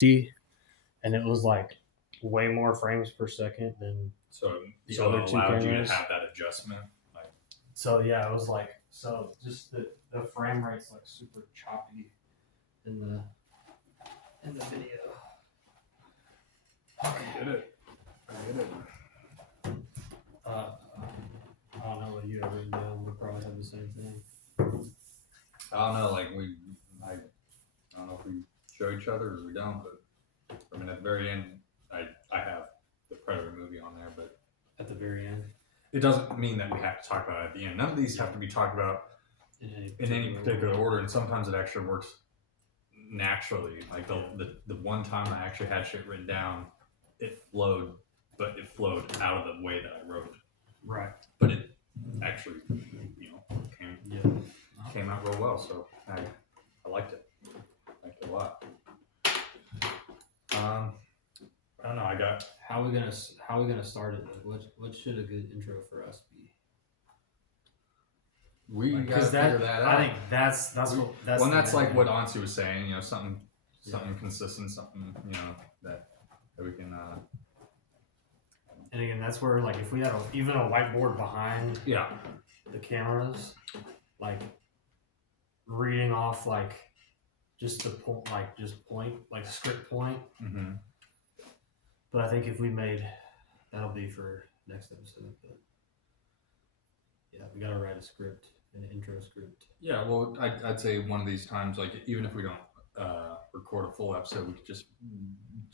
and it was like way more frames per second than the other two cameras. You to have that adjustment. Like, so yeah, it was like just the frame rate's like super choppy in the video. I get it. I don't know what you have written down. We probably have the same thing. I don't know. Like I don't know if we show each other or we don't. But I mean, at the very end, I have the Predator movie on there. But at the very end, it doesn't mean that we have to talk about it at the end. None of these have to be talked about in any particular order. And sometimes it actually works naturally. Like the one time I actually had shit written down, it flowed, but it flowed out of the way that I wrote it. Right. But it actually, came out real well. So I liked it. Liked it a lot. I don't know. I got. How are we gonna start it? What should a good intro for us be? We gotta figure that out. I think that's like what Ansu was saying. You know, something consistent, something that we can. And again, that's where like if we had even a whiteboard behind the cameras, like reading off like just the point, like script point. Mm-hmm. But I think if we made, that'll be for next episode. But yeah, we gotta write a script, an intro script. Yeah, well, I'd say one of these times, like even if we don't record a full episode, we could just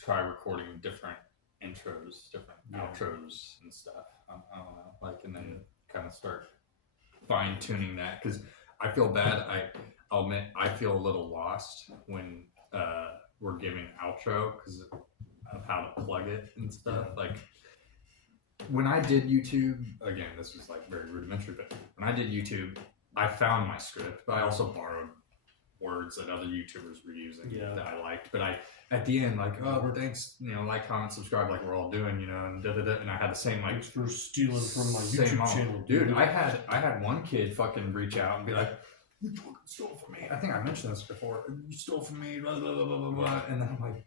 try recording different intros, different outros and stuff. I don't know, like, and then kind of start fine tuning that because I feel bad. I'll admit I feel a little lost when we're giving outro because of how to plug it and stuff. Like when I did YouTube, again, this was like very rudimentary, but when I did YouTube, I found my script, but I also borrowed words that other YouTubers were using that I liked. But at the end, like, oh, thanks, like, comment, subscribe, like we're all doing, and and I had the same, like, thanks for stealing from my YouTube channel, dude. I had one kid fucking reach out and be like, you fucking stole from me. I think I mentioned this before. You stole from me, blah, blah, blah, blah, blah. And then I'm like,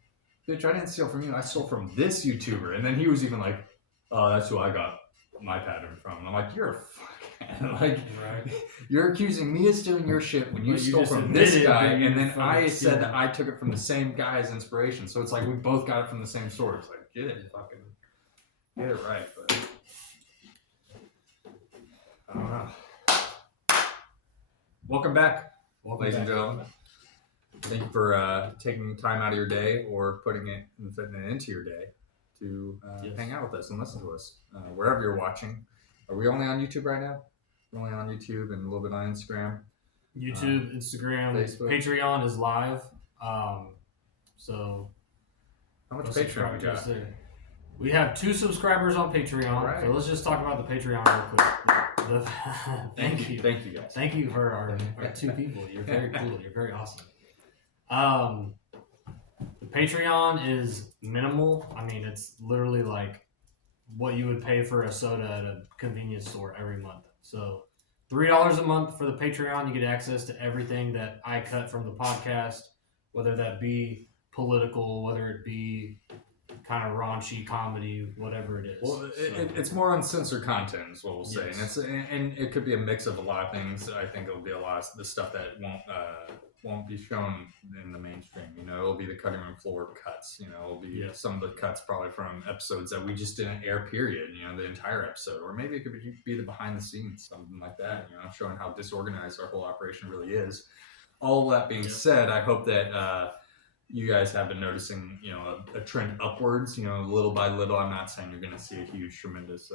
bitch, I didn't steal from you. I stole from this YouTuber. And then he was even like, oh, that's who I got my pattern from. And I'm like, you're a fucking, like, you're accusing me of stealing your shit when you stole from this guy. And then I said that I took it from the same guy's inspiration. So it's like we both got it from the same source. Like, get it right. But I don't know. Welcome back, ladies and gentlemen. Thank you for taking time out of your day or putting it and fitting it into your day to hang out with us and listen to us wherever you're watching. Are we only on YouTube right now? We're only on YouTube and a little bit on Instagram. YouTube, Instagram, Facebook. Patreon is live. So how much Patreon we got? We have 2 subscribers on Patreon. Right. So let's just talk about the Patreon real quick. Thank you guys. Thank you for our 2 people. You're very cool. You're very awesome. The Patreon is minimal. I mean, it's literally like what you would pay for a soda at a convenience store every month. So $3 a month for the Patreon, you get access to everything that I cut from the podcast, whether that be political, whether it be kind of raunchy comedy, whatever it is. Well, it's more uncensored content is what we'll say. And it could be a mix of a lot of things. I think it'll be a lot of the stuff that won't be shown in the mainstream. It'll be the cutting room floor cuts. It'll be some of the cuts probably from episodes that we just didn't air, period, the entire episode. Or maybe it could be the behind the scenes, something like that, showing how disorganized our whole operation really is. All that being said, I hope that you guys have been noticing, a trend upwards, little by little. I'm not saying you're going to see a huge, tremendous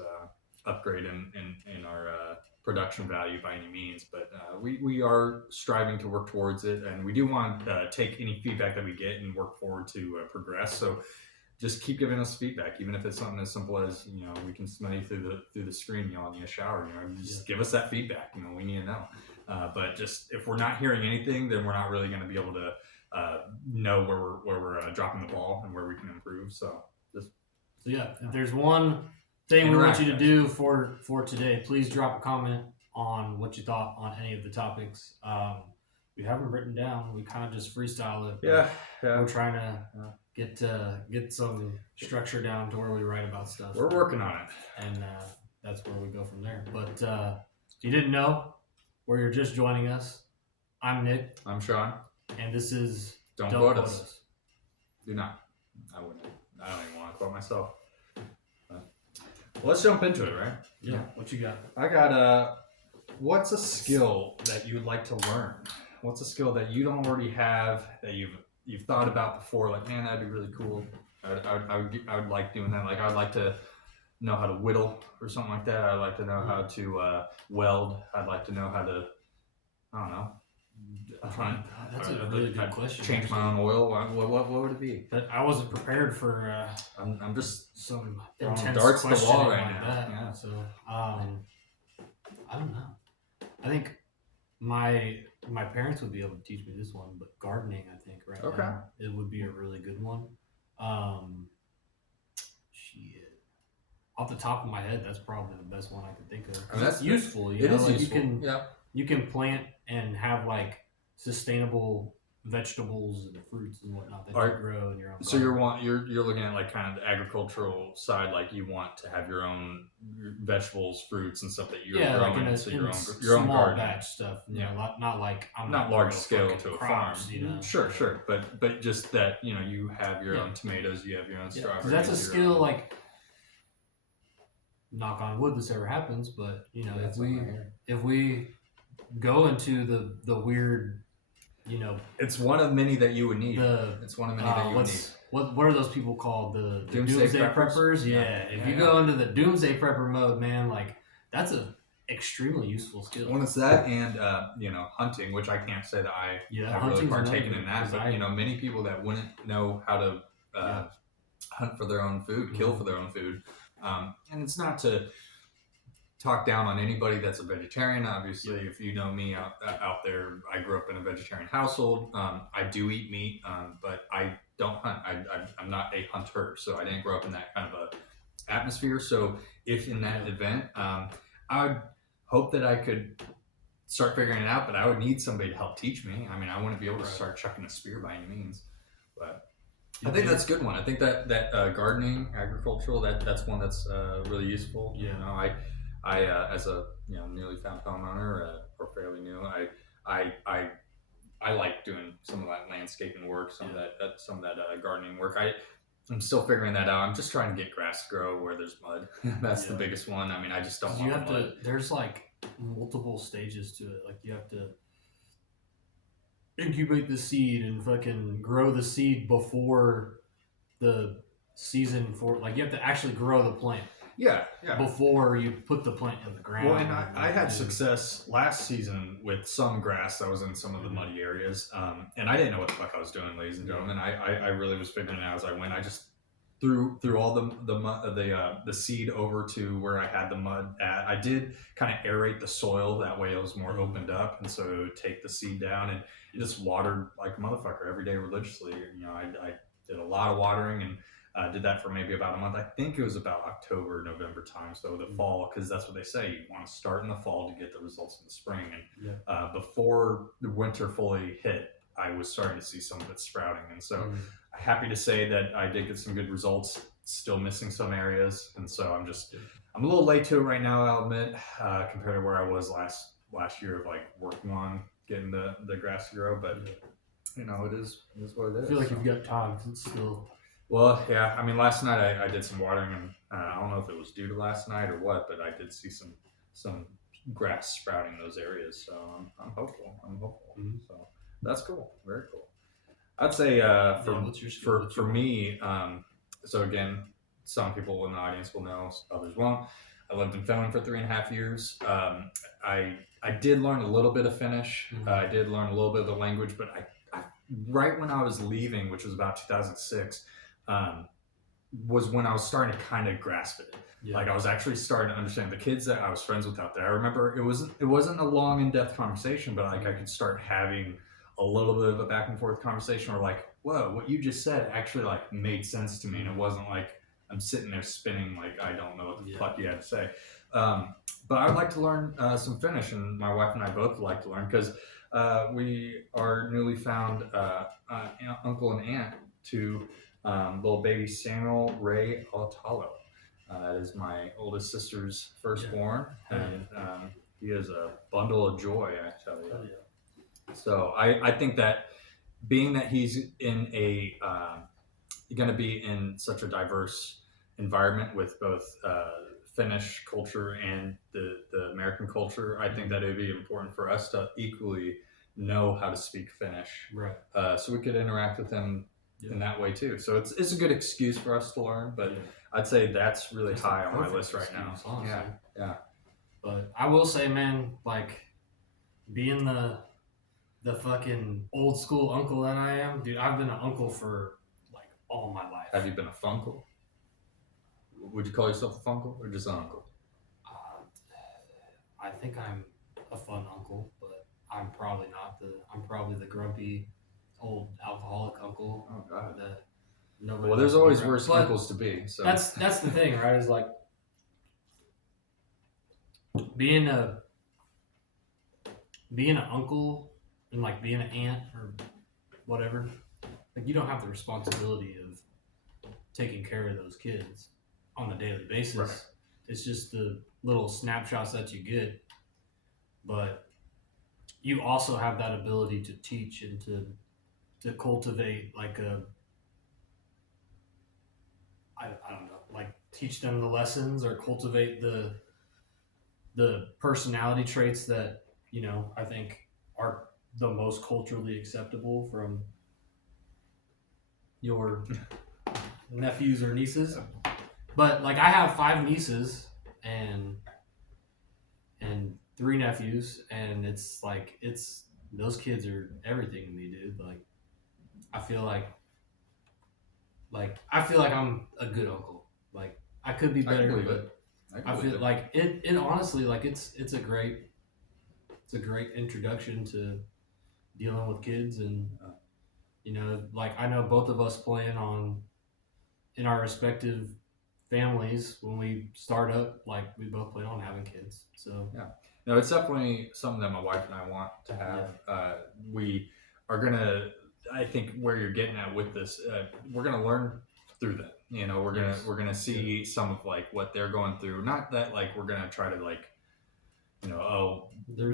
upgrade in our production value by any means, but we are striving to work towards it, and we do want to take any feedback that we get and work forward to progress. So just keep giving us feedback, even if it's something as simple as we can smell you through the screen, in your shower. Just give us that feedback. We need to know. But just if we're not hearing anything, then we're not really going to be able to know where we're dropping the ball and where we can improve. So if there's one thing we want you to do for today, please drop a comment on what you thought on any of the topics. We haven't written down. We kind of just freestyle it. Yeah. We're trying to get some structure down to where we write about stuff. We're working on it, and that's where we go from there. But if you didn't know, or you're just joining us, I'm Nick, I'm Sean. and this is Don't quote us. Do not. I wouldn't. I don't even want to quote myself. Well, let's jump into it, right? Yeah. What you got? I got what's a skill that you would like to learn? What's a skill that you don't already have that you've thought about before? Like, man, that'd be really cool. I would like doing that. Like, I'd like to know how to whittle or something like that. I'd like to know how to weld. I'd like to know how to, I don't know, hunt. That's a really good question. Change my own oil. What would it be? But I wasn't prepared for. I'm just some throwing intense darts at the wall questioning right like now. that. Yeah. So I don't know. I think my parents would be able to teach me this one, but gardening, I think now, it would be a really good one. Shit. Off the top of my head, that's probably the best one I could think of. I mean, that's useful. You It know, is like useful. you can plant and have like sustainable vegetables and fruits and whatnot that you grow in your own. So garden. you're looking at like kind of the agricultural side, like you want to have your own vegetables, fruits, and stuff that you're growing, like so in your own small garden. batch stuff. Yeah. Not like I'm not gonna large grow scale fucking to a crops, farm. You know? Sure, but just that you have your own tomatoes, you have your own strawberries. That's a skill. Like, knock on wood, this ever happens, but if we go into the weird. It's one of many that you would need. It's one of many that you would need. What are those people called? The Doomsday preppers? Yeah. If you go into the doomsday prepper mode, man, like that's a extremely useful skill. Well, it's that and hunting, which I can't say that I have really partaken in that, but many people that wouldn't know how to hunt for their own food, kill for their own food, and it's not to talk down on anybody that's a vegetarian. Obviously, if you know me out there, I grew up in a vegetarian household. I do eat meat, but I don't hunt. I'm not a hunter, so I didn't grow up in that kind of a atmosphere. So if in that event, I would hope that I could start figuring it out, but I would need somebody to help teach me. I mean, I wouldn't be able to start chucking a spear by any means, but I think that's a good one. I think that gardening, agricultural, that's one that's really useful. Yeah. I as a newly found homeowner or fairly new, I like doing some of that landscaping work, some of that gardening work. I'm still figuring that out. I'm just trying to get grass to grow where there's mud. That's the biggest one. I mean, I just don't want mud. There's like multiple stages to it. Like you have to incubate the seed and fucking grow the seed before the season for. Like you have to actually grow the plant. Yeah. Before you put the plant in the ground. Well, and I had success last season with some grass that was in some of the muddy areas, and I didn't know what the fuck I was doing, ladies and gentlemen. I really was figuring it out as I went. I just threw all the seed over to where I had the mud at. I did kind of aerate the soil, that way it was more opened up, and so it would take the seed down, and it just watered like a motherfucker every day religiously. I did a lot of watering and. Did that for maybe about a month. I think it was about October, November time. So the fall, because that's what they say. You want to start in the fall to get the results in the spring. And before the winter fully hit, I was starting to see some of it sprouting. And so I'm happy to say that I did get some good results, still missing some areas. And so I'm a little late to it right now, I'll admit, compared to where I was last year of like working on getting the grass to grow. But, it is what it is. I feel like you've got time. It's still... Well, yeah. I mean, last night I did some watering, and I don't know if it was due to last night or what, but I did see some grass sprouting in those areas. So I'm hopeful. Mm-hmm. So that's cool. Very cool. I'd say for me. So again, some people in the audience will know, others won't. I lived in Finland for 3.5 years. I did learn a little bit of Finnish. Mm-hmm. I did learn a little bit of the language, but I right when I was leaving, which was about 2006. Was when I was starting to kind of grasp it. Yeah. Like I was actually starting to understand the kids that I was friends with out there. I remember it wasn't a long in-depth conversation, but like I could start having a little bit of a back and forth conversation where like, whoa, what you just said actually like made sense to me. And it wasn't like I'm sitting there spinning like I don't know what the fuck you had to say. But I would like to learn some Finnish, and my wife and I both like to learn because we are newly found uncle and aunt to Little baby Samuel Ray Altalo. That is my oldest sister's firstborn, and he is a bundle of joy, I tell you. Hell yeah. So I think that being that he's in a going to be in such a diverse environment with both Finnish culture and the American culture, I think that it would be important for us to equally know how to speak Finnish, Right. So we could interact with him Yeah. in that way too. So it's a good excuse for us to learn, but Yeah. I'd say that's really That's high the on my perfect list right now. excuse, honestly. Yeah. But I will say, man, like being the fucking old school uncle that I am, dude, I've been an uncle for like all my life. Have you been a funkle? Would you call yourself a funkle or just an uncle? I think I'm a fun uncle, but I'm probably not the. I'm probably the grumpy, old alcoholic uncle. Oh God. That nobody. Well, there's wants to always be around. worse But uncles to be. So that's the thing, right? Is like being an uncle and like being an aunt or whatever. Like you don't have the responsibility of taking care of those kids on a daily basis. Right. It's just the little snapshots that you get, but you also have that ability to teach and to cultivate like I don't know, like teach them the lessons or cultivate the personality traits that, you know, I think are the most culturally acceptable from your nephews or nieces. But like I have 5 nieces and 3 nephews, and it's like those kids are everything to me, dude. Like I feel like I'm a good uncle. Like I could be I can better, believe but it. I feel like it honestly, like it's a great introduction to dealing with kids. And you know, like I know both of us plan on in our respective families when we start up, like we both plan on having kids. So Yeah. No, it's definitely something that my wife and I want to have. We are gonna. I think where you're getting at with this, we're gonna learn through them. You know, we're gonna see some of like what they're going through. Not that like we're gonna try to like, you know,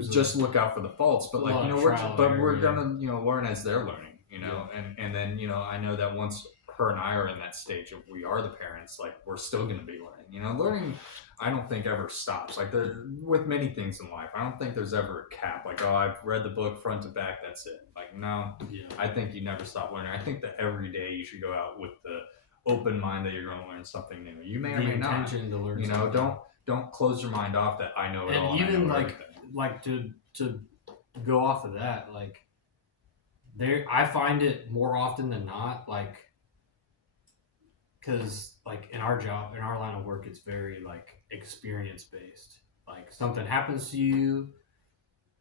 just look out for the faults, but like, you know, we're gonna, you know, learn as they're learning. You know, and then, you know, I know that once her and I are in that stage of we are the parents, like we're still going to be learning. You know, learning, I don't think ever stops. Like with many things in life, I don't think there's ever a cap. Like, oh, I've read the book front to back, that's it. Like, no, I think you never stop learning. I think that every day you should go out with the open mind that you're going to learn something new. You may or may not. To learn. You know, something. don't close your mind off that I know it and all. Even and I know like everything. like to go off of that, like I find it more often than not, like because like in our job, in our line of work, it's very like experience based. Like something happens to you,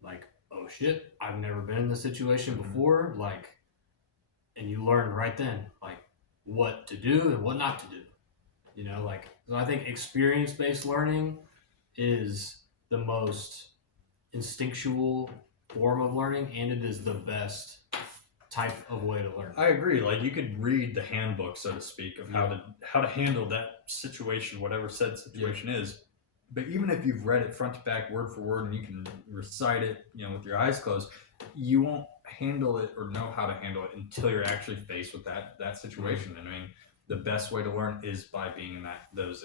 like, oh shit, I've never been in this situation before, like, and you learn right then like what to do and what not to do. You know, like, so I think experience based learning is the most instinctual form of learning, and it is the best type of way to learn. I agree. Like you could read the handbook, so to speak, of how to handle that situation, whatever said situation is. But even if you've read it front to back, word for word, and you can recite it, you know, with your eyes closed, you won't handle it or know how to handle it until you're actually faced with that situation. And I mean, the best way to learn is by being in those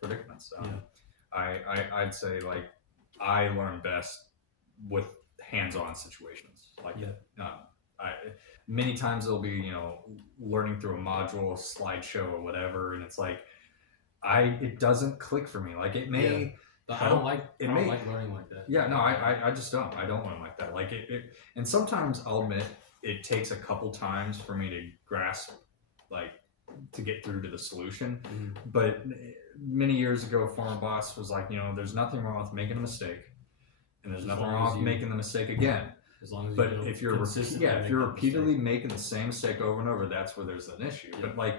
predicaments. I'd say like I learn best with hands-on situations like many times it'll be, you know, learning through a module, a slideshow or whatever, and it's like it doesn't click for me. Like it may I don't like learning like that. Yeah, no, I just don't. I don't learn like that. Like it and sometimes I'll admit it takes a couple times for me to grasp, like to get through to the solution. But many years ago, a former boss was like, you know, there's nothing wrong with making a mistake, and there's nothing wrong with making the mistake again. As long as if you're repeatedly making the same mistake over and over, that's where there's an issue. But like,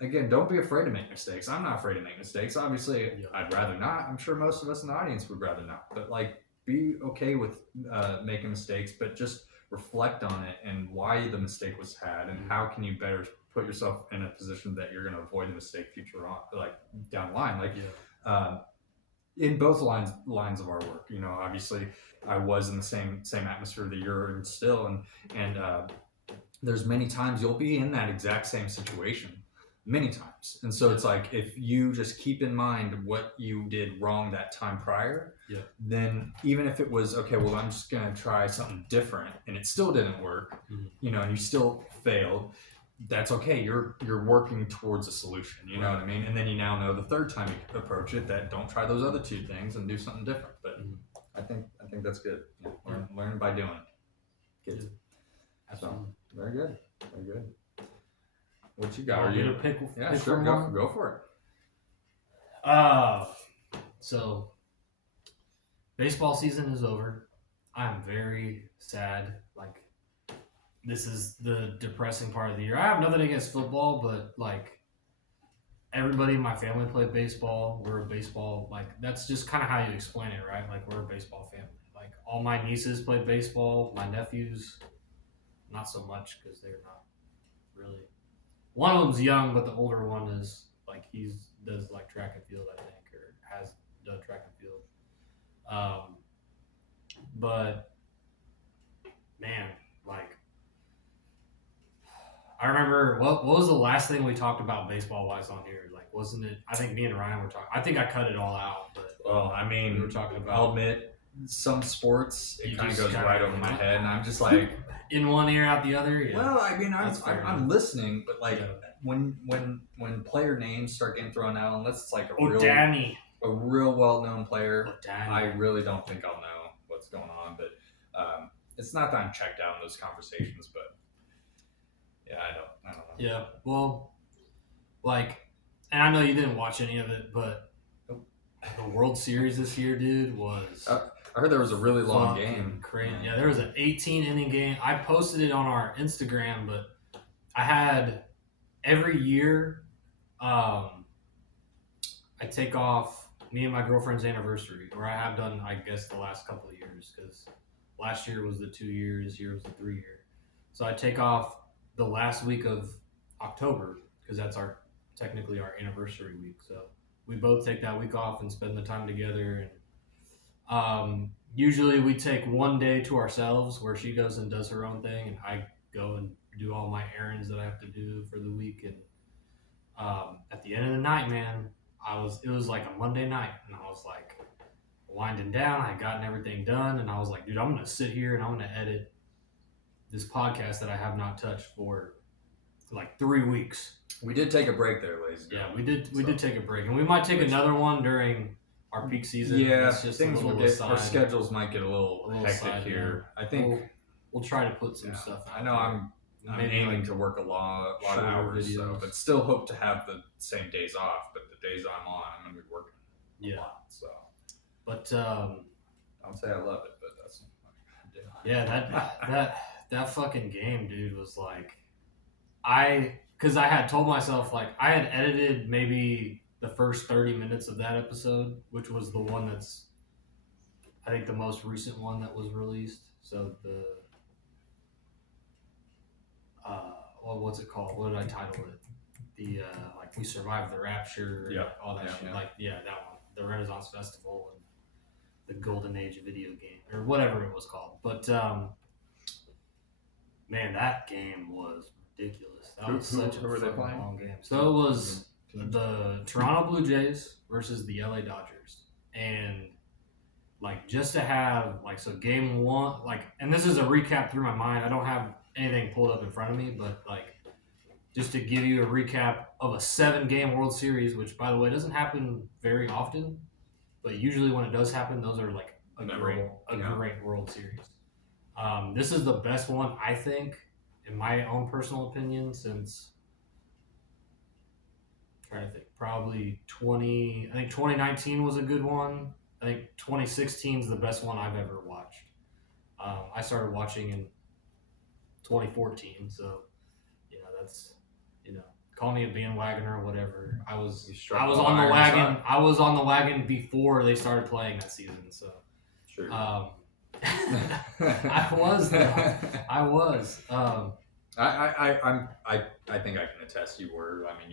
again, don't be afraid to make mistakes. I'm not afraid to make mistakes. Obviously, I'd rather not. I'm sure most of us in the audience would rather not. But like, be okay with making mistakes, but just reflect on it and why the mistake was had and how can you better put yourself in a position that you're going to avoid the mistake future on, like down the line. Like, in both lines of our work, you know, obviously I was in the same atmosphere that you're in still, and there's many times you'll be in that exact same situation, many times, and so it's like if you just keep in mind what you did wrong that time prior, then even if it was okay, well, I'm just gonna try something different, and it still didn't work, you know, and you still failed. That's okay. You're working towards a solution. You know what I mean? And then you now know the third time you approach it that don't try those other two things and do something different. But I think that's good. Learn by doing. Kids. So very good. What you got? Are you to pick? Yeah, pick sure. Go for it. So baseball season is over. I'm very sad. Like, this is the depressing part of the year. I have nothing against football, but like everybody in my family played baseball. We're a baseball, like, that's just kind of how you explain it, right? Like, we're a baseball family. Like, all my nieces played baseball. My nephews, not so much because they're not really. One of them's young, but the older one is like does like track and field, I think, or has done track and field. But man, like, I remember what was the last thing we talked about baseball wise on here? Like, wasn't it? I think me and Ryan were talking. I think I cut it all out. But well, I mean, we were talking about. I'll admit, some sports it kind of goes right over my head, and I'm just like in one ear out the other. Yeah. Well, I mean, I'm listening, but like when player names start getting thrown out, unless it's like a real well-known player, I really don't think I'll know what's going on. But it's not that I'm checked out in those conversations, but yeah, I don't know. Yeah, well, like, and I know you didn't watch any of it, but the World Series this year, dude, was. I heard there was a really long game. Crazy. Yeah, there was an 18-inning game. I posted it on our Instagram, but I had every year. I take off me and my girlfriend's anniversary, or I have done, I guess, the last couple of years, because last year was the 2 year, this year was the 3 year. So I take off the last week of October because that's technically our anniversary week. So we both take that week off and spend the time together. And usually we take one day to ourselves where she goes and does her own thing, and I go and do all my errands that I have to do for the week. And at the end of the night, man, it was like a Monday night, and I was like winding down. I had gotten everything done, and I was like, dude, I'm gonna sit here and I'm gonna edit this podcast that I have not touched for like 3 weeks. We did take a break there, ladies and gentlemen. Yeah, we did take a break, and we might take another one during our peak season. Yeah, it's just things our schedules might get a little hectic here. I think we'll try to put some stuff out. I know I'm aiming to work a lot of hours, but still hope to have the same days off. But the days I'm on, I'm gonna be working a lot. So, but I'll say I love it, but that's that fucking game, dude, was like, because I had told myself, like, I had edited maybe the first 30 minutes of that episode, which was the one that's, I think, the most recent one that was released. So the, what's it called? What did I title it? The, like, We Survived the Rapture, and all that shit. Yeah. Like, that one. The Renaissance Festival and the Golden Age video game, or whatever it was called. But, man, that game was ridiculous. That was such a long game. So it was the Toronto Blue Jays versus the LA Dodgers. And, like, just to have, like, so game one, like, and this is a recap through my mind. I don't have anything pulled up in front of me, but, like, just to give you a recap of a 7-game World Series, which, by the way, doesn't happen very often. But usually when it does happen, those are, like, a great World Series. This is the best one, I think, in my own personal opinion, since, I'm trying to think, probably 2019 was a good one. I think 2016 is the best one I've ever watched. I started watching in 2014, so, that's, call me a bandwagoner or whatever. I was on the wagon. I was on the wagon before they started playing that season, so. Sure. I was. I think I can attest you were. I mean,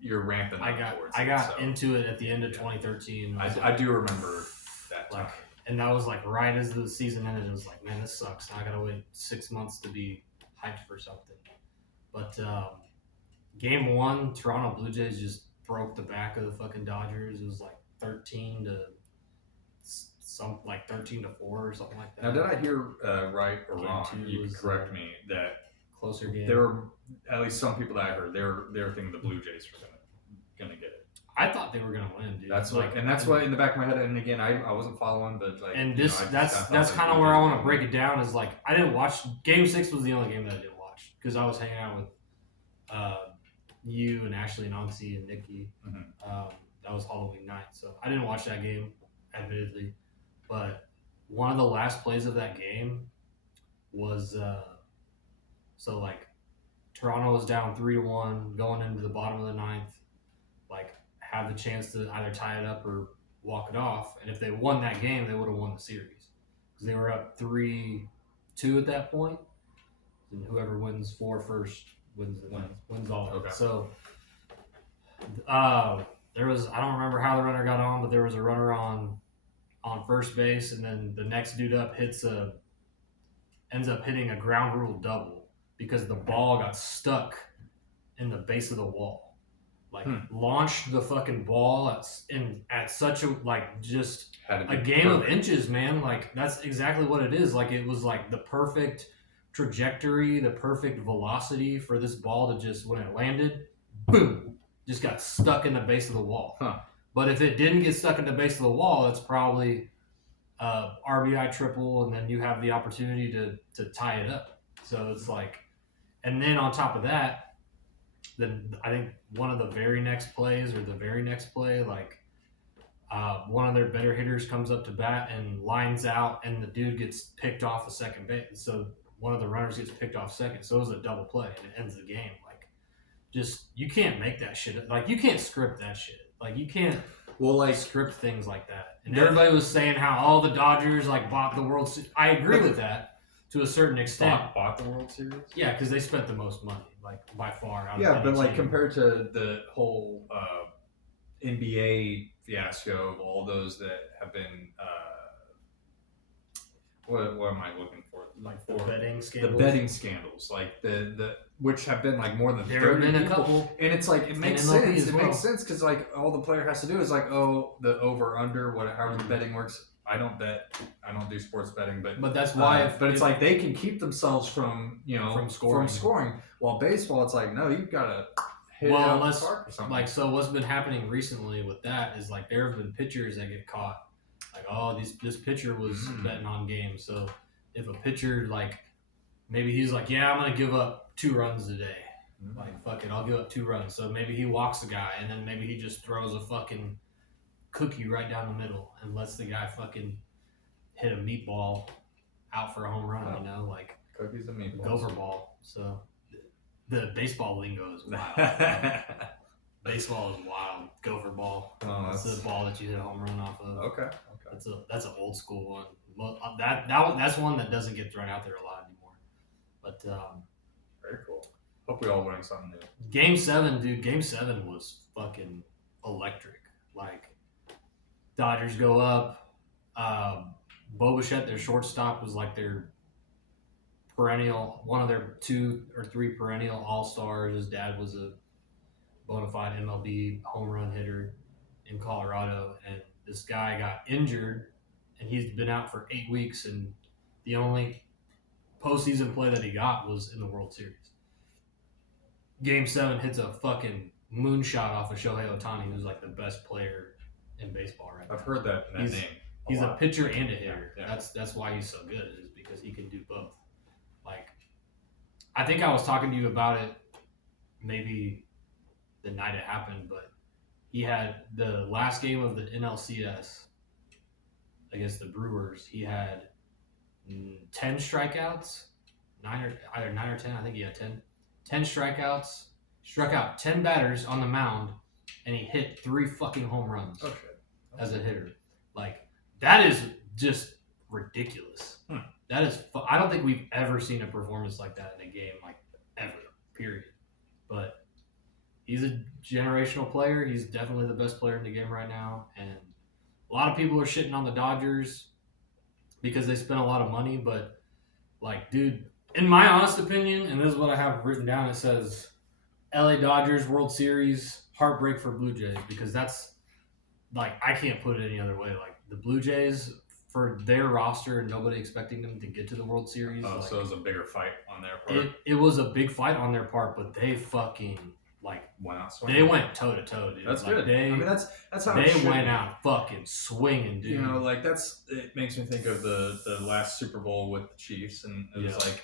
you're ramping up towards I it. got So. into it at the end of 2013. I do remember that time. Like, and that was like right as the season ended. It was like, man, this sucks. Now I gotta wait 6 months to be hyped for something. But game one, Toronto Blue Jays just broke the back of the fucking Dodgers. It was like 13-4 or something like that. Now, did I hear right or Game wrong? two You was, can correct me. That closer game. there were at least some people that I heard they were thinking the Blue Jays were gonna get it. I thought they were gonna win, dude. That's what in the back of my head. And again, I wasn't following, but like. And that's kind of where I want to break it down. Is like I didn't watch Game 6 was the only game that I didn't watch because I was hanging out with you and Ashley and Nancy and Nikki. Mm-hmm. That was Halloween night, so I didn't watch that game, admittedly. But one of the last plays of that game was so like Toronto was down 3-1 going into the bottom of the ninth, like have the chance to either tie it up or walk it off. And if they won that game, they would have won the series because they were up 3-2 at that point. And whoever wins 4 first wins all. Okay. So there was, I don't remember how the runner got on, but there was a runner on first base, and then the next dude up ends up hitting a ground rule double because the ball got stuck in the base of the wall. Like launched the fucking ball at such a like just a game of inches, man. Like that's exactly what it is. Like it was like the perfect trajectory, the perfect velocity for this ball to just when it landed, boom, just got stuck in the base of the wall. But if it didn't get stuck in the base of the wall, that's probably RBI triple, and then you have the opportunity to tie it up. So it's like, and then on top of that, then I think one of the very next plays or the very next play, like one of their better hitters comes up to bat and lines out, and the dude gets picked off a second base. So one of the runners gets picked off second. So it was a double play, and it ends the game. Like, just you can't make that shit. Like you can't script that shit. Like you can't. Well, like script things like that. And everybody was saying how all the Dodgers like bought the World Series. I agree with that to a certain extent. Bought the World Series? Yeah, because they spent the most money, like by far. Yeah, but like compared to the whole NBA fiasco of all those that have been, what am I looking for? Like the betting scandals. The betting scandals, like the which have been like more than 30 there have been people. A couple, and it's like it makes sense. It makes sense because like all the player has to do is like the over under however the betting works. I don't bet. I don't do sports betting, but that's why. But it's like they can keep themselves from from scoring. While baseball, it's like no, you've got to hit it out the park or something. Like so, what's been happening recently with that is like there have been pitchers that get caught. Like this pitcher was betting on games, so if a pitcher like maybe he's like, yeah, I'm gonna give up 2 runs today. Like fuck it, I'll give up 2 runs. So maybe he walks the guy, and then maybe he just throws a fucking cookie right down the middle and lets the guy fucking hit a meatball out for a home run. You know, like cookies and meatballs, gopher ball. So the baseball lingo is wild. Baseball is wild. Gopher ball. Oh, that's the ball that you hit a home run off of. Okay. That's an old school one. That's one that doesn't get thrown out there a lot anymore. But very cool. Hope we all learned something new. Game 7, dude. Game 7 was fucking electric. Like Dodgers go up. Bo Bichette, their shortstop, was like their perennial, one of their 2 or 3 perennial all-stars. His dad was a bona fide MLB home run hitter in Colorado, and this guy got injured, and he's been out for 8 weeks, and the only postseason play that he got was in the World Series. Game 7 hits a fucking moonshot off of Shohei Ohtani, who's like the best player in baseball right now. I've heard that name. He's a pitcher and a hitter. Yeah. That's why he's so good, is because he can do both. Like, I think I was talking to you about it maybe the night it happened, but he had the last game of the NLCS against the Brewers. He had 10 strikeouts, 9 or 10. I think he had 10. 10 strikeouts, struck out 10 batters on the mound, and he hit 3 fucking home runs as a hitter. Like, that is just ridiculous. That is, I don't think we've ever seen a performance like that in a game, like ever, period. But he's a generational player. He's definitely the best player in the game right now. And a lot of people are shitting on the Dodgers because they spent a lot of money. But, like, dude, in my honest opinion, and this is what I have written down, it says LA Dodgers World Series heartbreak for Blue Jays, because that's, like, I can't put it any other way. Like, the Blue Jays, for their roster and nobody expecting them to get to the World Series. Oh, like, so it was a bigger fight on their part. It was a big fight on their part, but they fucking, like, Went out they went toe to toe, dude. That's like, good. They, I mean, that's how they it should went be. out fucking swinging, dude. You know, like it makes me think of the last Super Bowl with the Chiefs, and it was like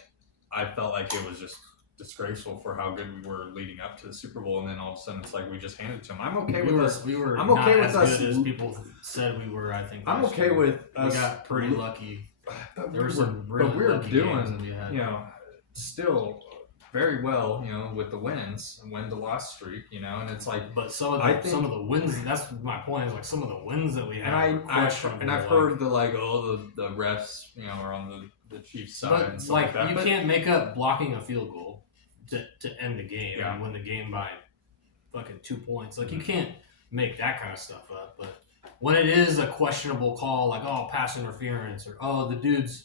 I felt like it was just disgraceful for how good we were leading up to the Super Bowl, and then all of a sudden it's like we just handed it to them. I'm okay with us. We were I'm not okay with as us. good as people said we were. I think I'm last okay year. with We us. got pretty lucky. But There were some really but we're lucky games that doing, we had. you know, still very well, you know, with the wins, win to loss streak, you know, and it's like. But some of the wins. That's my point. Is like some of the wins that we had. I've heard the the refs, you know, are on the Chiefs side, but and stuff like that. you can't make up blocking a field goal to end the game Yeah. and win the game by fucking 2 points. Like you can't make that kind of stuff up. But when it is a questionable call, like pass interference, or the dude's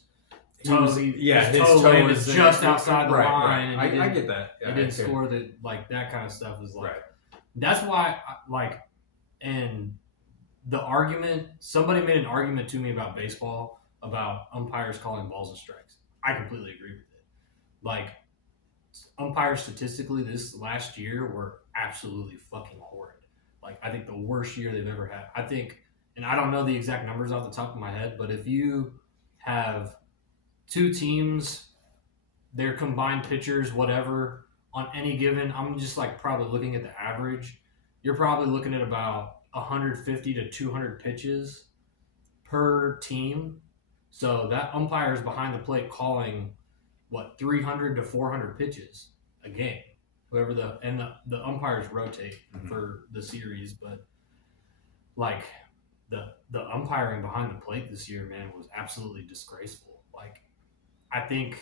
toe, his toe landed just outside the line, right. and I get that. he didn't score the that kind of stuff is like. That's why and the argument, somebody made an argument to me about baseball about umpires calling balls and strikes. I completely agree with it. Like, umpires statistically this last year were absolutely fucking horrid. Like, I think the worst year they've ever had. I think, and I don't know the exact numbers off the top of my head, but if you have two teams, their combined pitchers, whatever, on any given, I'm just like probably looking at the average. You're probably looking at about 150 to 200 pitches per team. So that umpire is behind the plate calling 300 to 400 pitches a game. Whoever the umpires rotate for the series, but like the umpiring behind the plate this year, man, was absolutely disgraceful. Like, I think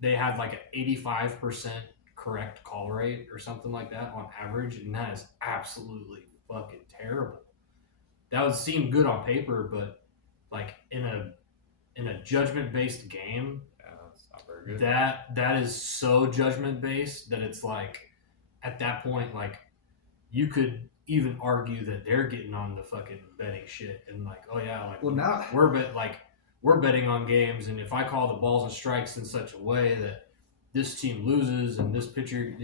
they had like an 85% correct call rate or something like that on average, and that is absolutely fucking terrible. That would seem good on paper, but like in a judgment based game, that's not very good. that is so judgment based that it's like at that point, like you could even argue that they're getting on the fucking betting shit and like, now we're betting on games, and if I call the balls and strikes in such a way that this team loses and this pitcher,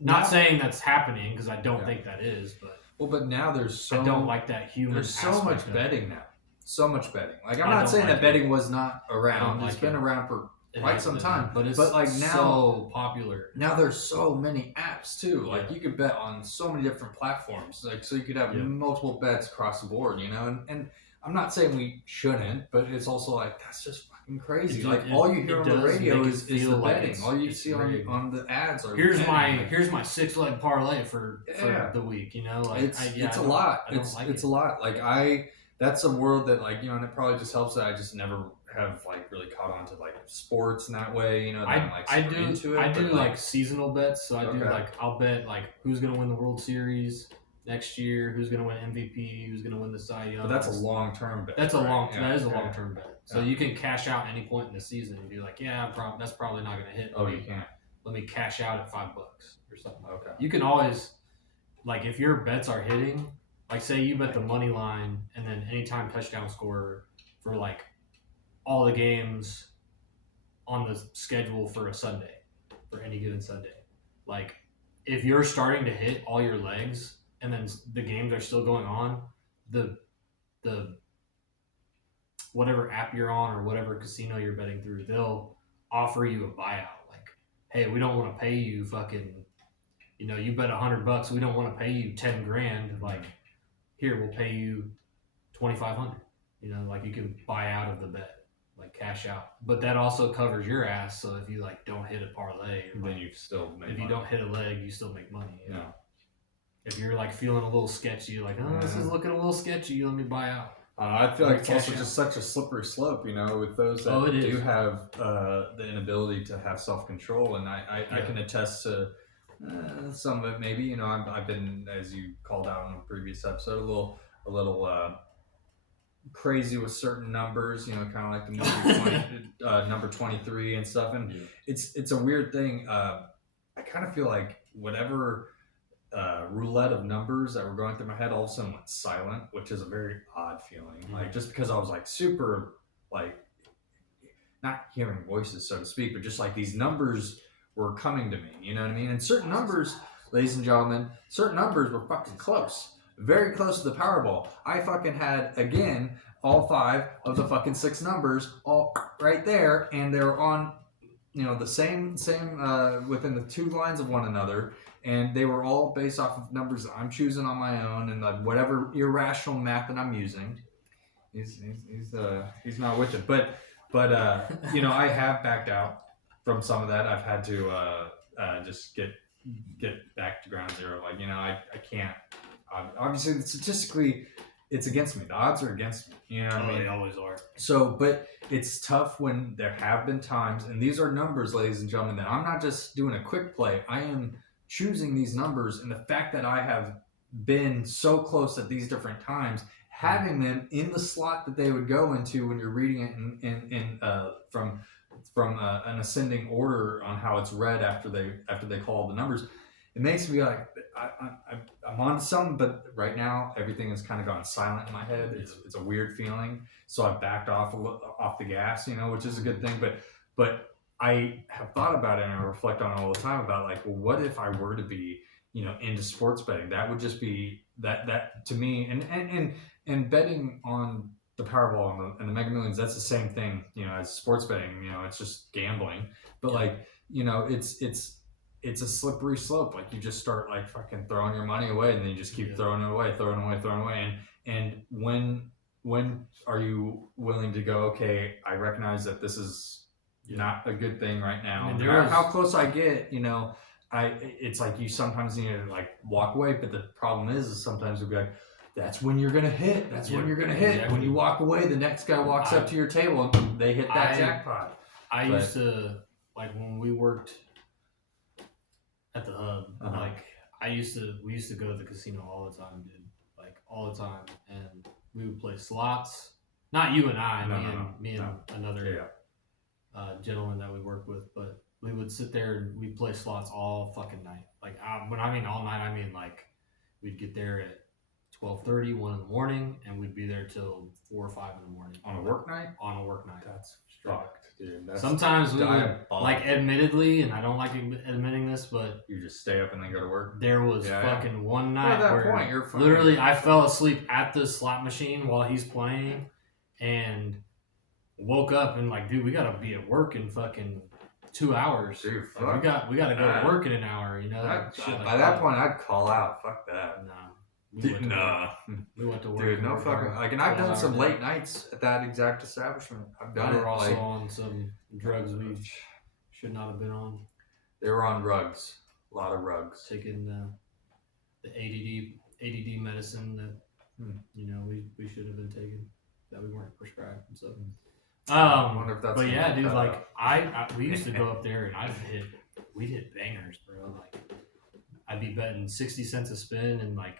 not saying that's happening, because I don't think that is, but now there's I don't like that human. There's so much betting now. So much betting. Like, I'm I not don't saying like that betting was not around. like It's been around for quite some time, but it's like now so popular. Now there's so many apps too. Like you could bet on so many different platforms. Like, so you could have multiple bets across the board. You know, and I'm not saying we shouldn't, but it's also like that's just fucking crazy. All you hear on the radio is the betting. All you see on the ads are here's my 6-leg parlay for the week. You know, like it's a lot. It's a lot. Like that's a world that and it probably just helps that I just never have really caught on to sports in that way. You know, that I do like seasonal bets. So I do I'll bet who's gonna win the World Series next year, who's going to win MVP, who's going to win the Cy Young. But that's a long-term bet. That is a long-term bet. So you can cash out any point in the season and be like, that's probably not going to hit. You can't. Let me cash out at $5 or something. Okay. You can always, if your bets are hitting, say you bet the money line and then anytime touchdown scorer for all the games on the schedule for a Sunday, for any given Sunday. If you're starting to hit all your legs and then the games are still going on, the whatever app you're on or whatever casino you're betting through, they'll offer you a buyout. Hey, we don't want to pay you fucking, you bet $100. We don't want to pay you 10 grand. Here, we'll pay you 2,500. You can buy out of the bet, cash out. But that also covers your ass. So if you don't hit a parlay, then you still make money. You don't hit a leg, you still make money. Yeah. If you're feeling a little sketchy, this is looking a little sketchy, let me buy out. I feel like it's Cash also out. just such a slippery slope, you know, with those that It do is. have the inability to have self-control. And I can attest to some of it. Maybe, you know, I've been, as you called out in a previous episode, a little crazy with certain numbers, you know, kind of like the movie number 23 and stuff. And it's a weird thing. I kind of feel like whatever roulette of numbers that were going through my head all of a sudden went silent, which is a very odd feeling. Like, just because I was like super, like, not hearing voices, so to speak, but just like these numbers were coming to me, you know what I mean? And certain numbers, ladies and gentlemen, certain numbers were fucking close. Very close to the Powerball. I fucking had, again, all 5 of the fucking 6 numbers all right there, and they were on, you know, the same within the 2 lines of one another, and they were all based off of numbers that I'm choosing on my own, and like whatever irrational math that I'm using. He's not with it, but you know, I have backed out from some of that. I've had to just get back to ground zero. Like, you know, I can't. Obviously, statistically, it's against me. The odds are against me. You know what I mean? They always are. So, but it's tough when there have been times, and these are numbers, ladies and gentlemen, that I'm not just doing a quick play. I am choosing these numbers, and the fact that I have been so close at these different times, having them in the slot that they would go into when you're reading it from an ascending order on how it's read after they call the numbers, it makes me like I'm on to something. But right now everything has kind of gone silent in my head. It's a weird feeling, so I've backed off the gas, you know, which is a good thing. But I have thought about it, and I reflect on it all the time about, like, well, what if I were to be, you know, into sports betting? That would just be that to me, and betting on the Powerball and the Mega Millions, that's the same thing, you know, as sports betting. You know, it's just gambling. But like, you know, it's a slippery slope. Like, you just start like fucking throwing your money away, and then you just keep throwing it away. And when are you willing to go, okay, I recognize that this is not a good thing right now. I mean, no matter how close I get, you know, it's like you sometimes need to like walk away. But the problem is sometimes you'll be like, that's when you're gonna hit. That's when you're gonna hit. Exactly. When you walk away, the next guy walks up to your table and they hit that jackpot. I used to, like, when we worked at the hub, like, we used to go to the casino all the time, dude. Like, all the time. And we would play slots. Not you and I, me and another gentleman that we worked with, but we would sit there and we'd play slots all fucking night. Like, when I mean all night, I mean like we'd get there at 12:30, 1 in the morning, and we'd be there till 4 or 5 in the morning. On a work night? On a work night. That's fucked, dude. That's sometimes we would, like, admittedly, and I don't like admitting this, but you just stay up and then go to work? There was fucking one night at that where point, you're fucking literally I fell asleep at the slot machine while he's playing, and woke up and like, dude, we gotta be at work in fucking 2 hours. Dude, like, we gotta go to work in an hour, you know? By that point, I'd call out. Fuck that. Nah. We went to work. Dude, no fucking, like, and I've done some late nights at that exact establishment. I've done it. We were also on some drugs we should not have been on. They were on rugs. A lot of rugs. Taking the ADD medicine that you know we should have been taking, that we weren't prescribed. So I wonder if that's, but yeah, dude, like we used to go up there and we'd hit bangers, bro. Like, I'd be betting 60 cents a spin, and like,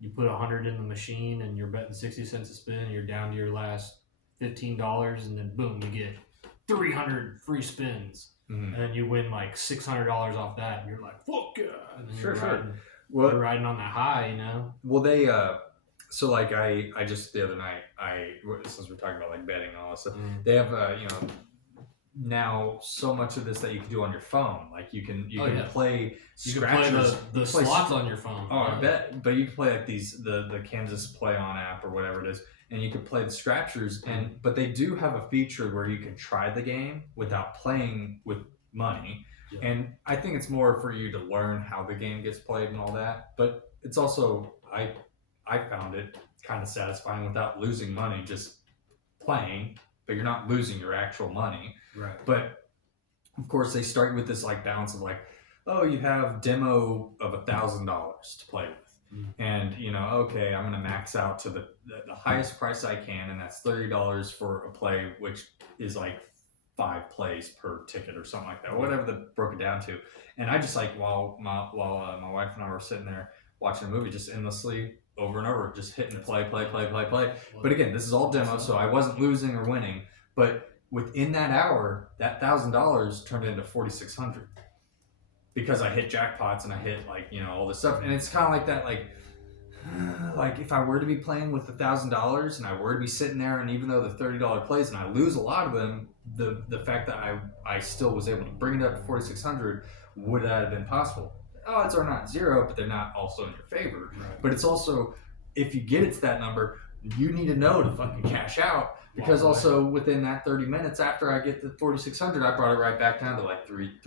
you put 100 in the machine and you're betting 60 cents a spin, and you're down to your last $15, and then boom, you get 300 free spins. And then you win like $600 off that, and you're like, fuck yeah. And then you're riding on that high, you know? Well, they, so like I just, the other night, since we're talking about like betting and all that stuff, they have, you know, now so much of this that you can do on your phone. Like, you can play scratchers. You can play the slots on your phone. Oh, I bet. But you can play like the Kansas Play On app or whatever it is, and you can play the scratchers. But they do have a feature where you can try the game without playing with money. Yeah. And I think it's more for you to learn how the game gets played and all that. But it's also, I found it kind of satisfying without losing money, just playing, but you're not losing your actual money. Right. But of course, they start with this like balance of like, oh, you have demo of $1,000 to play with. And okay, I'm gonna max out to the highest price I can, and that's $30 for a play, which is like 5 plays per ticket or something like that, whatever they broke it down to. And I just like while my wife and I were sitting there watching a movie, just endlessly over and over, just hitting play. But again, this is all demo, so I wasn't losing or winning. But within that hour, that $1,000 turned into $4,600 because I hit jackpots and I hit all this stuff. And it's kind of like that, like if I were to be playing with $1,000 and I were to be sitting there, and even though the $30 plays and I lose a lot of them, the fact that I still was able to bring it up to 4,600, would that have been possible? Odds are not zero, but they're not also in your favor. Right. But it's also, if you get it to that number, you need to know to fucking cash out, because also within that 30 minutes after I get the 4,600, I brought it right back down to like 3,000.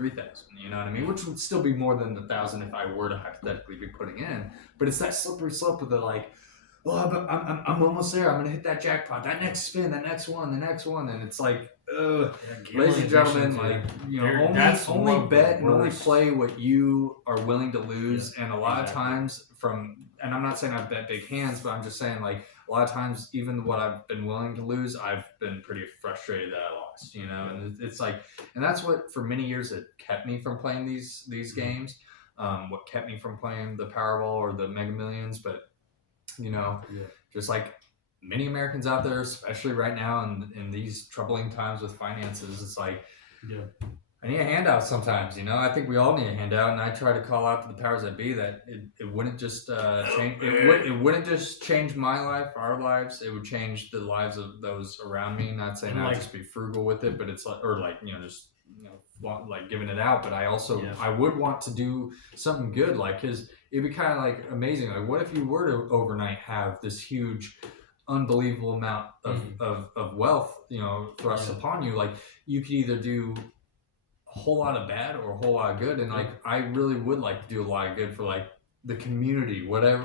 You know what I mean? Which would still be more than the 1,000 if I were to hypothetically be putting in. But it's that slippery slope of the like, well, I'm almost there. I'm gonna hit that jackpot. That next spin, that next one, and it's like, ladies and gentlemen, like only bet and only play what you are willing to lose. And a lot of times and I'm not saying I bet big hands, but I'm just saying like a lot of times even what I've been willing to lose, I've been pretty frustrated that I lost. And it's like, and that's what for many years it kept me from playing these games. What kept me from playing the Powerball or the Mega Millions, but just like many Americans out there, especially right now in these troubling times with finances, it's like, I need a handout sometimes. I think we all need a handout, and I try to call out to the powers that be that it wouldn't just change. It wouldn't just change my life, our lives. It would change the lives of those around me. Not saying I'd just be frugal with it, but it's like, or like just like giving it out. But I also I would want to do something good, like it'd be kind of like amazing. Like, what if you were to overnight have this huge, unbelievable amount of wealth, thrust upon you? Like, you could either do a whole lot of bad or a whole lot of good, and like I really would like to do a lot of good for like the community, whatever,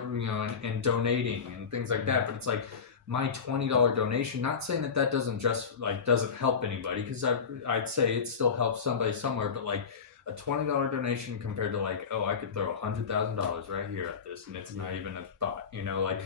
and donating and things like that. But it's like my $20 donation, not saying that doesn't help anybody, because I'd say it still helps somebody somewhere, but like a $20 donation compared to like, I could throw $100,000 right here at this, and it's not even a thought, like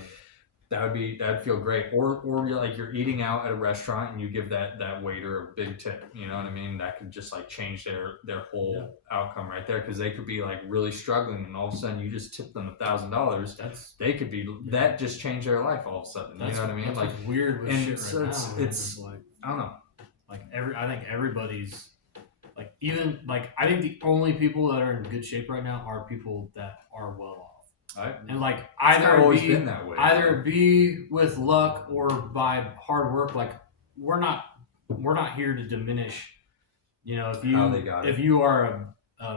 that'd feel great. Or you're eating out at a restaurant and you give that waiter a big tip, you know what I mean? That could just like change their whole outcome right there, because they could be like really struggling, and all of a sudden you just tip them $1,000. They could be that just changed their life all of a sudden. You know what I mean? Like weird with shit right now. It's like, I don't know. Like I think everybody's like, even like, I think the only people that are in good shape right now are people that are well off. And like either be with luck or by hard work. Like we're not here to diminish. If you are a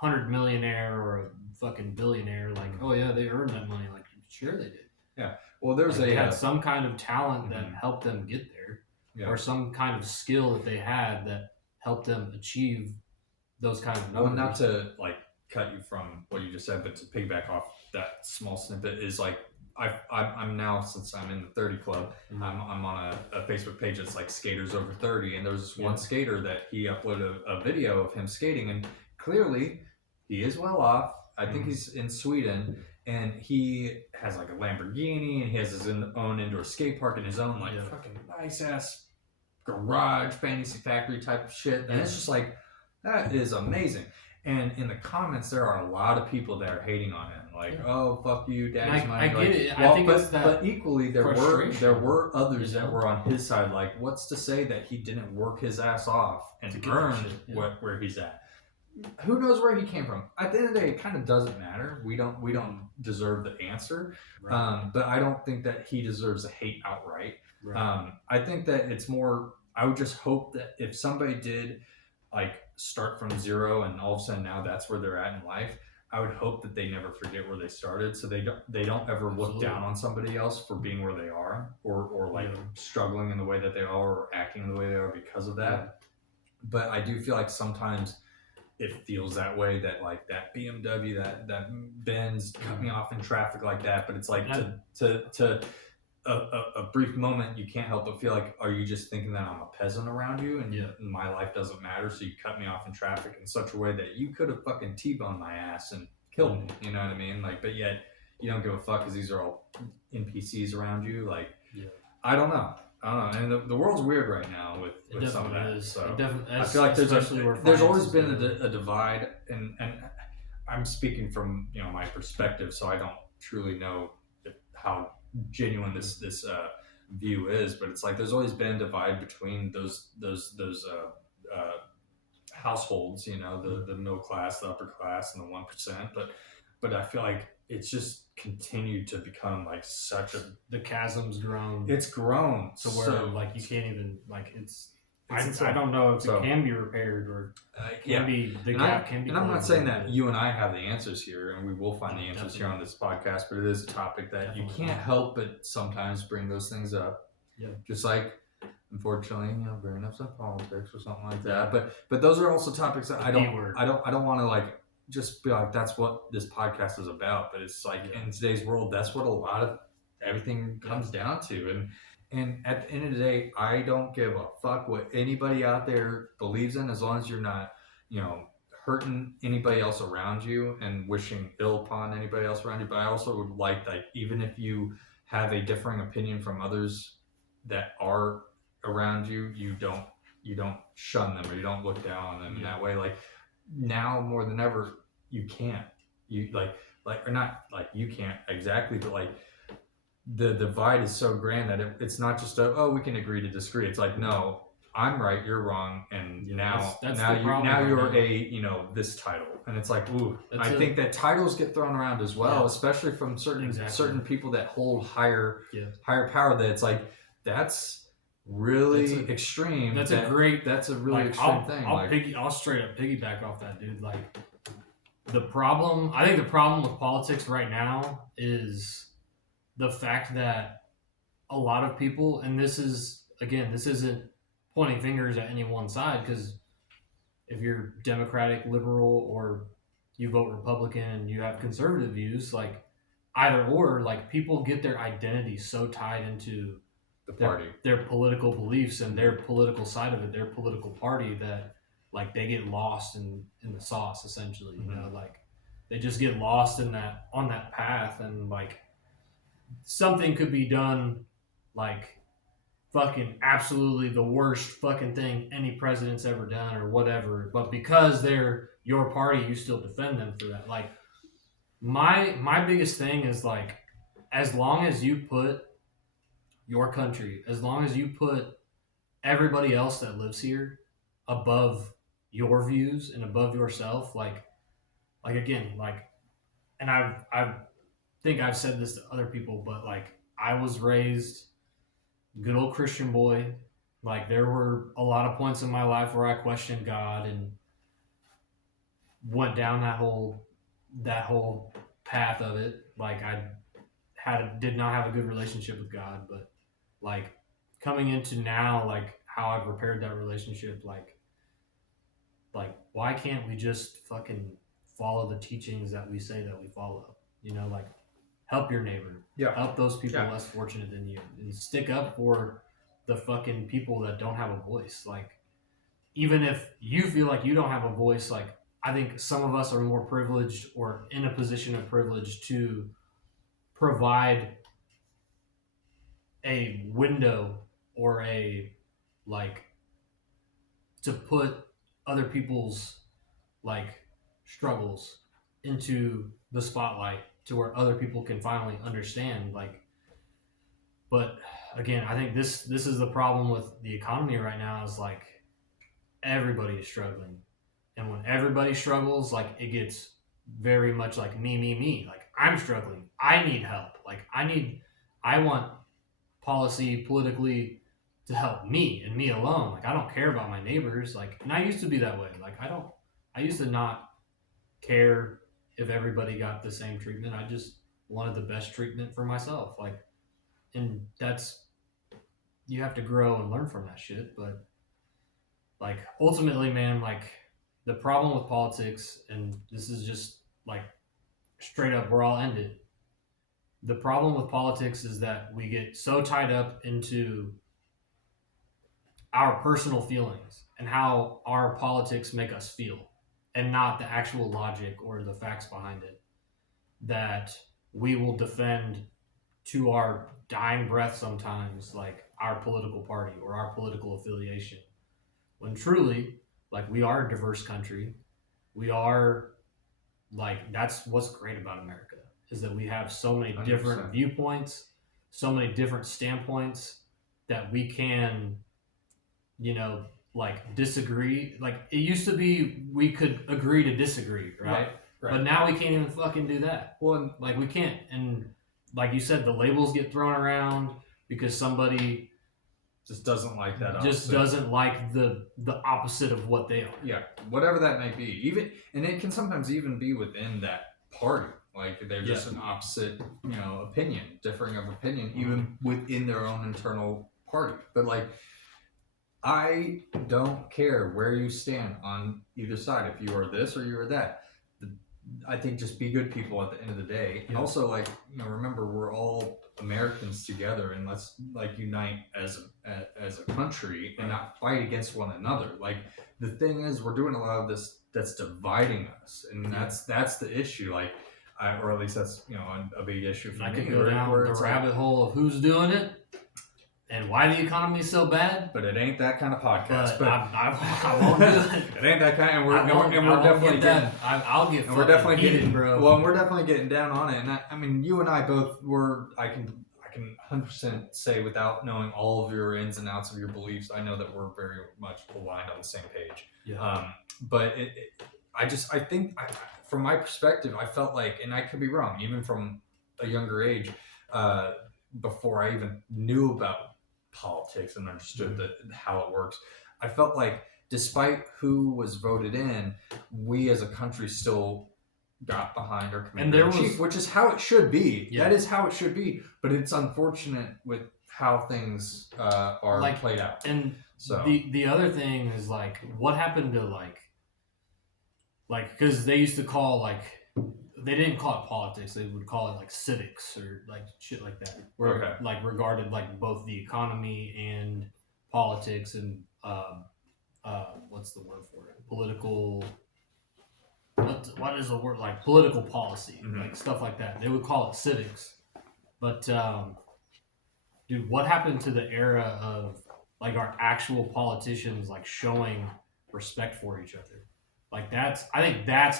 100 millionaire or a fucking billionaire, like, oh yeah, they earned that money. Like, sure they did. Yeah. Well, they had some kind of talent that helped them get there, or some kind of skill that they had that helped them achieve those kind of numbers. Well, not to like cut you from what you just said, but to piggyback off that small snippet is like, I'm now, since I'm in the 30 club, I'm on a Facebook page that's like skaters over 30, and there's this one skater that he uploaded a video of him skating, and clearly he is well off. I think he's in Sweden, and he has like a Lamborghini, and he has his own indoor skate park and his own like fucking nice ass garage, fantasy factory type of shit, and it's just like, that is amazing. And in the comments, there are a lot of people that are hating on him, like, "Oh, fuck you, daddy's money." I get it. I think but equally, there were others that were on his side. Like, what's to say that he didn't work his ass off and earn where he's at? Who knows where he came from? At the end of the day, it kind of doesn't matter. We don't deserve the answer, but I don't think that he deserves the hate outright. Right. I think that it's more. I would just hope that if somebody did like start from zero and all of a sudden now that's where they're at in life, I would hope that they never forget where they started, so they don't ever look down on somebody else for being where they are, or like struggling in the way that they are, or acting the way they are because of that. But I do feel like sometimes it feels that way, that like that BMW, that Benz cut me off in traffic like that. But it's like to a brief moment, you can't help but feel like, are you just thinking that I'm a peasant around you and my life doesn't matter, so you cut me off in traffic in such a way that you could have fucking T-boned my ass and killed me, you know what I mean? Like, but yet you don't give a fuck because these are all NPCs around you. Like, Yeah. I don't know. And the world's weird right now with some of that. Is. So I feel like there's always been a divide, and I'm speaking from my perspective, so I don't truly know how genuine this view is, but it's like there's always been a divide between those households, the middle class, the upper class, and the 1%. But I feel like it's just continued to become like such a the chasm's grown. It's grown to where like you can't even like it's. It's I don't know if it can be repaired or can be the gap can be. And I'm not saying that you and I have the answers here, and we will find the answers here on this podcast. But it is a topic that you can't help but sometimes bring those things up. Yeah. Just like, unfortunately, bringing up some politics or something like that. But those are also topics that I don't want to like just be like that's what this podcast is about. But it's like in today's world, that's what a lot of everything comes down to. And at the end of the day, I don't give a fuck what anybody out there believes in, as long as you're not, hurting anybody else around you and wishing ill upon anybody else around you. But I also would like, even if you have a differing opinion from others that are around you, you don't shun them or you don't look down on them in that way. Like now more than ever, you can't. Or not like you can't exactly, but like. The divide is so grand that it's not just we can agree to disagree. It's like, no, I'm right, you're wrong, and now you're a this title, and it's like, ooh, I think that titles get thrown around as well, especially from certain people that hold higher power. That it's like that's really extreme. That's a really extreme thing. I'll straight up piggyback off that, dude. Like I think the problem with politics right now is the fact that a lot of people, and this isn't pointing fingers at any one side, because if you're Democratic, liberal, or you vote Republican, you have conservative views, like either or, like people get their identity so tied into the party, their political beliefs and their political side of it, their political party, that like they get lost in the sauce, essentially. Like they just get lost on that path, and like something could be done, like fucking absolutely the worst fucking thing any president's ever done or whatever, but because they're your party, you still defend them for that. Like my biggest thing is like, as long as you put your country, as long as you put everybody else that lives here above your views and above yourself, like again, like, and I've think I've said this to other people, but like I was raised good old Christian boy. Like there were a lot of points in my life where I questioned God and went down that whole path of it. Like I did not have a good relationship with God, but like coming into now, like how I've repaired that relationship, like why can't we just fucking follow the teachings that we say that we follow? Like help your neighbor. Yeah. Help those people less fortunate than you. And stick up for the fucking people that don't have a voice. Like, even if you feel like you don't have a voice, like, I think some of us are more privileged or in a position of privilege to provide a window or to put other people's, like, struggles into the spotlight, to where other people can finally understand, like. But again, I think this is the problem with the economy right now, is like everybody is struggling, and when everybody struggles, like it gets very much like me, like I'm struggling, I need help, like I want policy politically to help me and me alone. Like I don't care about my neighbors, like, and I used to be that way. Like I used to not care if everybody got the same treatment. I just wanted the best treatment for myself. Like, and that's, you have to grow and learn from that shit. But like ultimately, man, like the problem with politics, and this is just like straight up where I'll end it. The problem with politics is that we get so tied up into our personal feelings and how our politics make us feel, and not the actual logic or the facts behind it, that we will defend to our dying breath sometimes like our political party or our political affiliation. When truly, like we are a diverse country. We are like that's what's great about America is that we have so many different 100%. viewpoints, so many different standpoints that we can, you know, like disagree. Like it used to be we could agree to disagree, right? Right. But now we can't even fucking do that. Well, Like we can't. And like you said, the labels get thrown around because somebody just doesn't like that. just opposite. doesn't like the opposite of what they are. Yeah, whatever that may be. Even and it can sometimes even be within that party. Like they're just an opposite, opinion, differing of opinion, even within their own internal party. But like, I don't care where you stand on either side. If you are this or you are that, I think just be good people at the end of the day. And also, like, remember we're all Americans together, and let's like unite as a country and not fight against one another. Like the thing is, we're doing a lot of this that's dividing us, and that's the issue. Like, or at least that's a big issue for I me. could go down the rabbit hole of who's doing it and why the economy is so bad. But it ain't that kind of podcast. But I won't do it. It ain't that kind, and we're definitely getting. I'll get. We're definitely heated, bro. Well, we're definitely getting down on it. And I mean, you and I both were. I can 100% say without knowing all of your ins and outs of your beliefs, I know that we're very much aligned on the same page. Yeah. But I think from my perspective, I felt like, and I could be wrong, even from a younger age, before I even knew about politics and understood how it works, I felt like despite who was voted in, we as a country still got behind our commander-in-chief, which is how it should be. Yeah. That is how it should be. But it's unfortunate with how things are like, played out. And so the other thing is like, what happened to like because they used to call they didn't call it politics. They would call it like civics or like shit like that. Where like regarded like both the economy and politics and what's the word for it? Political. What is the word, like political policy, like stuff like that. They would call it civics. But dude, what happened to the era of like our actual politicians like showing respect for each other? Like I think that's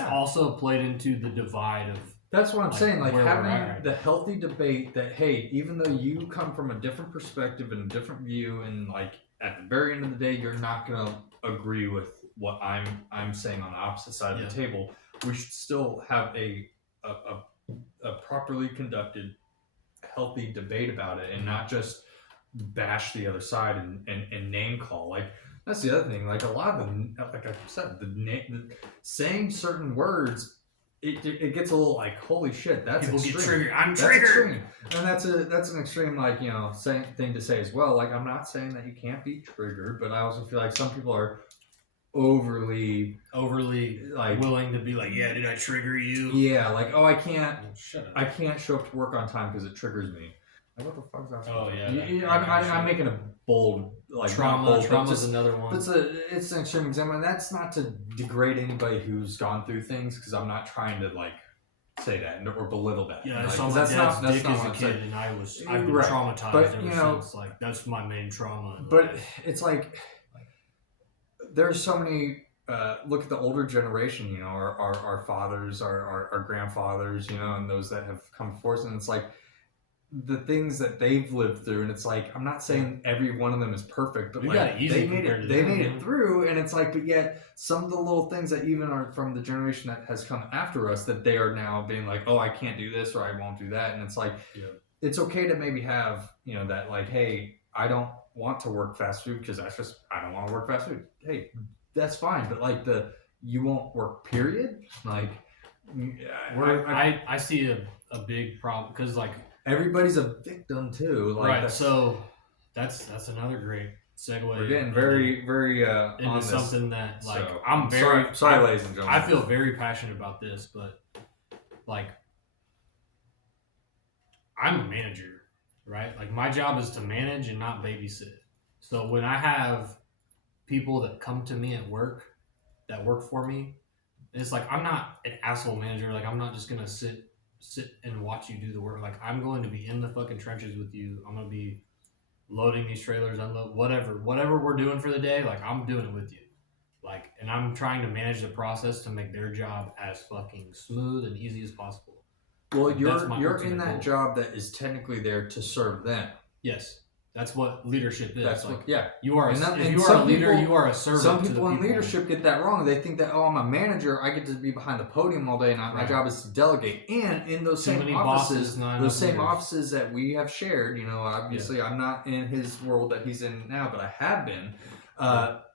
also played into the divide of. That's what I'm saying. Like having the healthy debate that, hey, even though you come from a different perspective and a different view, and like at the very end of the day, you're not gonna agree with what I'm saying on the opposite side of the table. We should still have a properly conducted, healthy debate about it, and not just bash the other side and name call. Like that's the other thing. Like a lot of them, like I said, the saying certain words. It gets a little like, holy shit, that's people extreme. Get triggered. I'm triggered, extreme. And that's an extreme thing to say as well. Like I'm not saying that you can't be triggered, but I also feel like some people are overly like willing to be like, yeah, did I trigger you? Yeah, like I can't show up to work on time because it triggers me. Like what the fuck is that? Oh yeah, I'm making a bold like trauma's another one. It's an extreme example, and that's not to degrade anybody who's gone through things, because I'm not trying to like say that or belittle that. Yeah, I saw my dad's dick as a kid, and I've been traumatized ever since. Like that's my main trauma. But it's like there's so many. Look at the older generation, our fathers, our grandfathers, and those that have come before us, and it's like the things that they've lived through, and it's like I'm not saying every one of them is perfect, but like they made it through, and it's like, but yet some of the little things that even are from the generation that has come after us, that they are now being like, oh, I can't do this or I won't do that, and it's like it's okay to maybe have that like, hey, I don't want to work fast food because I don't want to work fast food. Hey, that's fine, but like you won't work, period. Like I see a big problem because like everybody's a victim too. Like, right. So that's another great segue. We're getting very into on something that like so, I'm very sorry, ladies and gentlemen. I feel very passionate about this, but like I'm a manager, right? Like my job is to manage and not babysit. So when I have people that come to me at work that work for me, it's like I'm not an asshole manager. Like I'm not just gonna sit and watch you do the work. Like I'm going to be in the fucking trenches with you. I'm gonna be loading these trailers, unload whatever we're doing for the day. Like I'm doing it with you. Like, and I'm trying to manage the process to make their job as fucking smooth and easy as possible. Well, Like, you're in that job that is technically there to serve them. Yes, that's what leadership is. That's like, what, yeah. You are. And you are a leader. You are a servant. Some people to the in leadership get that wrong. They think that I'm a manager. I get to be behind the podium all day, and my job is to delegate. And in those same offices, offices that we have shared, obviously I'm not in his world that he's in now, but I have been.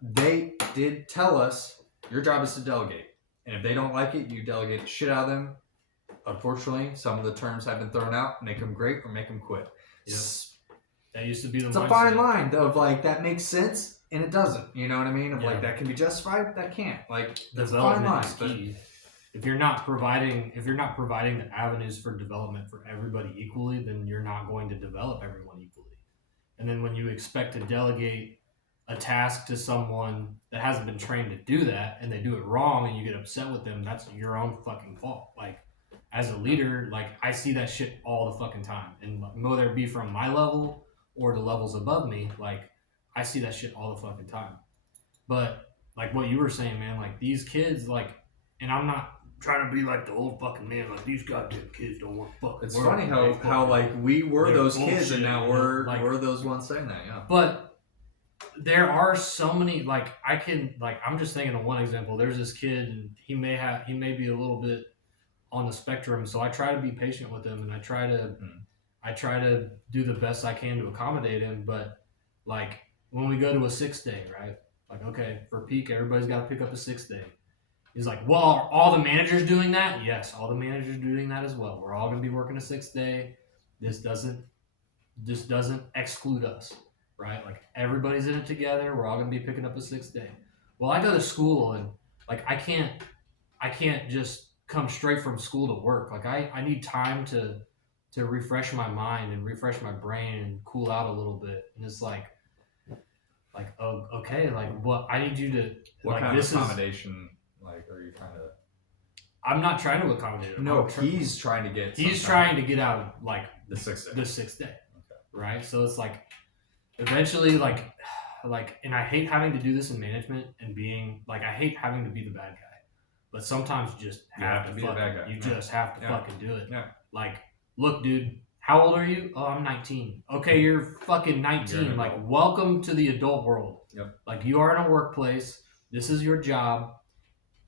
They did tell us your job is to delegate, and if they don't like it, you delegate the shit out of them. Unfortunately, some of the terms have been thrown out. Make them great or make them quit. Yep. That used to be the. It's a fine line of like that makes sense and it doesn't. You know what I mean? Of like that can be justified, that can't. Like there's a fine line. But if you're not providing the avenues for development for everybody equally, then you're not going to develop everyone equally. And then when you expect to delegate a task to someone that hasn't been trained to do that and they do it wrong and you get upset with them, that's your own fucking fault. Like as a leader, like I see that shit all the fucking time, and whether it be from my level or the levels above me, like I see that shit all the fucking time. But like what you were saying, man, like these kids, like, and I'm not trying to be like the old fucking man, like these goddamn kids don't want fucking. It's funny how like we were those kids and now we're those ones saying that, yeah. But there are so many, like I'm just thinking of one example. There's this kid and he may be a little bit on the spectrum, so I try to be patient with him and I try to do the best I can to accommodate him. But like when we go to a 6th day, right? Like, okay, for peak, everybody's got to pick up a 6th day. He's like, well, are all the managers doing that? Yes, all the managers are doing that as well. We're all going to be working a 6th day. This doesn't exclude us, right? Like everybody's in it together. We're all going to be picking up a 6th day. Well, I go to school and like I can't just come straight from school to work. Like I need time to refresh my mind and refresh my brain and cool out a little bit. And it's like oh, okay, like what I need you to what like kind this of accommodation like are you trying to I'm not trying to accommodate him. No, he's trying to get trying to get out of like the 6th day. Okay. Right? So it's like eventually like and I hate having to do this in management and being like I hate having to be the bad guy. But sometimes you just have to be the bad guy. You just have to fucking do it. Yeah. Like, look, dude, how old are you? Oh, I'm 19. Okay, you're fucking 19. Like, welcome to the adult world. Yep. Like, you are in a workplace. This is your job.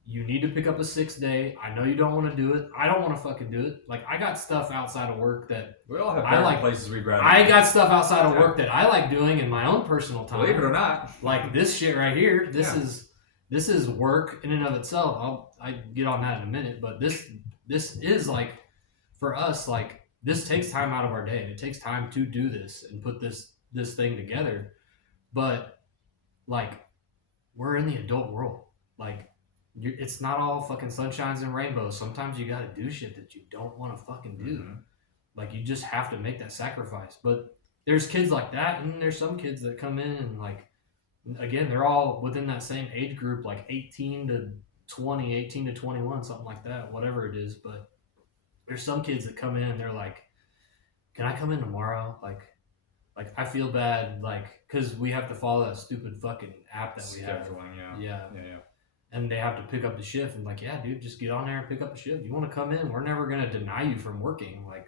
You need to pick up a 6th day. I know you don't want to do it. I don't want to fucking do it. Like, I got stuff outside of work that we all have better places we'd rather. I got stuff outside of work that I like doing in my own personal time. Believe it or not. Like this shit right here. This is work in and of itself. I get on that in a minute, but this is like for us, like this takes time out of our day. It takes time to do this and put this thing together. But like we're in the adult world. Like it's not all fucking sunshines and rainbows. Sometimes you got to do shit that you don't want to fucking do. Mm-hmm. Like you just have to make that sacrifice. But there's kids like that, and there's some kids that come in and like. Again, they're all within that same age group, like 18 to 20, 18 to 21, something like that, whatever it is. But there's some kids that come in and they're like, can I come in tomorrow? Like I feel bad, like, because we have to follow that stupid fucking app that we have. Yeah. And they have to pick up the shift. And like, yeah, dude, just get on there and pick up the shift. You want to come in? We're never going to deny you from working. Like,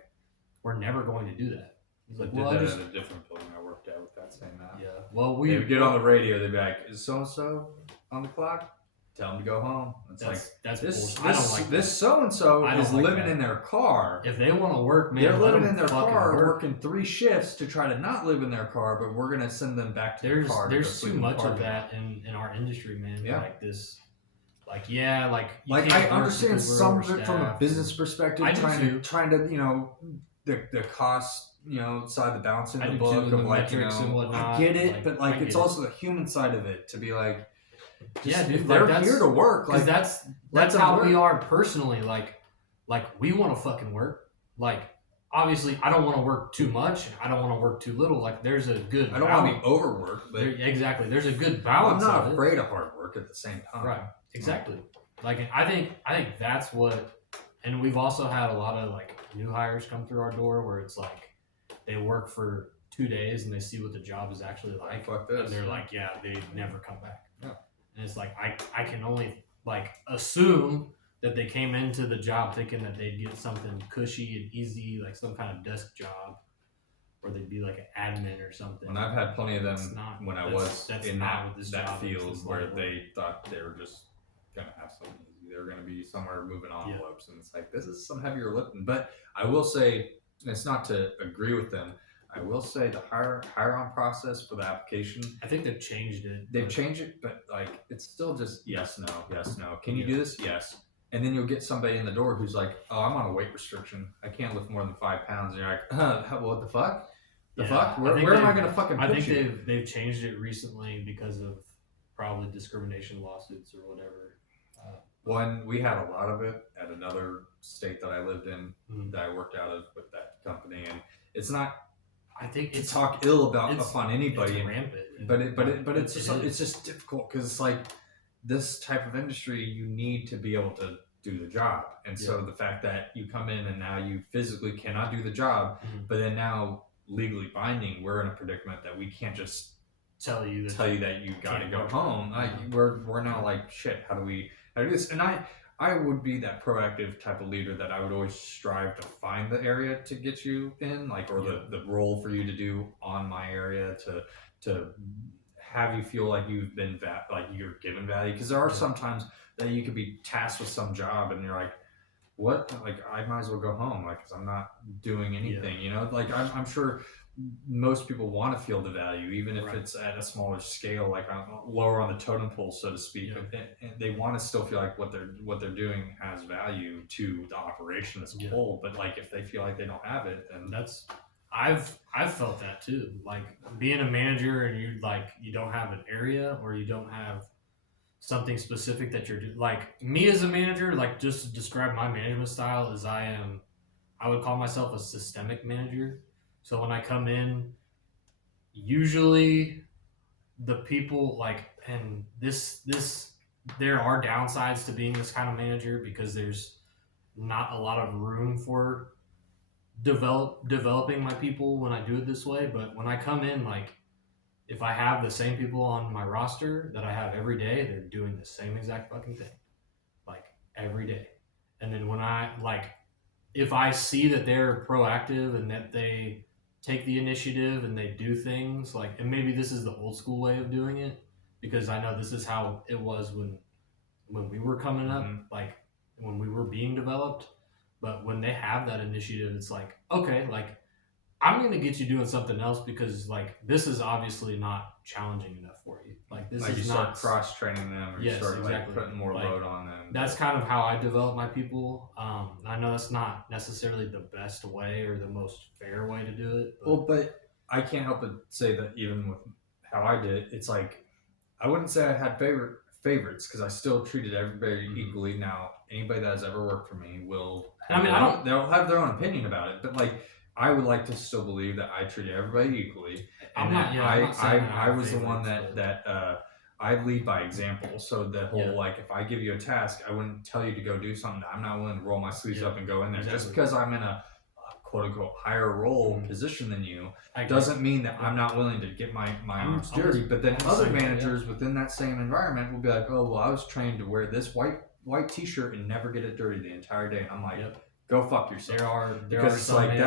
we're never going to do that. He's like, well, I did that at a different building I worked at with that same app. Yeah. Well, they would get on the radio. They'd be like, "Is so and so on the clock? Tell them to go home." It's that's this. I don't like this so and so is living in their car. If they want to work, man, they're living in their car, working 3 shifts to try to not live in their car. But we're gonna send them back to their car. There's too much of that in our industry, man. Yeah. Like this. Like I understand some of it from a business perspective, trying to the cost. Side the balancing the book of like, and whatnot. I get it, but like it's also the human side of it to be like, yeah, dude, if they're here to work, like that's how we are personally. Like we want to fucking work. Like obviously, I don't want to work too much. I don't want to work too little. Like there's a good. I don't want to be overworked, but exactly. There's a good balance. I'm not afraid of hard work at the same time. Right. Exactly. Like I think that's what, and we've also had a lot of like new hires come through our door where it's like they work for 2 days and they see what the job is actually like, Fuck this. and they're like, yeah, they never come back. Yeah. And it's like I can only like assume that they came into the job thinking that they'd get something cushy and easy, like some kind of desk job, or they'd be like an admin or something. And I've had plenty of them when I was that's in not that what this job is. field It's where like- they thought they were just gonna have something easy. They were gonna be somewhere moving envelopes, and it's like this is some heavier lifting. But I will say, and it's not to agree with them. I will say the hire on process for the application. I think they've changed it. They've changed it, but like it's still just yes, no, yes, no. Can you Yeah. do this? Yes. And then you'll get somebody in the door who's like, "Oh, I'm on a weight restriction. I can't lift more than 5 pounds." And you're like, "What the fuck? The Yeah, fuck? I Where think am I they've- gonna fucking I put think you?" they've changed it recently because of probably discrimination lawsuits or whatever. One, we had a lot of it at another state that I lived in Mhm. that I worked out of with that company, and it's not I think to it's talk ill about it's- upon anybody, It's rampant. but it's just It is. it's just difficult because it's like this type of industry you need to be able to do the job, and so the fact that you come in and now you physically cannot do the job, Mhm. but then now legally binding, we're in a predicament that we can't just tell you that you got to can't go work. home. Like we're now like shit. How do do this? And I would be that proactive type of leader that I would always strive to find the area to get you in, like or the role for you to do on my area to have you feel like you've been like you're given value, because there are some times that you could be tasked with some job and you're like, what? Like I might as well go home, like, because I'm not doing anything, you know. Like I'm sure most people want to feel the value, even if it's at a smaller scale, like lower on the totem pole, so to speak. Yeah. But they want to still feel like what they're doing has value to the operation as a whole. But like if they feel like they don't have it, then that's I've felt that too. Like being a manager and you don't have an area or you don't have something specific that you're doing. Like me as a manager, like just to describe my management style is I would call myself a systemic manager. So when I come in, usually the people like, and this there are downsides to being this kind of manager because there's not a lot of room for developing my people when I do it this way. But when I come in, like if I have the same people on my roster that I have every day, they're doing the same exact fucking thing, like every day. And then when if I see that they're proactive and that they take the initiative and they do things like, and maybe this is the old school way of doing it because I know this is how it was when we were coming up, like when we were being developed. But when they have that initiative, it's like, okay, like I'm gonna get you doing something else because like this is obviously not challenging enough for you. Like this like is you not start cross training them, or you start like putting more load on them. That's kind of how I develop my people. I know that's not necessarily the best way or the most fair way to do it. But I can't help but say that even with how I did it, it's like I wouldn't say I had favorites because I still treated everybody equally. Now anybody that has ever worked for me will. They'll have their own opinion about it, but like. I would like to still believe that I treated everybody equally, and I was the one that I lead by example. So the whole like if I give you a task, I wouldn't tell you to go do something that I'm not willing to roll my sleeves up and go in there. Just because I'm in a quote unquote higher role position than you doesn't mean that I'm not willing to get my arms dirty. But then other managers within that same environment will be like, oh well, I was trained to wear this white t-shirt and never get it dirty the entire day, and I'm like. Go fuck yourself. Because it's like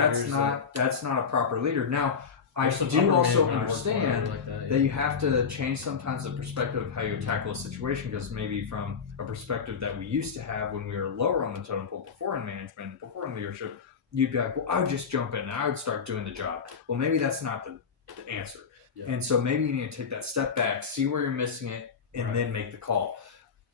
that's not a proper leader. Now I do also understand that you have to change sometimes the perspective of how you tackle a situation, because maybe from a perspective that we used to have when we were lower on the totem pole before in management, before in leadership, you'd be like, well, I would just jump in and I would start doing the job. Well, maybe that's not the answer. And so maybe you need to take that step back, see where you're missing it, and then make the call.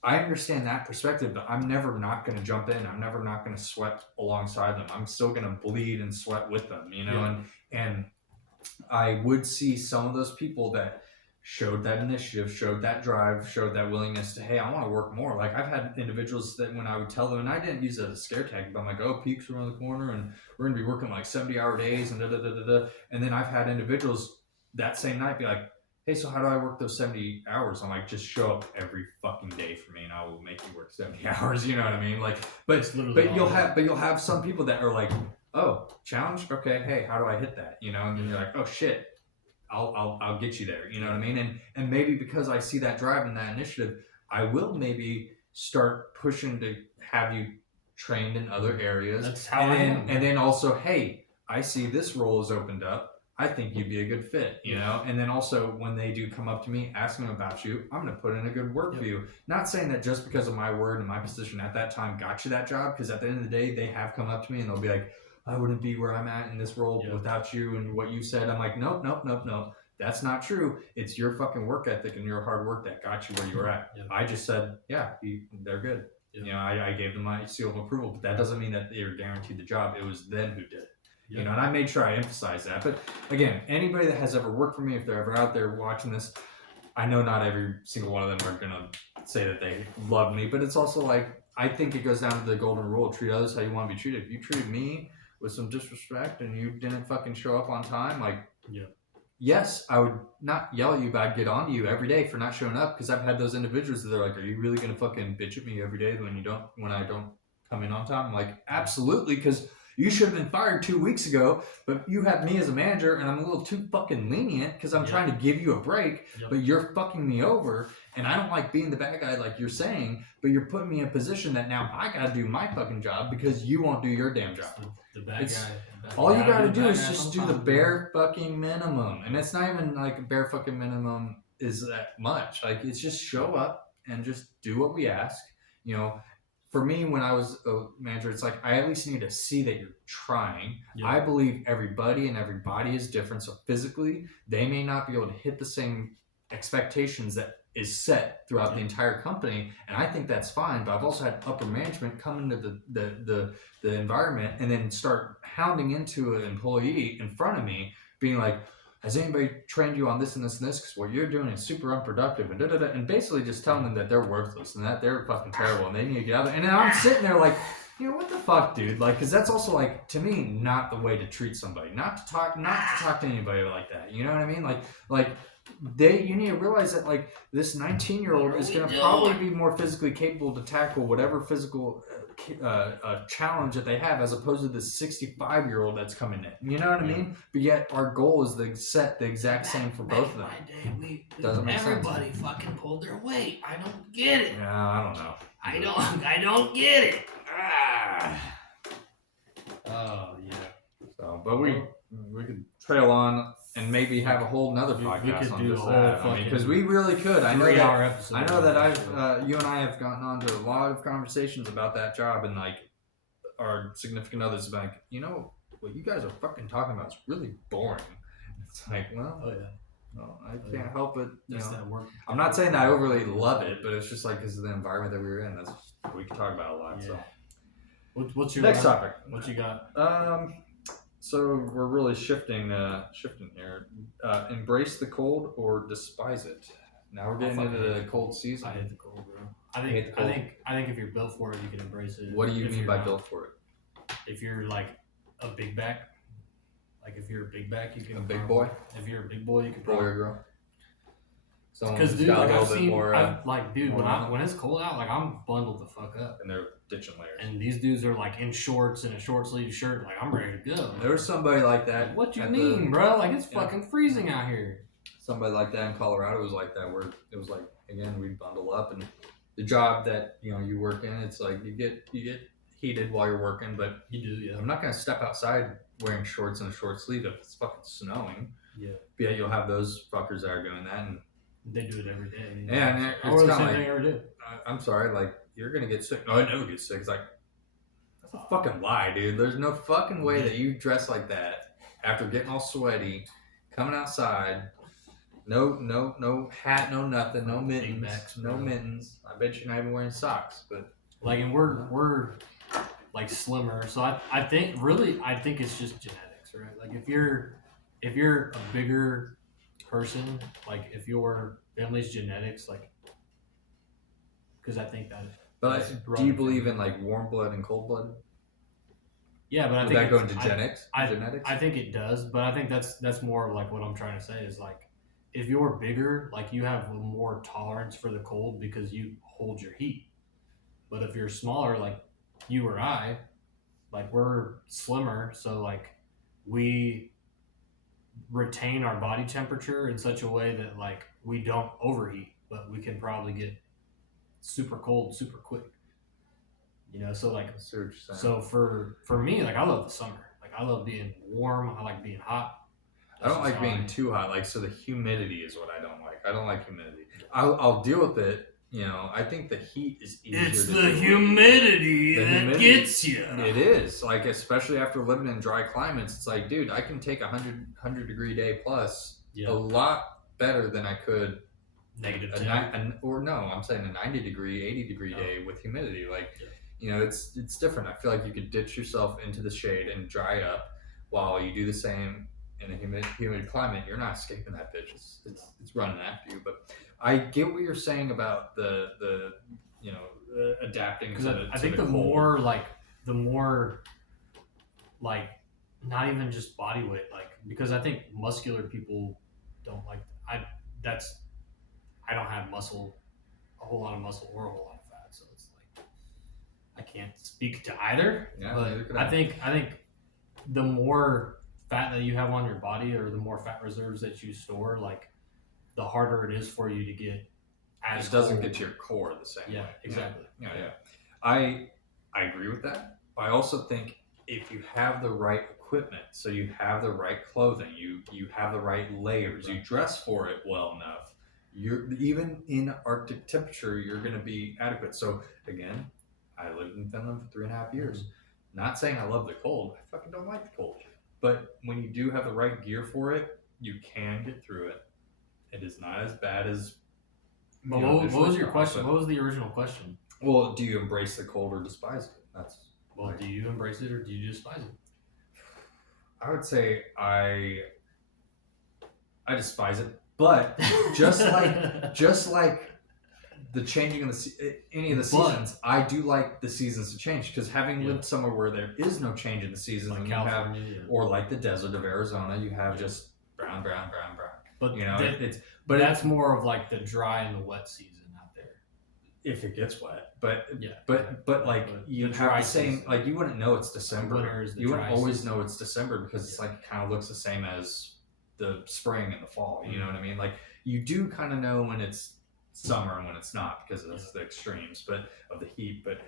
I understand that perspective, but I'm never not going to jump in. I'm never not going to sweat alongside them. I'm still going to bleed and sweat with them, you know? And I would see some of those people that showed that initiative, showed that drive, showed that willingness to, hey, I want to work more. Like I've had individuals that when I would tell them, and I didn't use it as a scare tactic, but I'm like, oh, peaks around the corner and we're going to be working like 70-hour days and da-da-da-da-da. And then I've had individuals that same night be like, hey, so how do I work those 70 hours? I'm like, just show up every fucking day for me and I will make you work 70 hours. You know what I mean? Like, but you'll have some people that are like, oh, challenge? Okay, hey, how do I hit that? You know, and then you're like, oh shit, I'll get you there. You know what I mean? And maybe because I see that drive and that initiative, I will maybe start pushing to have you trained in other areas. That's how I am. And then also, hey, I see this role is opened up. I think you'd be a good fit, you know? And then also when they do come up to me, asking about you, I'm going to put in a good word for you. Not saying that just because of my word and my position at that time got you that job, because at the end of the day, they have come up to me and they'll be like, I wouldn't be where I'm at in this role without you and what you said. I'm like, nope. That's not true. It's your fucking work ethic and your hard work that got you where you were at. I just said, they're good. You know, I gave them my seal of approval, but that doesn't mean that they were guaranteed the job. It was them who did it. You know, and I made sure I emphasize that. But again, anybody that has ever worked for me, if they're ever out there watching this, I know not every single one of them are gonna say that they love me, but it's also like, I think it goes down to the golden rule: treat others how you want to be treated. If you treated me with some disrespect and you didn't fucking show up on time, like, yes, I would not yell at you, but I'd get on to you every day for not showing up, because I've had those individuals that are like, are you really gonna fucking bitch at me every day when I don't come in on time? I'm like, absolutely, because you should have been fired 2 weeks ago, but you have me as a manager and I'm a little too fucking lenient because I'm trying to give you a break, but you're fucking me over, and I don't like being the bad guy like you're saying, but you're putting me in a position that now I gotta do my fucking job because you won't do your damn job. The bad guy. All you gotta do is just do the bare fucking minimum. And it's not even like a bare fucking minimum is that much. Like, it's just show up and just do what we ask, you know. For me, when I was a manager, it's like, I at least need to see that you're trying. I believe everybody and every body is different. So physically, they may not be able to hit the same expectations that is set throughout the entire company. And I think that's fine. But I've also had upper management come into the environment and then start hounding into an employee in front of me, being like, has anybody trained you on this and this and this? Because what you're doing is super unproductive, and and basically just telling them that they're worthless and that they're fucking terrible and they need to get out there. And then I'm sitting there like, you know, what the fuck, dude? Like, because that's also, like, to me, not the way to treat somebody. Not to talk to anybody like that. You know what I mean? Like you need to realize that, like, this 19-year-old is going to probably be more physically capable to tackle whatever physical challenge that they have, as opposed to the 65-year-old that's coming in. You know what I mean? But yet our goal is to set the exact same for both of them. Doesn't make sense. Everybody fucking pulled their weight. I don't get it. Yeah, I don't know. I don't get it. Oh yeah. So, but we could trail on and maybe have a whole nother podcast on just that. I mean, because we really could. I know that I've you and I have gotten onto a lot of conversations about that job, and like our significant others, like, you know, what you guys are fucking talking about is really boring. It's like, well, no, I can't help it. You know, I'm not saying that I overly love it, but it's just like, because of the environment that we were in. That's we can talk about a lot. So, what's your next topic? What you got? So we're really shifting here. Embrace the cold or despise it. Now we're getting into the cold season. I hate the cold, bro. I think if you're built for it, you can embrace it. What do you mean by built for it? If you're like a big back, if you're a big back, you can. A big boy. If you're a big boy, you can. Boy or girl. Because dude, like I've seen, when it's cold out, like I'm bundled the fuck up. And they're ditching layers. And these dudes are like in shorts and a short sleeve shirt, like I'm ready to go. There was somebody like that. What you mean, bro? Like it's fucking freezing out here. Somebody like that in Colorado was like that, where it was like, again, we bundle up, and the job that you work in, it's like you get heated while you're working, but you do, yeah. I'm not gonna step outside wearing shorts and a short sleeve if it's fucking snowing. Yeah. But yeah, you'll have those fuckers that are doing that, and they do it every day. Yeah, and it's kind of like, they ever do. I'm sorry, like, you're gonna get sick. No, I never get sick. It's like, that's a fucking lie, dude. There's no fucking way that you dress like that after getting all sweaty, coming outside. No hat, no nothing, no mittens, no mittens. I bet you're not even wearing socks, but like, and we're like slimmer, so I think it's just genetics, right? Like if you're a bigger person, like if your family's genetics, like, because I think that. But do you believe in like warm blood and cold blood? Yeah, but I think that go into genetics. I think it does, but I think that's more of like what I'm trying to say is like, if you're bigger, like you have more tolerance for the cold because you hold your heat. But if you're smaller, like you or I, like we're slimmer, so like we retain our body temperature in such a way that like we don't overheat, but we can probably get super cold super quick. So like I see what you're saying. so for me, like I love the summer. Like I love being warm. I like being hot. I don't like being too hot. Like, so the humidity is what I don't like. I don't like humidity. I'll deal with it. I think the heat is easier. It's to the deal with. humidity The that humidity, gets you. It is. Like, especially after living in dry climates, it's like, dude, I can take 100 degree day plus a lot better than I could negative 10. I'm saying a 90 degree, 80 degree day with humidity. Like, it's different. I feel like you could ditch yourself into the shade and dry up while you do the same in a humid climate. You're not escaping that bitch. It's running after you. But I get what you're saying about the adapting Because to I think the the cold. more like not even just body weight, like because I think muscular people don't like I don't have a whole lot of muscle or a whole lot of fat, so it's like I can't speak to either. Yeah, but I think the more fat that you have on your body or the more fat reserves that you store, like the harder it is for you to get as it doesn't cold. get to your core the same way. Yeah, exactly. Yeah. I agree with that. I also think if you have the right equipment, so you have the right clothing, you have the right layers, you dress for it well enough, you're even in Arctic temperature, you're going to be adequate. So again, I lived in Finland for 3.5 years. Mm-hmm. Not saying I love the cold. I fucking don't like the cold. But when you do have the right gear for it, you can get through it. It is not as bad as. But what was your question? What was the original question? Well, do you embrace the cold or despise it? Do you embrace it or do you despise it? I would say I despise it, but just like the changing of any of the seasons, I do like the seasons to change because having lived somewhere where there is no change in the seasons, like and California, or like the desert of Arizona, you have just brown. But but that's more of like the dry and the wet season out there. If it gets wet, but like you have the same season. Like you wouldn't know it's December. You wouldn't always know it's December because it's like it kind of looks the same as the spring and the fall. You know what I mean? Like you do kind of know when it's summer and when it's not because of the extremes, but of the heat. But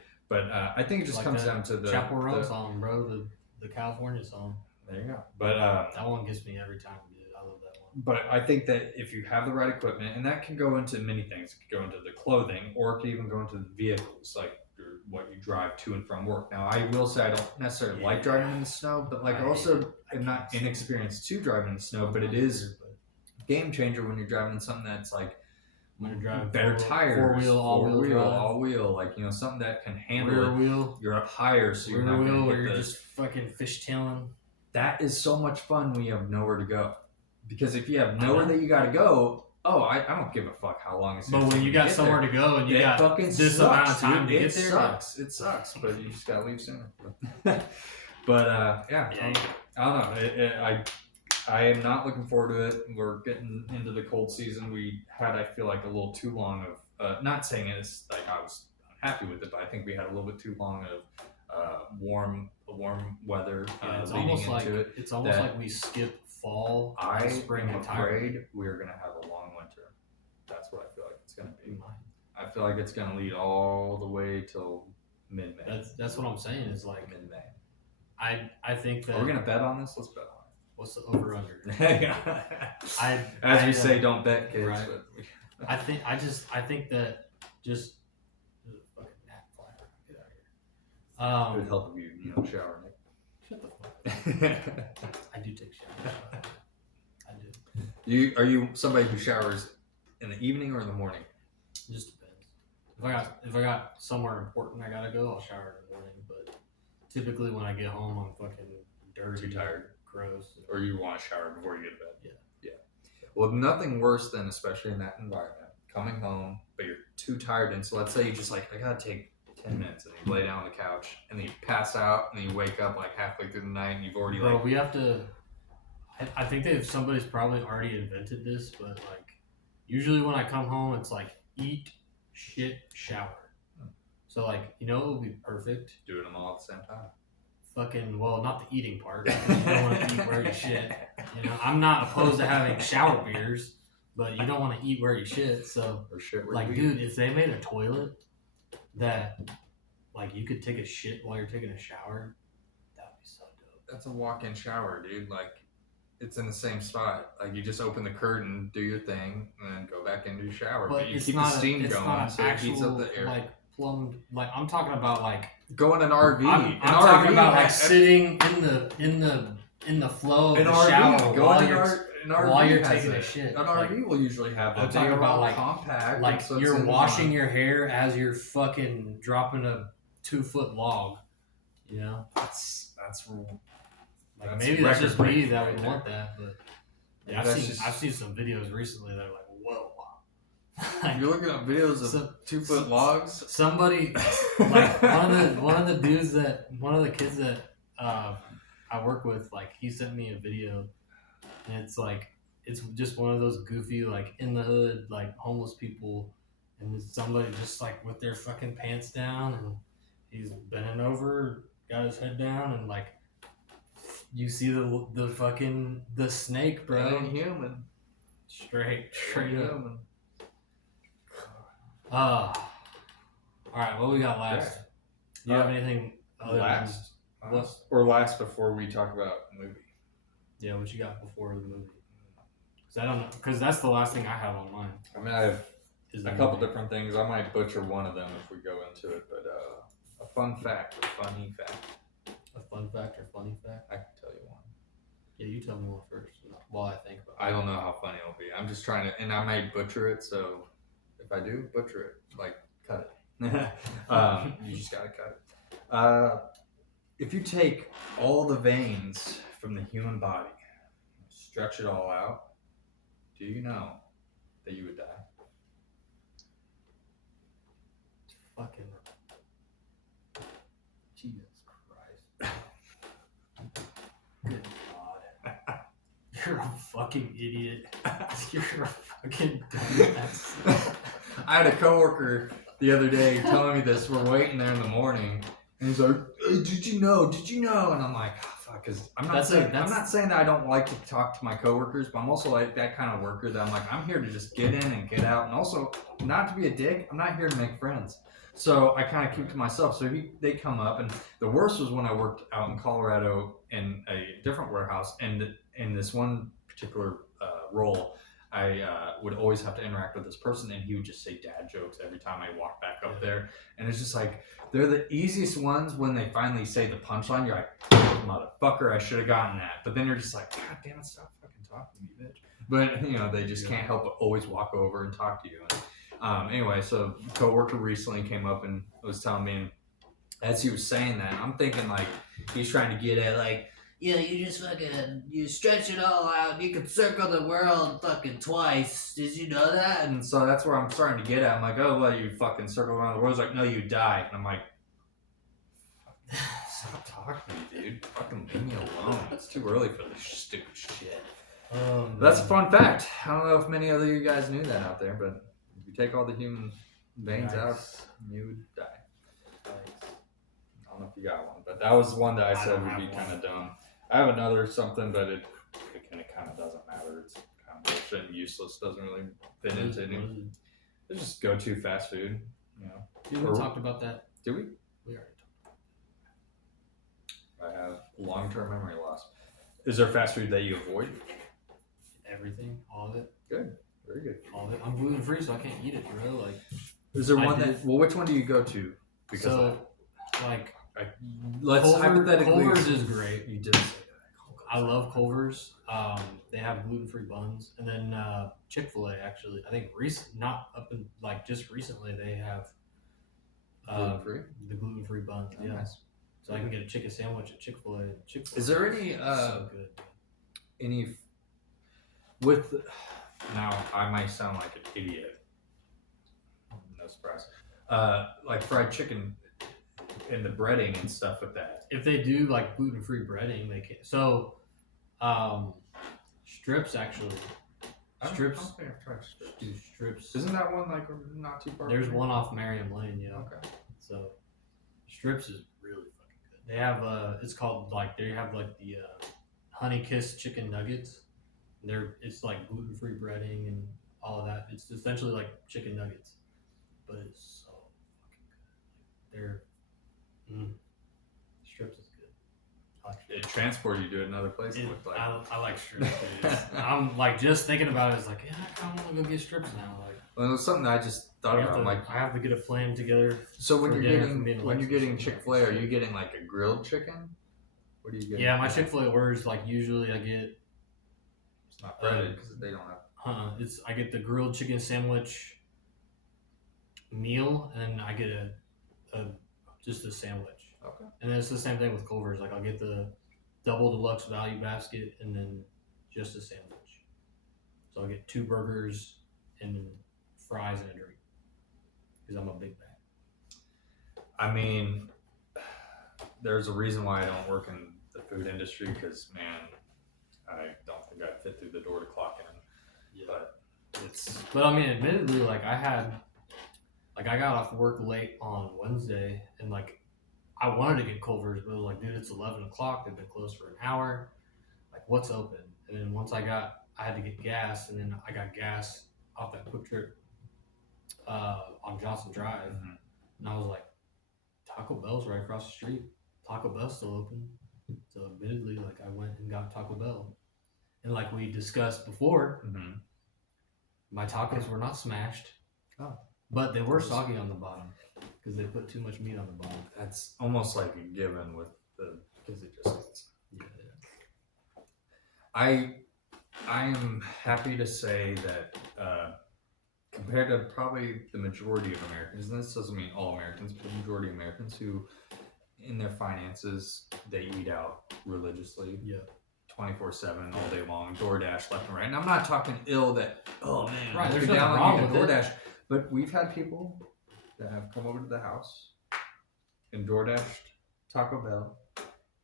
I think it just comes down to the Chapel Roan song, bro. The California song. There you go. But that one gets me every time. I love that one. But I think that if you have the right equipment, and that can go into many things, it could go into the clothing, or it could even go into the vehicles, like what you drive to and from work. Now, I will say I don't necessarily like driving in the snow, but like I also am not inexperienced to driving in the snow. But it is a game changer when you're driving in something that's like when you're driving better tires, all wheel, like something that can handle rear wheel. You're up higher, so you're rear not wheel, where you're just fucking fishtailing. That is so much fun when you have nowhere to go. Because if you have nowhere that you got to go, I don't give a fuck how long it's. But when you got somewhere to go and you got this amount of time to get there, it sucks. But you just gotta leave sooner. But I don't know. I am not looking forward to it. We're getting into the cold season. We had, I feel like, a little too long of. Not saying it's like I was unhappy with it, but I think we had a little bit too long of warm weather leading into it. It's almost like we skip fall, spring, and afraid we're gonna have a long winter. That's what I feel like it's gonna be. I feel like it's gonna lead all the way till mid-May. That's what I'm saying. Is like mid-May. I think that. Are we gonna bet on this? Let's bet on it. What's the over/under? As we say, don't bet, kids. Right. But I think that just fucking nap fly. Get out of here. It would help if you shower, Nick. Shut the fuck up. I do take showers. I do. Are you somebody who showers in the evening or in the morning? It just depends. If I got somewhere important I gotta go, I'll shower in the morning. But typically when I get home, I'm fucking dirty, too tired, gross. Or you want to shower before you get to bed. Yeah. Well, nothing worse than, especially in that environment, coming home but you're too tired, and so let's say you just like I gotta take 10 minutes, and you lay down on the couch, and then you pass out, and then you wake up like halfway through the night, and you've already we have to. I think that if somebody's probably already invented this, but like usually when I come home, it's like eat, shit, shower. So like it would be perfect. Doing them all at the same time. Fucking not the eating part. You don't want to eat where you shit. I'm not opposed to having shower beers, but you don't want to eat where you shit. So or shit where like, you dude, if they made a toilet that like you could take a shit while you're taking a shower, that'd be so dope. That's a walk-in shower, dude. Like, it's in the same spot. Like, you just open the curtain, do your thing, and then go back into your shower. But you keep the steam going, so it heats up the air. Like plumbed. Like I'm talking about like go in an RV. I'm talking about like sitting in the flow of the shower while you're taking a shit. An RV will usually have that. I'm talking about like compact. Like you're washing your hair as you're fucking dropping a 2-foot log. That's like maybe that's just me that would want that, but yeah, I've seen some videos recently that are like, whoa. Like, you're looking at videos of 2-foot logs. Somebody like one of the kids that I work with, like he sent me a video, and it's like it's just one of those goofy like in the hood like homeless people, and it's somebody just like with their fucking pants down, and he's bending over, got his head down, and like you see the fucking the snake, bro. That ain't human. Straight up. Human. All right, what we got last? Okay. Do you have anything last before we talk about the movie? Yeah, what you got before the movie? Because I don't know, because that's the last thing I have on mine. I mean, I have a couple different things. I might butcher one of them if we go into it, but a fun fact, a funny fact. A fun fact or funny fact? I can tell you one. Yeah, you tell me one first while I think about it. I don't know how funny it'll be. I'm just trying to, and I might butcher it, so if I do, butcher it. Like, cut it. You just gotta cut it. If you take all the veins from the human body, stretch it all out, do you know that you would die? Fucking Jesus Christ. Good God. You're a fucking idiot. You're a fucking dumbass. I had a coworker the other day telling me this. We're waiting there in the morning, and he's like, hey, did you know? And I'm like, oh, fuck, because I'm not saying that I don't like to talk to my coworkers, but I'm also like that kind of worker that I'm like, I'm here to just get in and get out, and also not to be a dick. I'm not here to make friends. So I kind of keep to myself. So they come up, and the worst was when I worked out in Colorado in a different warehouse, and in this one particular role, I would always have to interact with this person, and he would just say dad jokes every time I walk back up there. And it's just like, they're the easiest ones when they finally say the punchline. You're like, motherfucker, I should have gotten that. But then you're just like, God damn it, stop fucking talking to me, bitch. But, they just can't help but always walk over and talk to you. And, anyway, so a coworker recently came up and was telling me, as he was saying that, I'm thinking like, he's trying to get at like, yeah, you just fucking, you stretch it all out. You can circle the world fucking twice. Did you know that? And so that's where I'm starting to get at. I'm like, oh, well, you fucking circle around the world. He's like, no, you die. And I'm like, stop talking to me, dude. Fucking leave me alone. It's too early for this stupid shit. That's a fun fact. I don't know if many other you guys knew that out there, but if you take all the human veins out, you would die. I don't know if you got one, but that was one that I said would be kind of dumb. I have another something, but it kind of doesn't matter. It's kind of bullshit and useless. Doesn't really fit into anything. It's just go-to fast food, We talked about that. Did we? We already talked about I have long-term memory loss. Is there fast food that you avoid? everything, all of it. Good. Very good. All of it. I'm gluten-free, so I can't eat it, bro. Like, is there one that? Well, which one do you go to? Because let's hypothetically. Culver's is great. You did say that. I love Culver's. They have gluten-free buns, and then Chick-fil-A actually. I think just recently they have gluten-free. The gluten-free buns. Oh, yeah. Nice. So I can get a chicken sandwich at Chick-fil-A. Is there any so good? Now I might sound like an idiot. No surprise. Like fried chicken and the breading and stuff with that. If they do like gluten-free breading, they can. So, Strips actually. I don't think I've tried strips. Dude, strips. Isn't that one like not too far? There's one off Merriam Lane, yeah. Okay. So, strips is really fucking good. They have it's called like they have like the honey kiss chicken nuggets. It's like gluten free breading and all of that. It's essentially like chicken nuggets, but it's so fucking good. Like strips is good. I like It strips. transported you to another place. It looked like. I like strips. Dude. I'm like just thinking about it. It's like, yeah, I kind of want to go get strips now. Like, Well, it was something I just thought about. Like, I have to get a plan together. so when for you're dinner for me and getting Alexis. Chick-fil-A, are you getting like a grilled chicken? What are you getting? Yeah, my Chick-fil-A orders like usually I get. It's not breaded because they don't have. I get the grilled chicken sandwich meal, and I get just a sandwich. Okay. And then it's the same thing with Culver's. Like I'll get the double deluxe value basket, and then just a sandwich. So I'll get 2 burgers and fries and a drink because I'm a big bag. I mean, there's a reason why I don't work in the food industry because, man, I don't think I'd fit through the door to clock in. Yeah. But I mean, admittedly, like I got off work late on Wednesday, and like I wanted to get Culver's, but it was like, dude, it's 11 o'clock. They've been closed for an hour. Like, what's open? And then once I had to get gas, and then I got gas off that quick trip on Johnson Drive, and I was like, Taco Bell's right across the street. Taco Bell's still open. So admittedly, like I went and got Taco Bell, and like we discussed before, my tacos were not smashed. Oh. But they were soggy on the bottom because they put too much meat on the bottom. that's almost like a given with the because it just. Yeah. I am happy to say that compared to probably the majority of Americans, and this doesn't mean all Americans, but the majority of Americans who, in their finances, they eat out religiously. Yeah. 24/7 all day long, DoorDash left and right. And I'm not talking ill that, oh man, Right, there's you're nothing down wrong on with DoorDash. But we've had people that have come over to the house and DoorDashed Taco Bell.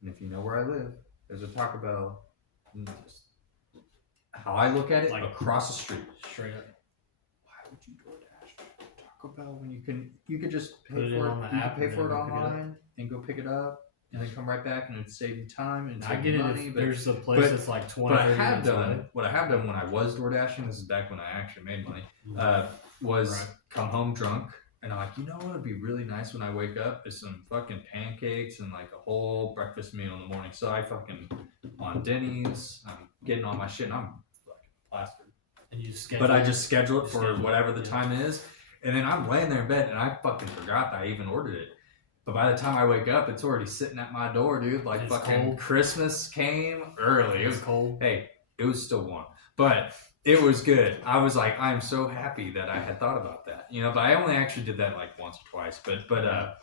And if you know where I live, there's a Taco Bell. And just how I look at it, Like, across the street. Straight up. Why would you DoorDash Taco Bell when you could just pay Put it for on it? the You app could pay and for it then pick it up. online and go pick it up. And then come right back and it'd save you time and I save get you it money. if But there's a place that's like 20 what I 30 have minutes done, away. what I have done when I was DoorDashing, this is back when I actually made money, was Right. come home drunk and I'm like, you know what would be really nice when I wake up is some fucking pancakes and like a whole breakfast meal in the morning. So I fucking on Denny's, I'm getting all my shit and I'm fucking plastered. And you schedule. But I just schedule it for Schedule it, whatever the yeah. time is, and then I'm laying there in bed and I fucking forgot that I even ordered it. But by the time I wake up, it's already sitting at my door, dude. Like It's fucking cold. Christmas came early. It was cold. Hey, it was still warm, but it was good. I was like, I'm so happy that I had thought about that, you know. But I only actually did that like once or twice. But I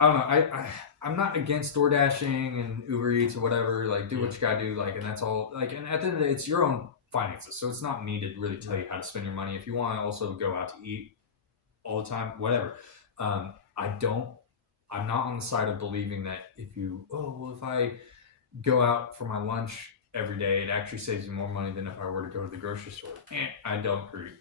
don't know. I'm not against door dashing and Uber Eats or whatever. Like, do what you gotta do. Like, and that's all. Like, and at the end of the day, it's your own finances, so it's not me to really tell you how to spend your money. If you want to also go out to eat all the time, whatever. I'm not on the side of believing that if I go out for my lunch every day, it actually saves you more money than if I were to go to the grocery store. I don't agree.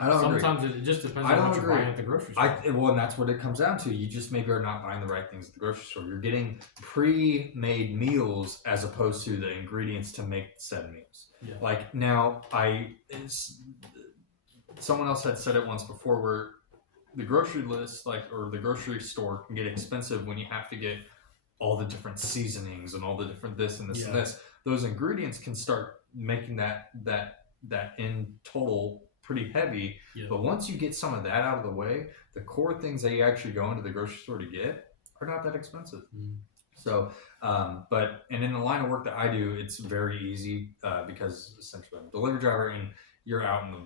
Sometimes it just depends on what you're buying at the grocery store. Well, and that's what it comes down to. You just maybe are not buying the right things at the grocery store. You're getting pre-made meals as opposed to the ingredients to make said meals. Yeah. Like now, someone else had said it once before where the grocery list, or the grocery store, can get expensive when you have to get all the different seasonings and all the different this and this and this. Those ingredients can start making that in total pretty heavy. Yeah. But once you get some of that out of the way, the core things that you actually go into the grocery store to get are not that expensive. So, and in the line of work that I do, it's very easy because essentially I'm a delivery driver and you're out in the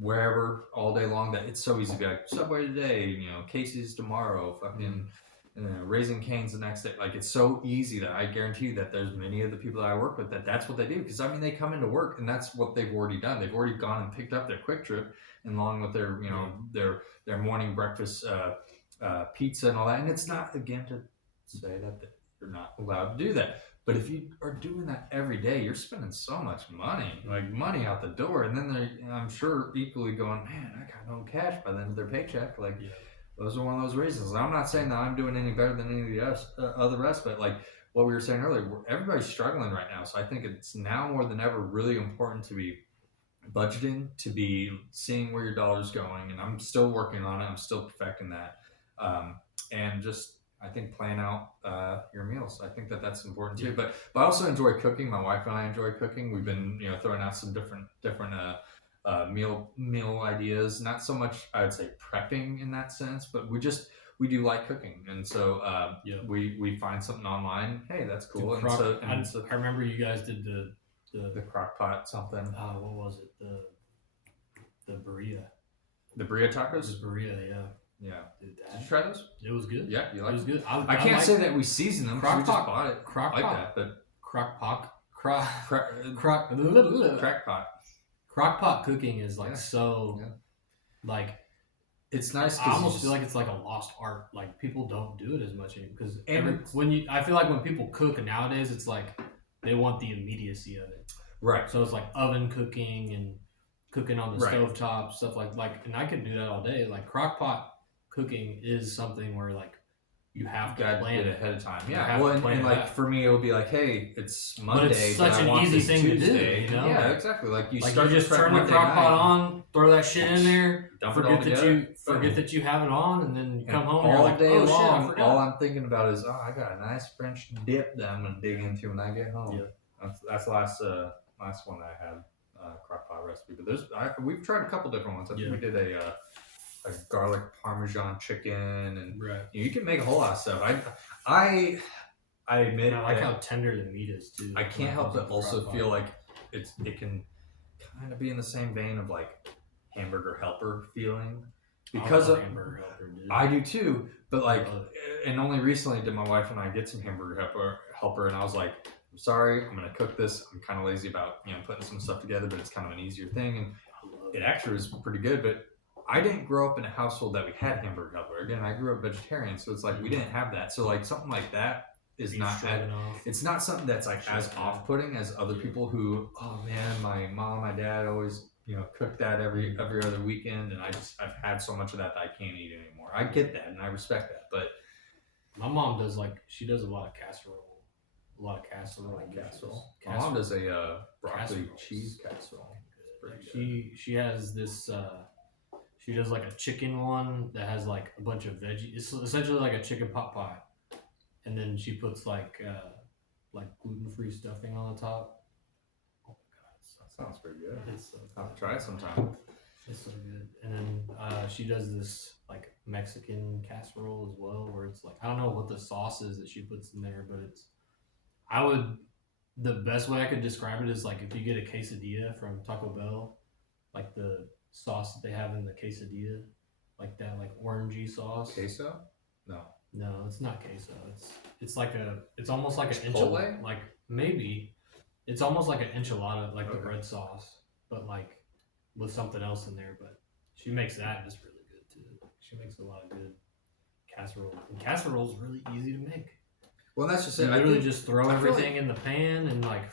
wherever all day long that it's so easy to be like Subway today, Casey's tomorrow, fucking Raising Cane's the next day. Like, it's so easy that I guarantee you that there's many of the people that I work with that's what they do. Because I mean, they come into work and that's what they've already done. They've already gone and picked up their quick trip and along with their their morning breakfast pizza and all that. And it's not again to say that you're not allowed to do that, But if you are doing that every day, you're spending so much money, like money out the door, and then they're, I'm sure, equally going, man, I got no cash by the end of their paycheck. Like, those are one of those reasons. And I'm not saying that I'm doing any better than any of the other rest, but like what we were saying earlier, everybody's struggling right now. So I think it's now more than ever really important to be budgeting, to be seeing where your dollar's going, and I'm still working on it. I'm still perfecting that, and just I think plan out your meals. I think that's important too. But I also enjoy cooking. My wife and I enjoy cooking. We've been throwing out some different meal ideas. Not so much I would say prepping in that sense, but we do like cooking, and so we find something online. Hey, that's cool. I remember you guys did the crock pot something. What was it? The burrito. The burrito tacos? The burrito, yeah. Yeah. Did you try those? It was good. Yeah, you like it? Was good. I can't say that we seasoned them because we just bought it. Crock like pot. That, but crock pot. Crock pot cooking is like like it's nice. I almost feel like it's like a lost art. Like people don't do it as much anymore because I feel like when people cook nowadays, it's like they want the immediacy of it. Right. So it's like oven cooking and cooking on the stovetop, stuff like, and I could do that all day. Like crock pot cooking is something where like you have to plan it ahead of time. Yeah. Well, and like for me, it would be like, hey, it's Monday, but it's such an easy thing Tuesday. to do. You know? Yeah, exactly. Like you just turn the crock pot on, throw that shit in there, forget that you have it on, and then you come home and you're like, oh shit, I forgot. All I'm thinking about is, I got a nice French dip that I'm gonna dig into when I get home. Yeah. That's the last one that I had. Crock pot recipe, but we've tried a couple different ones. I think we did a garlic parmesan chicken, and you can make a whole lot of stuff. I admit I like how tender the meat is too. I can't help but also feel like it can kind of be in the same vein of like hamburger helper feeling, because of hamburger helper, dude. I do too, but like, and only recently did my wife and I get some hamburger helper, and I was like, I'm sorry, I'm gonna cook this. I'm kind of lazy about putting some stuff together, but it's kind of an easier thing, and it actually was pretty good. But I didn't grow up in a household that we had hamburger helper. Again, I grew up vegetarian, so it's like we didn't have that. So like something like that is it's not something that's like as off-putting as other people who, oh man, my mom, my dad always cook that every other weekend, and I've had so much of that I can't eat anymore. I get that and I respect that, but my mom does she does a lot of casserole. A lot of casserole. My mom does a broccoli cheese casserole. She has this. She does like a chicken one that has like a bunch of veggies. It's essentially like a chicken pot pie, and then she puts like gluten-free stuffing on the top. Oh my god, that sounds pretty good. It's so I'll have to try it sometime. It's so good. And then she does this like Mexican casserole as well, where it's like I don't know what the sauce is that she puts in there, but it's. The best way I could describe it is like if you get a quesadilla from Taco Bell, like the sauce that they have in the quesadilla, like that like orangey sauce. Queso? No, it's not queso. It's almost like an enchilada. Like maybe it's almost like an enchilada, like the red sauce, but like with something else in there. But she makes that just really good too. She makes a lot of good casserole, and casserole is really easy to make. Well, that's just it. You literally just throw everything in the pan and like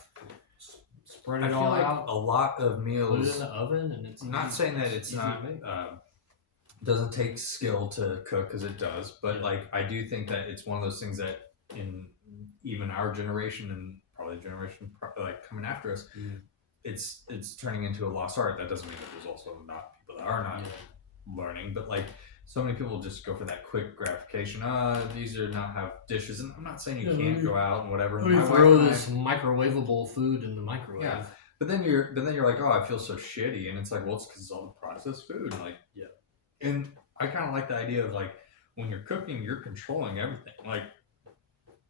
spread it all out. A lot of meals. Put it in the oven, and it's. I'm not saying that it's not doesn't take skill to cook, because it does, but like I do think that it's one of those things that in even our generation and probably the generation like coming after us, it's turning into a lost art. That doesn't mean that there's also not people that are not learning, but like. So many people just go for that quick gratification. These are not have dishes, and I'm not saying you can't go out and whatever. You throw this microwavable food in the microwave. Yeah, but then you're like, oh, I feel so shitty, and it's like, well, it's because it's all the processed food. And like, and I kind of like the idea of like when you're cooking, you're controlling everything, like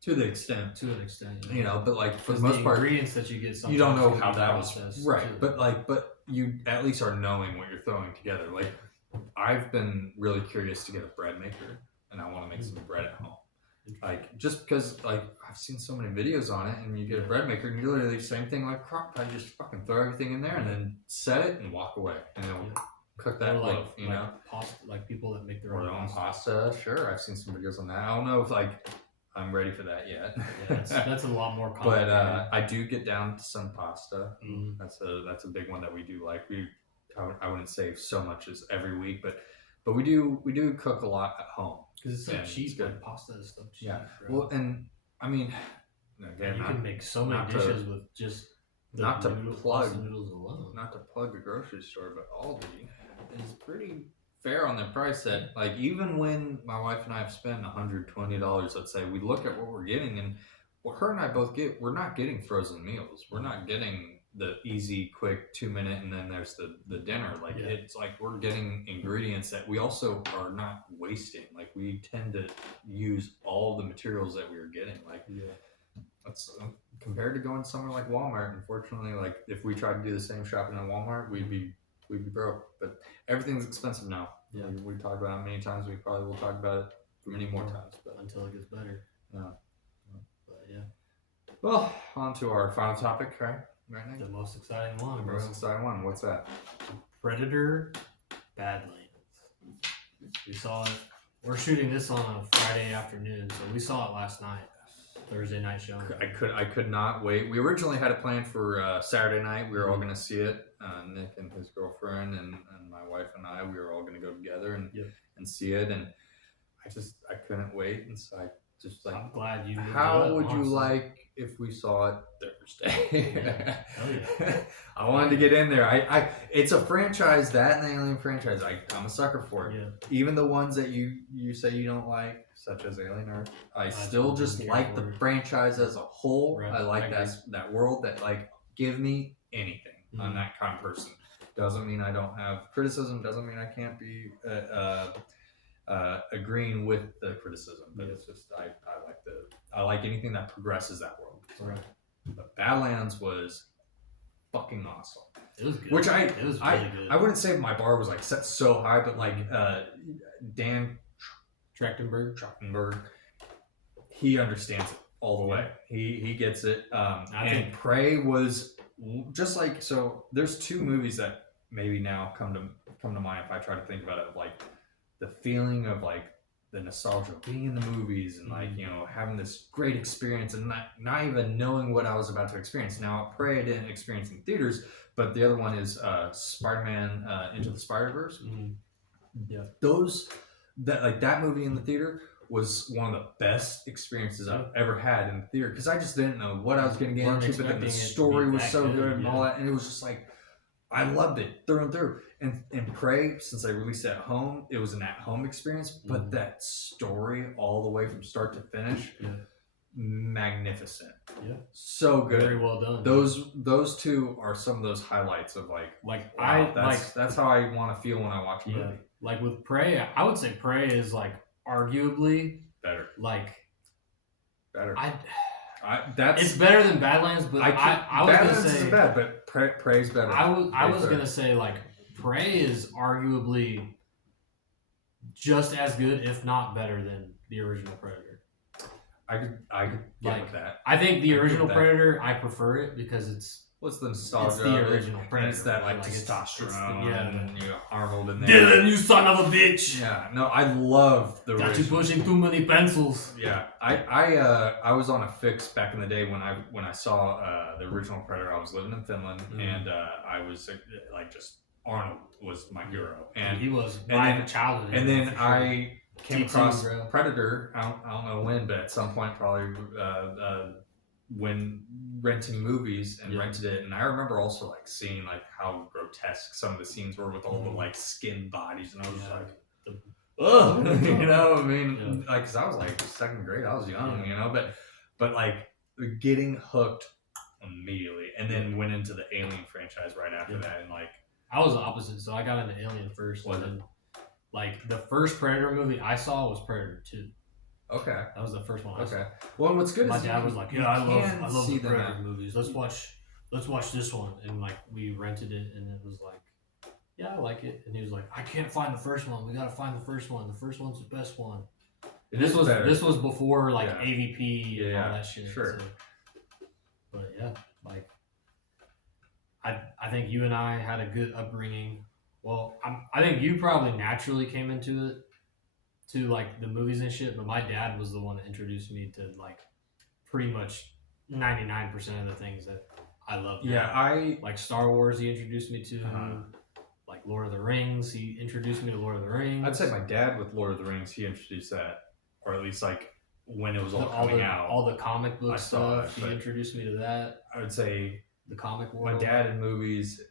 to an extent. But like for the most part, ingredients that you get, you don't know how that was right. Too. But you at least are knowing what you're throwing together, like. I've been really curious to get a bread maker, and I want to make some bread at home. Like, just because, like, I've seen so many videos on it, and you get a bread maker, and you literally the same thing like crock pot, you just fucking throw everything in there, and then set it and walk away, and it'll cook that loaf, pasta, like people that make their own pasta. Sure, I've seen some videos on that. I don't know if like I'm ready for that yet. Yeah, that's a lot more But complicated. I do get down to some pasta. Mhm. That's a big one that we do like. I wouldn't say so much as every week, but we do cook a lot at home. Because it's so And it's cheap. good. Like pasta is so cheap. Yeah. Bro. Well, and I mean, and again, you can make so many dishes with just the not to pasta noodles alone. not to plug the grocery store, but Aldi is pretty fair on their price set. Like even when my wife and I have spent $120, let's say, we look at what we're getting, and what her and I both get, we're not getting frozen meals. We're not getting the easy, quick 2 minute, and then there's the dinner. Like it's like we're getting ingredients that we also are not wasting. Like we tend to use all the materials that we are getting. Like that's compared to going somewhere like Walmart. Unfortunately, like if we tried to do the same shopping at Walmart, we'd be broke. But everything's expensive now. Yeah, we talked about it many times. We probably will talk about it many more times. But until it gets better. Yeah. But yeah. Well, on to our final topic, right? Right now. The most exciting one, The bro. most exciting one. What's that? Predator Badlands. We saw it. We're shooting this on a Friday afternoon, so we saw it last night. Thursday night show. I could not wait. We originally had it planned for Saturday night. We were all going to see it. Nick and his girlfriend and my wife and I. We were all going to go together and see it. And I couldn't wait. And so I just like. I'm glad you. How would you like if we saw it Thursday? Hell yeah. I wanted to get in there. It's a franchise, that and the Alien franchise. I'm a sucker for it. Yeah. Even the ones that you say you don't like, such as Alien Earth, I still just like the franchise as a whole. Right. I like that world. That like give me anything. I'm that kind of person. Doesn't mean I don't have criticism. Doesn't mean I can't be agreeing with the criticism. But it's just I like anything that progresses that world. Right. But Badlands was fucking awesome. It was good. It was really good. I wouldn't say my bar was like set so high, but like Dan Trachtenberg, he understands it all the way. He gets it. And Prey was just like, so there's two movies that maybe now come to mind if I try to think about it, of like the feeling of like the nostalgia of being in the movies and like, you know, having this great experience and not even knowing what I was about to experience. Now, Prey I didn't experience in theaters, but the other one is Spider-Man Into the Spider-Verse. Mm-hmm. Yeah. That movie in the theater was one of the best experiences I've ever had in the theater, because I just didn't know what I was going to get into, but then the story was so good and all that, and it was just like, I loved it through and through. And Prey, since I released it at home, it was an at-home experience, but that story all the way from start to finish, magnificent. Yeah. So good. Very well done. Those two are some of those highlights of wow, that's how I want to feel when I watch a movie. Like with Prey, I would say Prey is like arguably better. It's better than Badlands, but I was Badlands gonna say isn't bad, but Prey's better. I was gonna say like Prey is arguably just as good, if not better, than the original Predator. I could get with that. I think the original Predator, I prefer it because it's the nostalgia? It's the original Predator. It's that like testosterone and Arnold in there. Dylan, you son of a bitch! Yeah, no, I love the original. Got you pushing too many pencils. Yeah, I was on a fix back in the day when I saw the original Predator. I was living in Finland, and I was like just Arnold was my hero, and he was my childhood. And then I came across Predator. I don't know when, but at some point probably when renting movies and rented it. And I remember also like seeing like how grotesque some of the scenes were with all the like skinned bodies, and I was like, ugh, you know. I mean, like, cause I was like second grade, I was young, you know, but like getting hooked immediately, and then went into the Alien franchise right after that, and like. I was the opposite, so I got into Alien first. And like the first Predator movie I saw was Predator 2. Okay. That was the first one I saw. Well, what's good my dad was like, I love the Predator movies. Let's watch this one. And like we rented it, and it was like, yeah, I like it. And he was like, I can't find the first one. We gotta find the first one. The first one's the best one. This was before like AVP and all that shit. Sure. So, but yeah, like. I think you and I had a good upbringing. Well, I think you probably naturally came into it to like the movies and shit, but my dad was the one that introduced me to like pretty much 99% of the things that I love. Yeah, like Star Wars. He introduced me to Uh-huh. like Lord of the Rings. He introduced me to Lord of the Rings. I'd say my dad with Lord of the Rings, he introduced that, or at least like when it was all all coming the, out. all the comic book I saw stuff. it, He but introduced me to that. I would say The comic my world. dad in movies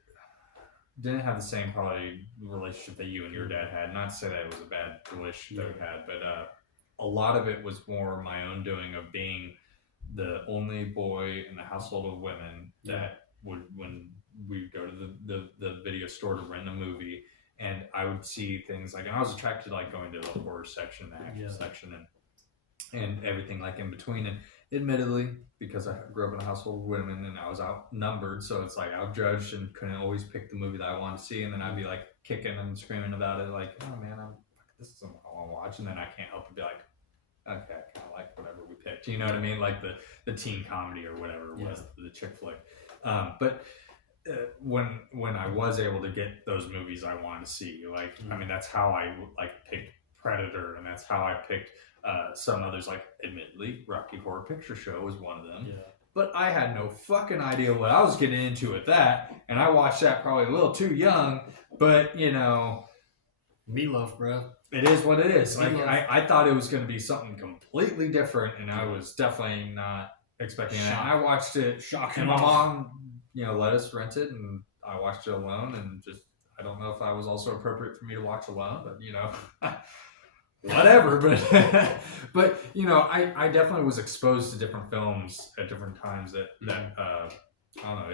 didn't have the same probably relationship that you and your dad had. Not to say that it was a bad relationship that we had, but a lot of it was more my own doing of being the only boy in the household of women that would, when we go to the video store to rent a movie, and I would see things like, and I was attracted to like going to the horror section, the action section, and everything like in between. And admittedly, because I grew up in a household of women and I was outnumbered, so it's like outjudged and couldn't always pick the movie that I wanted to see, and then I'd be like kicking and screaming about it, like, oh man, this isn't what I want to watch, and then I can't help but be like, okay, I kind of like whatever we picked, you know what I mean, like the teen comedy or whatever it was, the chick flick. But when I was able to get those movies I wanted to see, like, I mean, that's how I like picked Predator, and that's how I picked some others, like, admittedly, Rocky Horror Picture Show was one of them. Yeah. But I had no fucking idea what I was getting into with that, and I watched that probably a little too young, but, you know... Meatloaf, bro. It is what it is. Like, I thought it was going to be something completely different, and I was definitely not expecting that. And I watched it, and my mom, you know, let us rent it, and I watched it alone, and just, I don't know if I was also appropriate for me to watch alone, but, you know... whatever, but you know, I definitely was exposed to different films at different times that I don't know,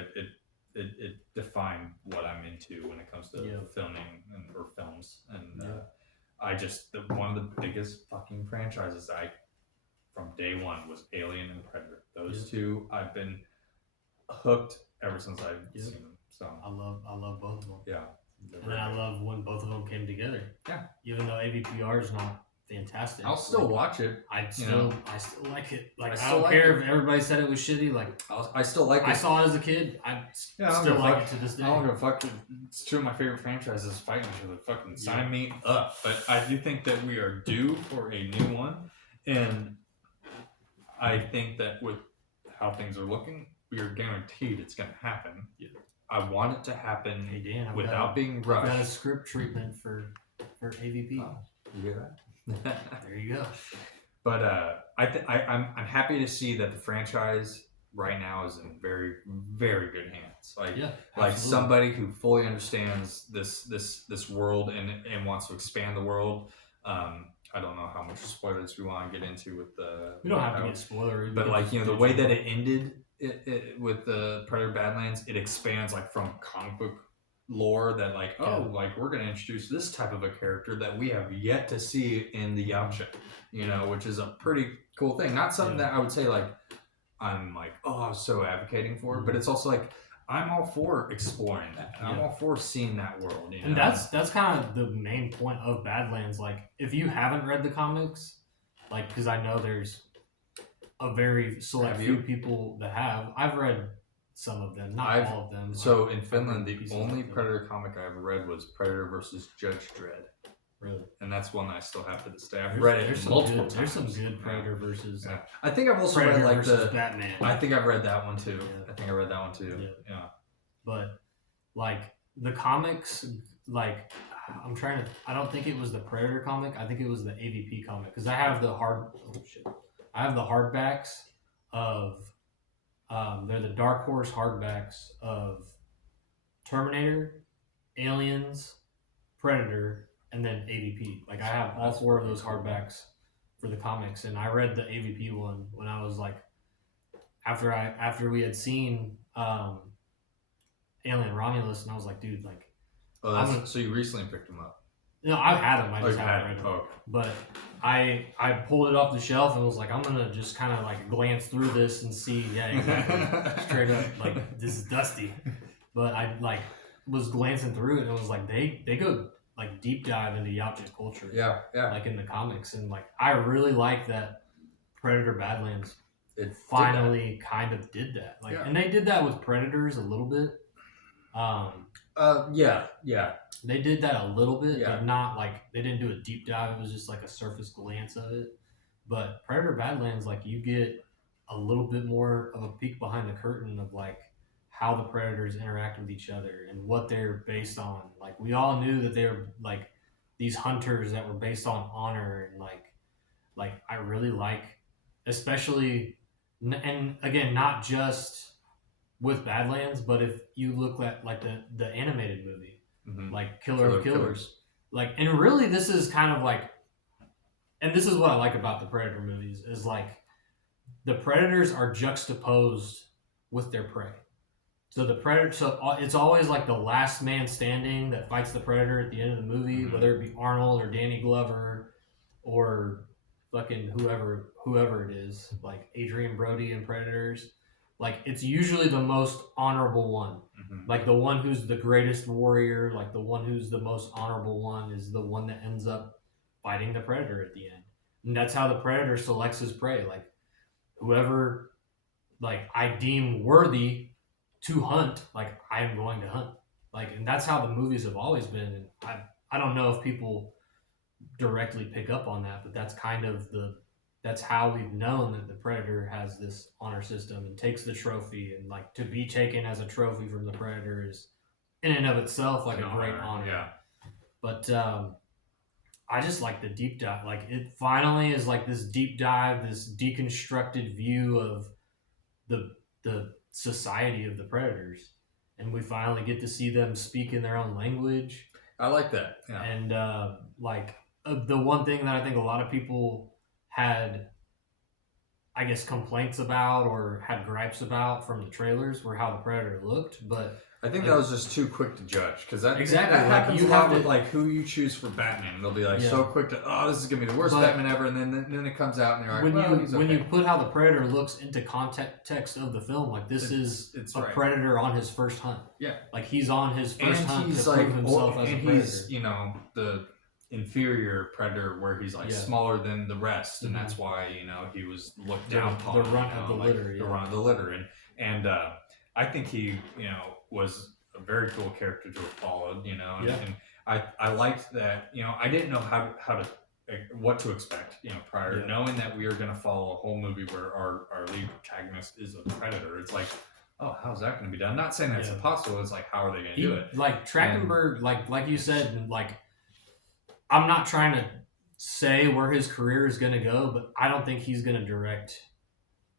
it defined what I'm into when it comes to filming or films, and I just, one of the biggest fucking franchises from day one was Alien and Predator. Those two I've been hooked ever since I've seen them. So I love both of them. Yeah. And then I love when both of them came together. Yeah. Even though AVPR is not fantastic, I'll still watch it. I still like it. Like, I don't like care if everybody said it was shitty. Like, I still like it. I saw it as a kid. I still like it to this day. I don't give a fuck. It's two of my favorite franchises fighting each other. Fucking sign me up. But I do think that we are due for a new one, and I think that with how things are looking, we are guaranteed it's going to happen. Yeah. I want it to happen without being rushed. I've got a script treatment for AVP. Oh, you hear that? There you go. But I'm happy to see that the franchise right now is in very, very good hands. Like somebody who fully understands this world and wants to expand the world. I don't know how much spoilers we want to get into with the. We don't have to get spoilery. But like, you know, the way that it ended with the Predator Badlands, it expands like from comic book lore that like, like we're going to introduce this type of a character that we have yet to see in the Yamcha, you know, which is a pretty cool thing. Not something that I would say like I'm like, oh, I was so advocating for, but it's also like I'm all for exploring that. I'm all for seeing that world. You know? And that's kind of the main point of Badlands. Like, if you haven't read the comics, like, because I know there's a very select few people that have. I've read some of them, not all of them. So in Finland, the only Predator comic I ever read was Predator versus Judge Dredd. Really? And that's one that I still have to this day. I've read it multiple times. There's some good Predator versus. Yeah. I think I've also Predator read like Batman. I think I've read that one too. Yeah. I think I read that one too. Yeah. But like the comics, like I don't think it was the Predator comic. I think it was the AVP comic because I have the hardbacks of. They're the Dark Horse hardbacks of Terminator, Aliens, Predator, and then AVP. Like, I have all four of those hardbacks for the comics, and I read the AVP one when I was like, after we had seen Alien Romulus, and I was like, dude, like, so you recently picked them up? No, I've had them. I just haven't read them. Oh. But I pulled it off the shelf and was like, I'm gonna just kind of like glance through this and see. Yeah, exactly. Straight up, like, this is dusty. But I like was glancing through it and it was like they go like deep dive into Yamcha culture. Yeah. Like in the comics, and like I really like that Predator Badlands. It finally kind of did that. Like, and they did that with Predators a little bit. Yeah. They did that a little bit, Yeah. but not like they didn't do a deep dive. It was just like a surface glance of it. But Predator Badlands, like you get a little bit more of a peek behind the curtain of like how the predators interact with each other and what they're based on. Like we all knew that they were like these hunters that were based on honor and like I really like, especially and again not just with Badlands, but if you look at like the animated movie, like Killer of Killers, like and really this is kind of like, and this is what I like about the Predator movies is like the predators are juxtaposed with their prey. So the predator, so it's always like the last man standing that fights the predator at the end of the movie, whether it be Arnold or Danny Glover or fucking whoever it is, like Adrian Brody in Predators. Like it's usually the most honorable one, like the one who's the greatest warrior, like the one who's the most honorable one is the one that ends up fighting the predator at the end, and that's how the predator selects his prey. Like whoever like I deem worthy to hunt, like I'm going to hunt. Like and that's how the movies have always been. And I don't know if people directly pick up on that, but that's kind of that's how we've known that the predator has this honor system and takes the trophy, and like to be taken as a trophy from the predator is in and of itself like a great honor. Yeah. But I just like the deep dive. Like it finally is like this deep dive, this deconstructed view of the society of the predators, and we finally get to see them speak in their own language. I like that. Yeah. And the one thing that I think a lot of people had, I guess, complaints about or had gripes about from the trailers were how the predator looked, but I think that was just too quick to judge because that exactly that happens like a lot with like who you choose for Batman. They'll be like so quick to this is gonna be the worst Batman ever, and then it comes out and you're like, when you put how the predator looks into context of the film, like this is a predator on his first hunt. Yeah, like he's on his first hunt to prove himself as a predator. He's the inferior predator where he's like smaller than the rest, and that's why he was looked down upon. The runt of the litter. The runt of the litter, and I think he was a very cool character to have followed, and I liked that, I didn't know how to what to expect, prior knowing that we are going to follow a whole movie where our lead protagonist is a predator. It's like, oh, how's that going to be done? Not saying that's impossible. It's like, how are they going to do it? Like Trachtenberg, like you said, like I'm not trying to say where his career is going to go, but I don't think he's going to direct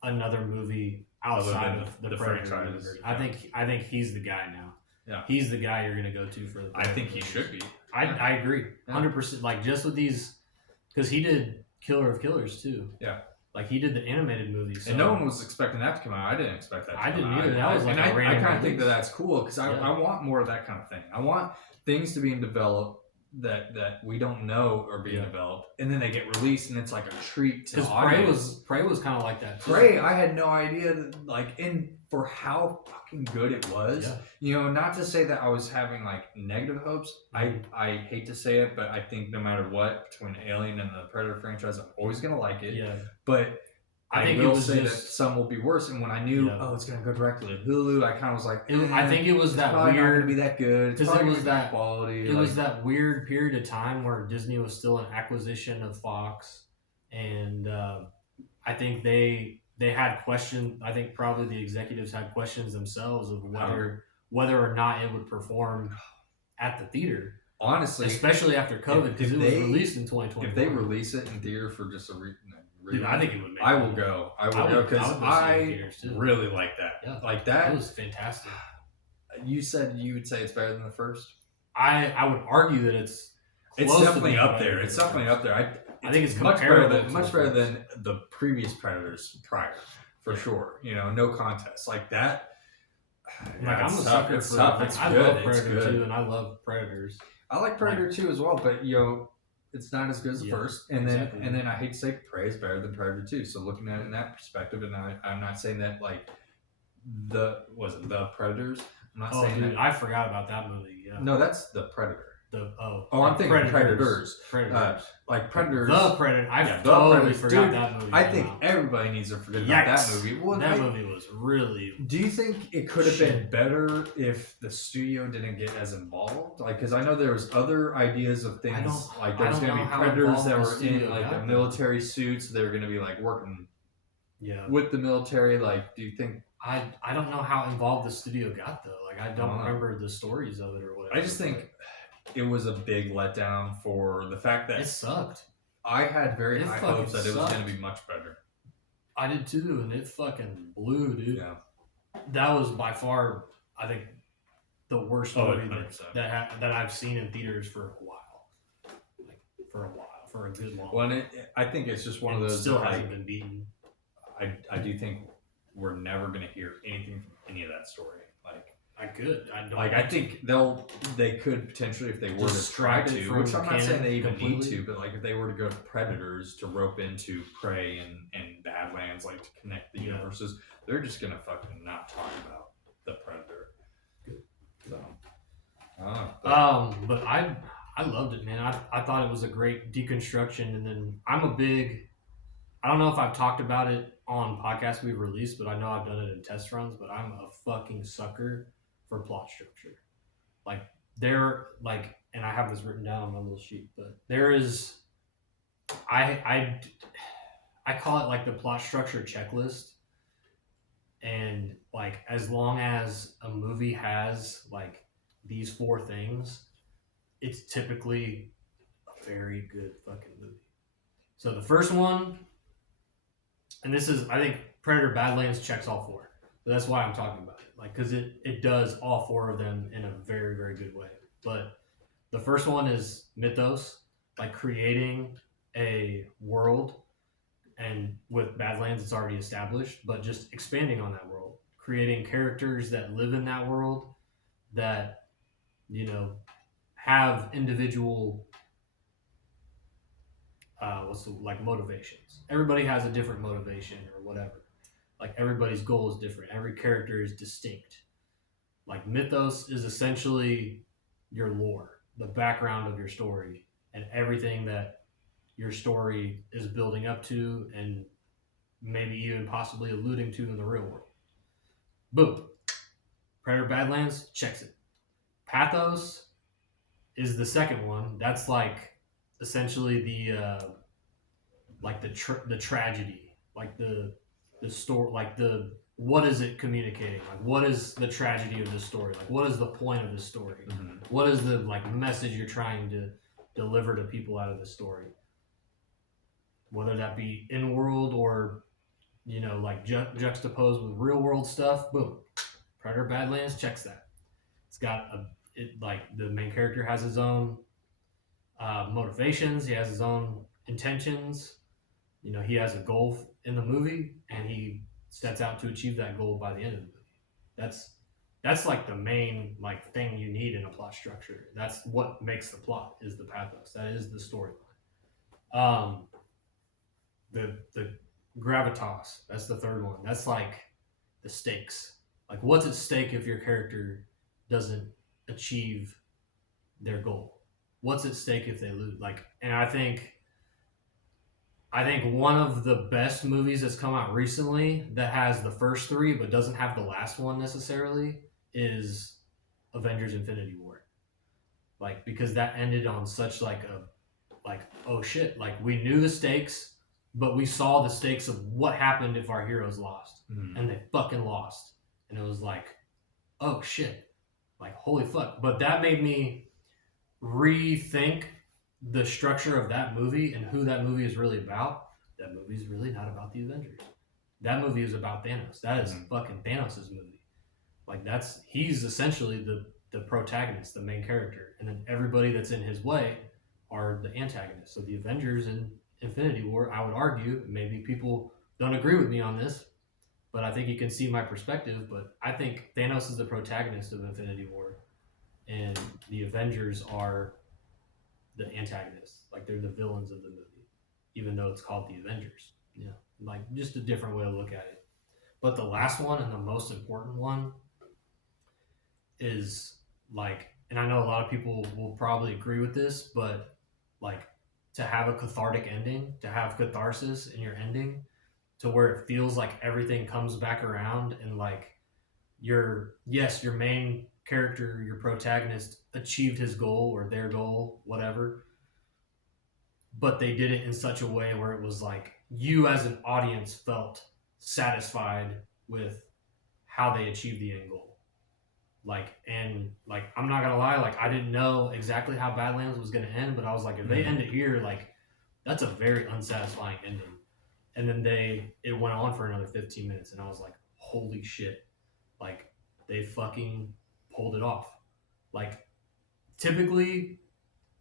another movie outside of the franchise. I think he's the guy now. Yeah, he's the guy you're going to go to for the. I think he should be. I agree, 100%. Like just with these, because he did Killer of Killers too. Yeah, like he did the animated movie. So. And no one was expecting that to come out. I didn't expect that. To I come didn't out. either. That was like I kind of think that's cool because I want more of that kind of thing. I want things to be developed that we don't know are being developed, and then they get released, and it's like a treat to the audience. Prey was kind of like that too. Prey, I had no idea that, like, for how fucking good it was. Not to say that I was having like negative hopes. I hate to say it, but I think no matter what, between Alien and the Predator franchise, I'm always gonna like it. Yeah. But I will say that some will be worse. And when I knew, it's gonna go directly to Hulu, I kind of was like, I think it was that weird. Not gonna be that good because it was that quality. It was that weird period of time where Disney was still an acquisition of Fox, and I think they had questions. I think probably the executives had questions themselves of whether or not it would perform at the theater. Honestly, especially after COVID, because it was released in 2020. If they release it in theater for just a dude, I think it would. I will go. I will go because I really like that. Yeah. Like that. It was fantastic. You said you would say it's better than the first. I would argue that it's definitely up there. It's definitely up there. I think it's much better than the previous Predators prior, for sure. No contest like that. Like I'm a sucker for. I love Predator 2 and I love Predators. I like Predator 2 as well, but it's not as good as the first. And then I hate to say Prey is better than Predator 2. So looking at it in that perspective, and I'm not saying that like the Predators. I'm not saying that. I forgot about that movie. Yeah. No, that's the Predator. I'm thinking Predators. Predators. Like Predators. The Predator. I Yeah, totally Predators. forgot Dude, that movie. I came think out. everybody needs to forget about that movie. Well, that movie was really. Do you think it could have been better if the studio didn't get as involved? Like, because I know there was other ideas of things. Like, there's going to be Predators that were in like the military suits. They were going to be like working. Yeah. With the military, like, do you think? I don't know how involved the studio got though. Like, I don't remember the stories of it or whatever. I just think it was a big letdown for the fact that it sucked. I had very high hopes that it was going to be much better. I did too, and it fucking blew, dude. Yeah. That was by far, I think, the worst movie that I've seen in theaters for a while. Like, for a good long. Well, I think it's just one of those. Still hasn't been beaten. I do think we're never going to hear anything from any of that story. Like, I think they could potentially, if they were to try to, which I'm not saying they even need to, but like if they were to go to Predators to rope into Prey and Badlands, like to connect the universes, they're just gonna fucking not talk about the Predator. So, but I loved it, man. I thought it was a great deconstruction, and then I don't know if I've talked about it on podcasts we've released, but I know I've done it in test runs, but I'm a fucking sucker for plot structure. Like, and I have this written down on my little sheet, but there is, I call it like the plot structure checklist. And like, as long as a movie has like these 4 things, it's typically a very good fucking movie. So the first one, and this is, I think Predator Badlands checks all 4. So that's why I'm talking about it. Like, because it does all 4 of them in a very, very good way. But the first one is mythos, like creating a world, and with Badlands it's already established, but just expanding on that world, creating characters that live in that world that, have individual motivations. Everybody has a different motivation or whatever. Like, everybody's goal is different. Every character is distinct. Like, mythos is essentially your lore, the background of your story, and everything that your story is building up to and maybe even possibly alluding to in the real world. Boom. Predator Badlands checks it. Pathos is the second one. That's like essentially the tragedy, like the story, like what is it communicating? Like, what is the tragedy of this story? Like, what is the point of this story? Mm-hmm. What is the message you're trying to deliver to people out of the story? Whether that be in world or juxtaposed with real world stuff. Boom. Predator Badlands checks that. It's got the main character has his own motivations. He has his own intentions. He has a goal in the movie, and he sets out to achieve that goal by the end of the movie. That's like the main thing you need in a plot structure. That's what makes the plot, is the pathos. That is the storyline. The gravitas, that's the third one. That's like the stakes. Like, what's at stake if your character doesn't achieve their goal? What's at stake if they lose? And I think one of the best movies that's come out recently that has the first 3 but doesn't have the last one necessarily is Avengers Infinity War. Because that ended on such oh shit, we knew the stakes, but we saw the stakes of what happened if our heroes lost. Mm-hmm. And they fucking lost. And it was oh shit. Holy fuck. But that made me rethink the structure of that movie and who that movie is really about. That movie is really not about the Avengers. That movie is about Thanos. That is fucking Thanos' movie. He's essentially the protagonist, the main character. And then everybody that's in his way are the antagonists. So the Avengers in Infinity War, I would argue, maybe people don't agree with me on this, but I think you can see my perspective. But I think Thanos is the protagonist of Infinity War, and the Avengers are the antagonists. They're the villains of the movie, even though it's called the Avengers. Yeah, just a different way to look at it. But the last one and the most important one is and I know a lot of people will probably agree with this, but like to have a cathartic ending, to have catharsis in your ending, to where it feels like everything comes back around and like your main character, your protagonist achieved his goal or their goal, whatever, but they did it in such a way where it was like you as an audience felt satisfied with how they achieved the end goal. Like I'm not gonna lie, like I didn't know exactly how Badlands was gonna end, but I was like, if they end it here, like that's a very unsatisfying ending. And then it went on for another 15 minutes, and I was like, holy shit, like they fucking pulled it off. Like typically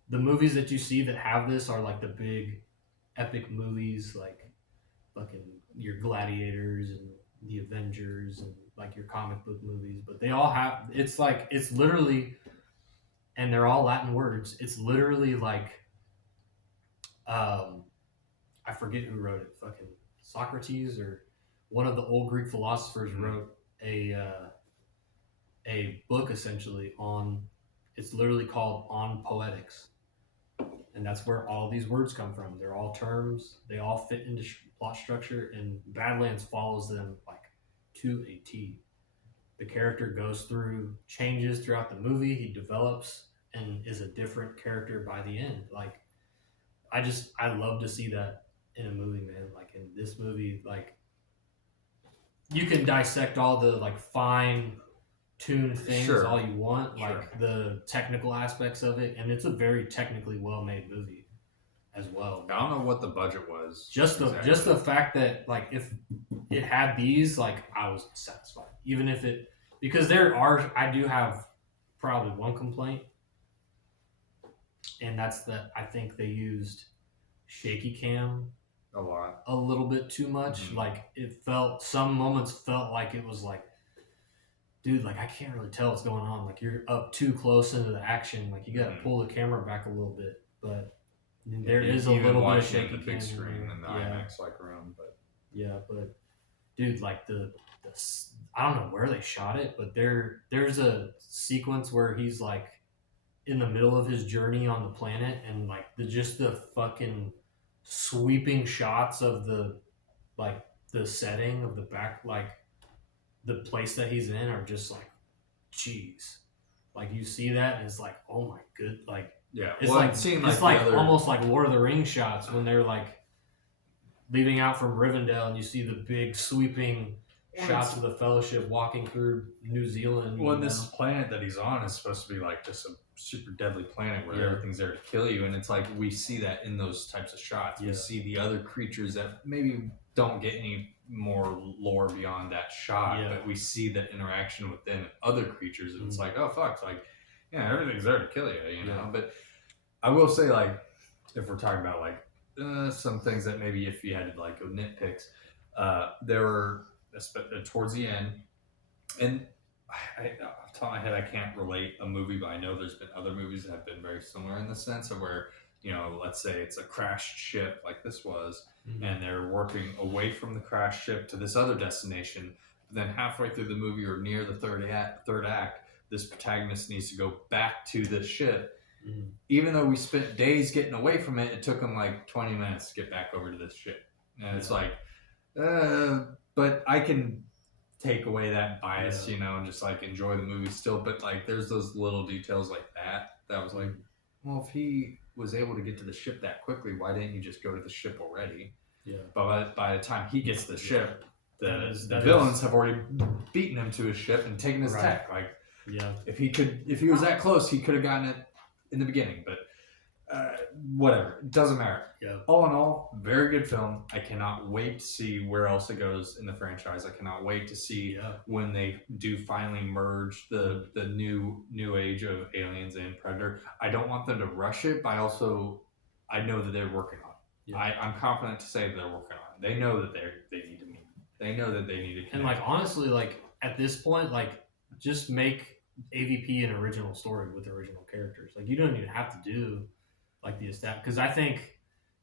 the movies that you see that have this are like the big epic movies, like fucking your Gladiators and the Avengers and like your comic book movies, but they all have it's like it's literally, and they're all Latin words. It's literally like um I forget who wrote it. Fucking Socrates or one of the old Greek philosophers wrote a book essentially on. It's literally called On Poetics, and that's where all these words come from. They're all terms. They all fit into plot structure, and Badlands follows them like to a T. The character goes through changes throughout the movie. He develops and is a different character by the end. Like I love to see that in a movie, man. Like in this movie, like you can dissect all the like fine tuned things Sure. all you want, Sure. like the technical aspects of it, and it's a very technically well made movie as well. I don't know what the budget was. Just the fact that like if it had these, like I was satisfied. Even if it, because I do have probably one complaint, and that's that I think they used shaky cam a lot, a little bit too much. Like some moments felt like it was like, dude, like I can't really tell what's going on. Like you're up too close into the action. Like you got to pull the camera back a little bit. But there is a little bit of shaky the big screen and the yeah. IMAX like room. But yeah, but dude, like the I don't know where they shot it, but there's a sequence where he's like in the middle of his journey on the planet, and like the fucking sweeping shots of the like the setting of the back, like the place that he's in are just like, jeez, like you see that and it's like, oh my good, like yeah, it's well, like it's like almost like Lord of the Rings shots when they're like leaving out from Rivendell and you see the big sweeping shots of the Fellowship walking through New Zealand. Well, this planet that he's on is supposed to be like just a super deadly planet where everything's there to kill you, and it's like we see that in those types of shots. We see the other creatures that maybe don't get any more lore beyond that shot, but we see that interaction within other creatures, and it's like, oh fuck, like everything's there to kill you, you know. But I will say, like, if we're talking about like some things that maybe if you had to like go nitpicks, there were towards the end, and off the top of my head, I can't relate a movie, but I know there's been other movies that have been very similar in the sense of where, you know, let's say it's a crashed ship like this was, and they're working away from the crashed ship to this other destination. But then halfway through the movie or near the third act, this protagonist needs to go back to the ship. Even though we spent days getting away from it, it took them like 20 minutes to get back over to this ship. And it's like, but I can take away that bias, you know, and just like enjoy the movie still. But like there's those little details like that was like, well, if he was able to get to the ship that quickly, why didn't he just go to the ship already? But by the time he gets to the ship, the villains have already beaten him to his ship and taken his tech. Like, if he was that close, he could have gotten it in the beginning. But whatever, it doesn't matter. All in all, very good film. I cannot wait to see where else it goes in the franchise. I cannot wait to see when they do finally merge the new age of Aliens and Predator. I don't want them to rush it, but I know that they're working on it. I'm confident to say that they're working on it. They know that they need to meet. They know that they need to connect. And like honestly, like at this point, like just make AVP an original story with original characters. Like you don't even have to do like the established, because I think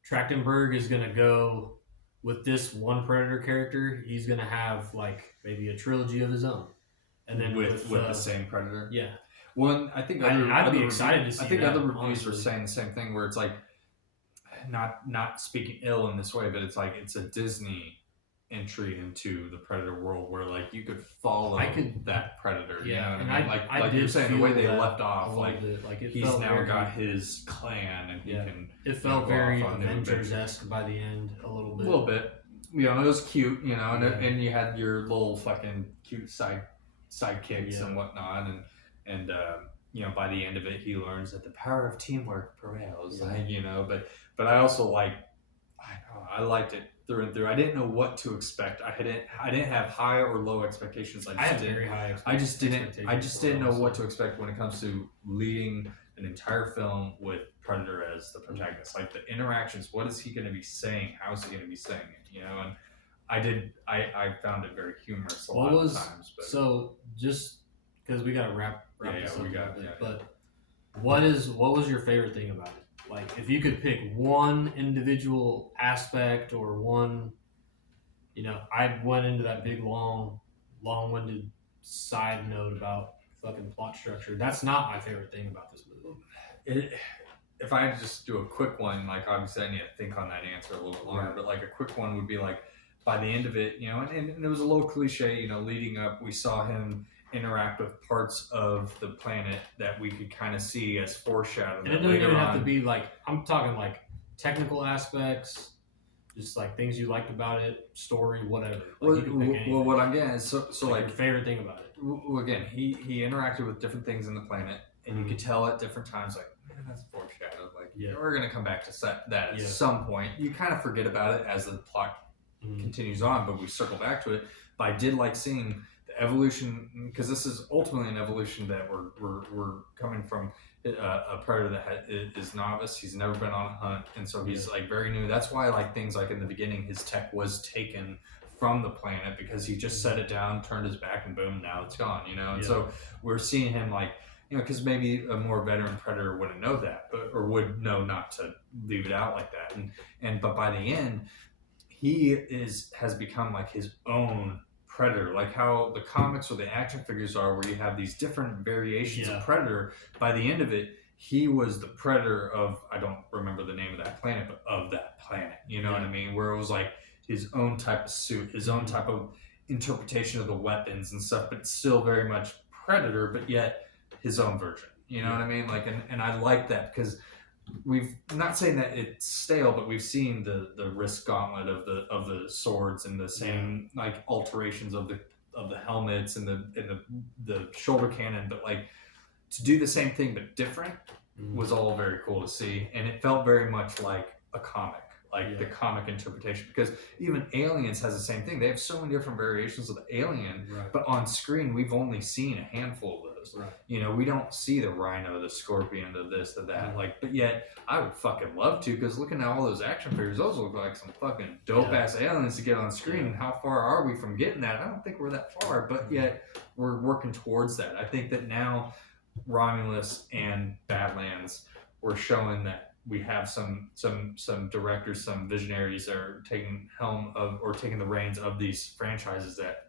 Trachtenberg is going to go with this one Predator character. He's going to have like maybe a trilogy of his own, and then with the same Predator. Well, and I think I'd be excited to see. I think that, other reviews honestly. were saying the same thing, where it's like, not speaking ill in this way, but it's like it's a Disney entry into the Predator world where like you could follow that Predator. Yeah, you know what and I mean? Like you were saying, the way they left off, like he's now got his clan and he can. It felt very Avengers-esque by the end, a little bit. A little bit. You know, it was cute. You know, and you had your little fucking cute sidekicks and whatnot, and you know, by the end of it, he learns that the power of teamwork prevails. Yeah. Like, you know, but I also I liked it through and through. I didn't know what to expect. I didn't have high or low expectations. I had very high expectations. I just didn't know what to expect when it comes to leading an entire film with Predator as the protagonist. Like the interactions, what is he going to be saying? How is he going to be saying it? You know, and I found it very humorous a lot of times. But. So just because we got to wrap this up, but what was your favorite thing about it? Like, if you could pick one individual aspect or one, you know, I went into that big, long-winded side note about fucking plot structure. That's not my favorite thing about this movie. If I just do a quick one, like, obviously I need to think on that answer a little bit longer, but like a quick one would be like, by the end of it, you know, and it was a little cliche, you know, leading up, we saw him interact with parts of the planet that we could kind of see as foreshadowed. And it doesn't even have to be like, I'm talking like technical aspects, just like things you liked about it, story, whatever. Like, well, what I'm getting is so like your favorite thing about it. Well, again, he interacted with different things in the planet, and you could tell at different times, like, man, that's foreshadowed. Like, we're gonna come back to that at some point. You kind of forget about it as the plot continues on, but we circle back to it. But I did like seeing the evolution, because this is ultimately an evolution that we're coming from a predator that is novice. He's never been on a hunt, and so he's like very new. That's why like things like in the beginning, his tech was taken from the planet because he just set it down, turned his back, and boom, now it's gone. You know, and so we're seeing him like, you know, because maybe a more veteran predator wouldn't know that, or would know not to leave it out like that. But by the end, he has become like his own Predator, like how the comics or the action figures are, where you have these different variations of Predator. By the end of it, he was the Predator of, I don't remember the name of that planet, but of that planet. You know what I mean? Where it was like his own type of suit, his own type of interpretation of the weapons and stuff, but still very much Predator, but yet his own version. You know what I mean? Like, and I like that because we've, I'm not saying that it's stale, but we've seen the wrist gauntlet of the swords and the same like alterations of the helmets and the shoulder cannon, but like to do the same thing but different was all very cool to see, and it felt very much like a comic, like the comic interpretation, because even Aliens has the same thing. They have so many different variations of the alien, but on screen we've only seen a handful of those. You know, we don't see the rhino, the scorpion, the this, the that. Like, but yet I would fucking love to, because looking at all those action figures, those look like some fucking dope ass aliens to get on screen. And how far are we from getting that? I don't think we're that far, but yet we're working towards that. I think that now Romulus and Badlands, we're showing that we have some directors, some visionaries that are taking helm of, or taking the reins of these franchises, that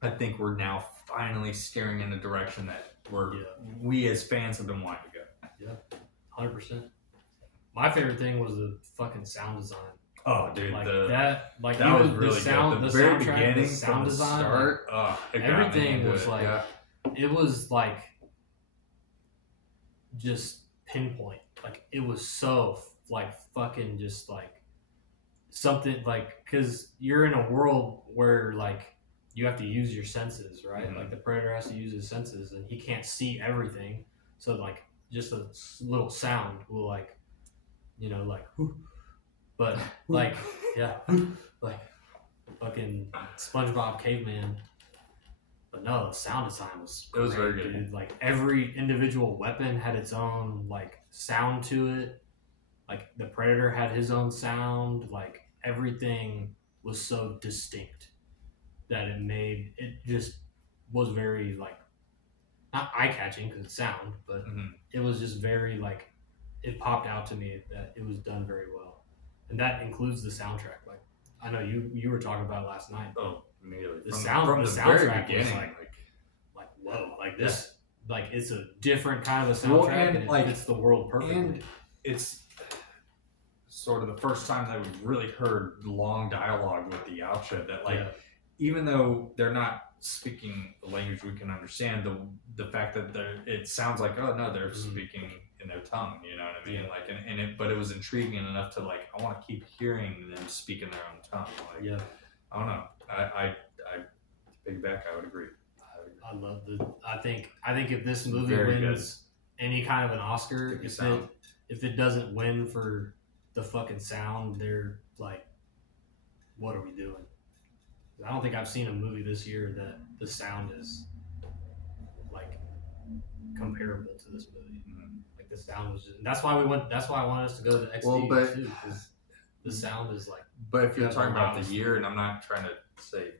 I think we're now finally steering in a direction that we as fans have been wanting to go. Yeah, 100%. My favorite thing was the fucking sound design. Oh, dude, like that was really good. The very beginning, the sound design, start, everything was like, it was like just pinpoint. Like, it was so like fucking just like something, like, because you're in a world where like you have to use your senses, right? Like the predator has to use his senses, and he can't see everything. So like just a little sound will like, you know, like, but like, like fucking SpongeBob Caveman. But no, the sound design was great, very good. Dude. Like every individual weapon had its own like sound to it. Like the predator had his own sound. Like everything was so distinct that it just was very like, not eye-catching because it's sound, but it was just very like, it popped out to me that it was done very well, and that includes the soundtrack. Like, I know you were talking about it last night. Oh, immediately. The soundtrack was like whoa, like this like it's a different kind of a Well, soundtrack, and, and it like, fits the world perfectly. And it's sort of the first time that we've really heard long dialogue with the outro that, like, Yeah. even though they're not speaking a language we can understand, the fact that it sounds like, oh no, they're speaking in their tongue, you know what I mean? Yeah. Like, but it was intriguing enough to, like, I want to keep hearing them speak in their own tongue. Like, Yeah. I don't know. I to piggyback, I would agree. I love I think if this movie Very wins any kind of an Oscar, Sound. if it doesn't win for the fucking sound, they're like, what are we doing? I don't think I've seen a movie this year that the sound is like comparable to this movie. Like the sound was just, that's why I wanted us to go to XD too, because the sound is like. But if you're Yeah, talking about the obviously. year, and I'm not trying to say,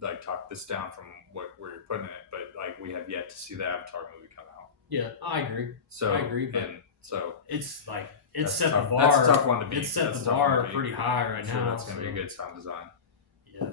like, talk this down from where you're putting it, but, like, we have yet to see the Avatar movie come out. Yeah, I agree. So I agree, but and so it's like it's that's set tough. the bar. That's a tough one to beat. It's set That's the a tough one to bar beat. pretty high right I'm sure now. that's going to so- be a good sound design. Yeah,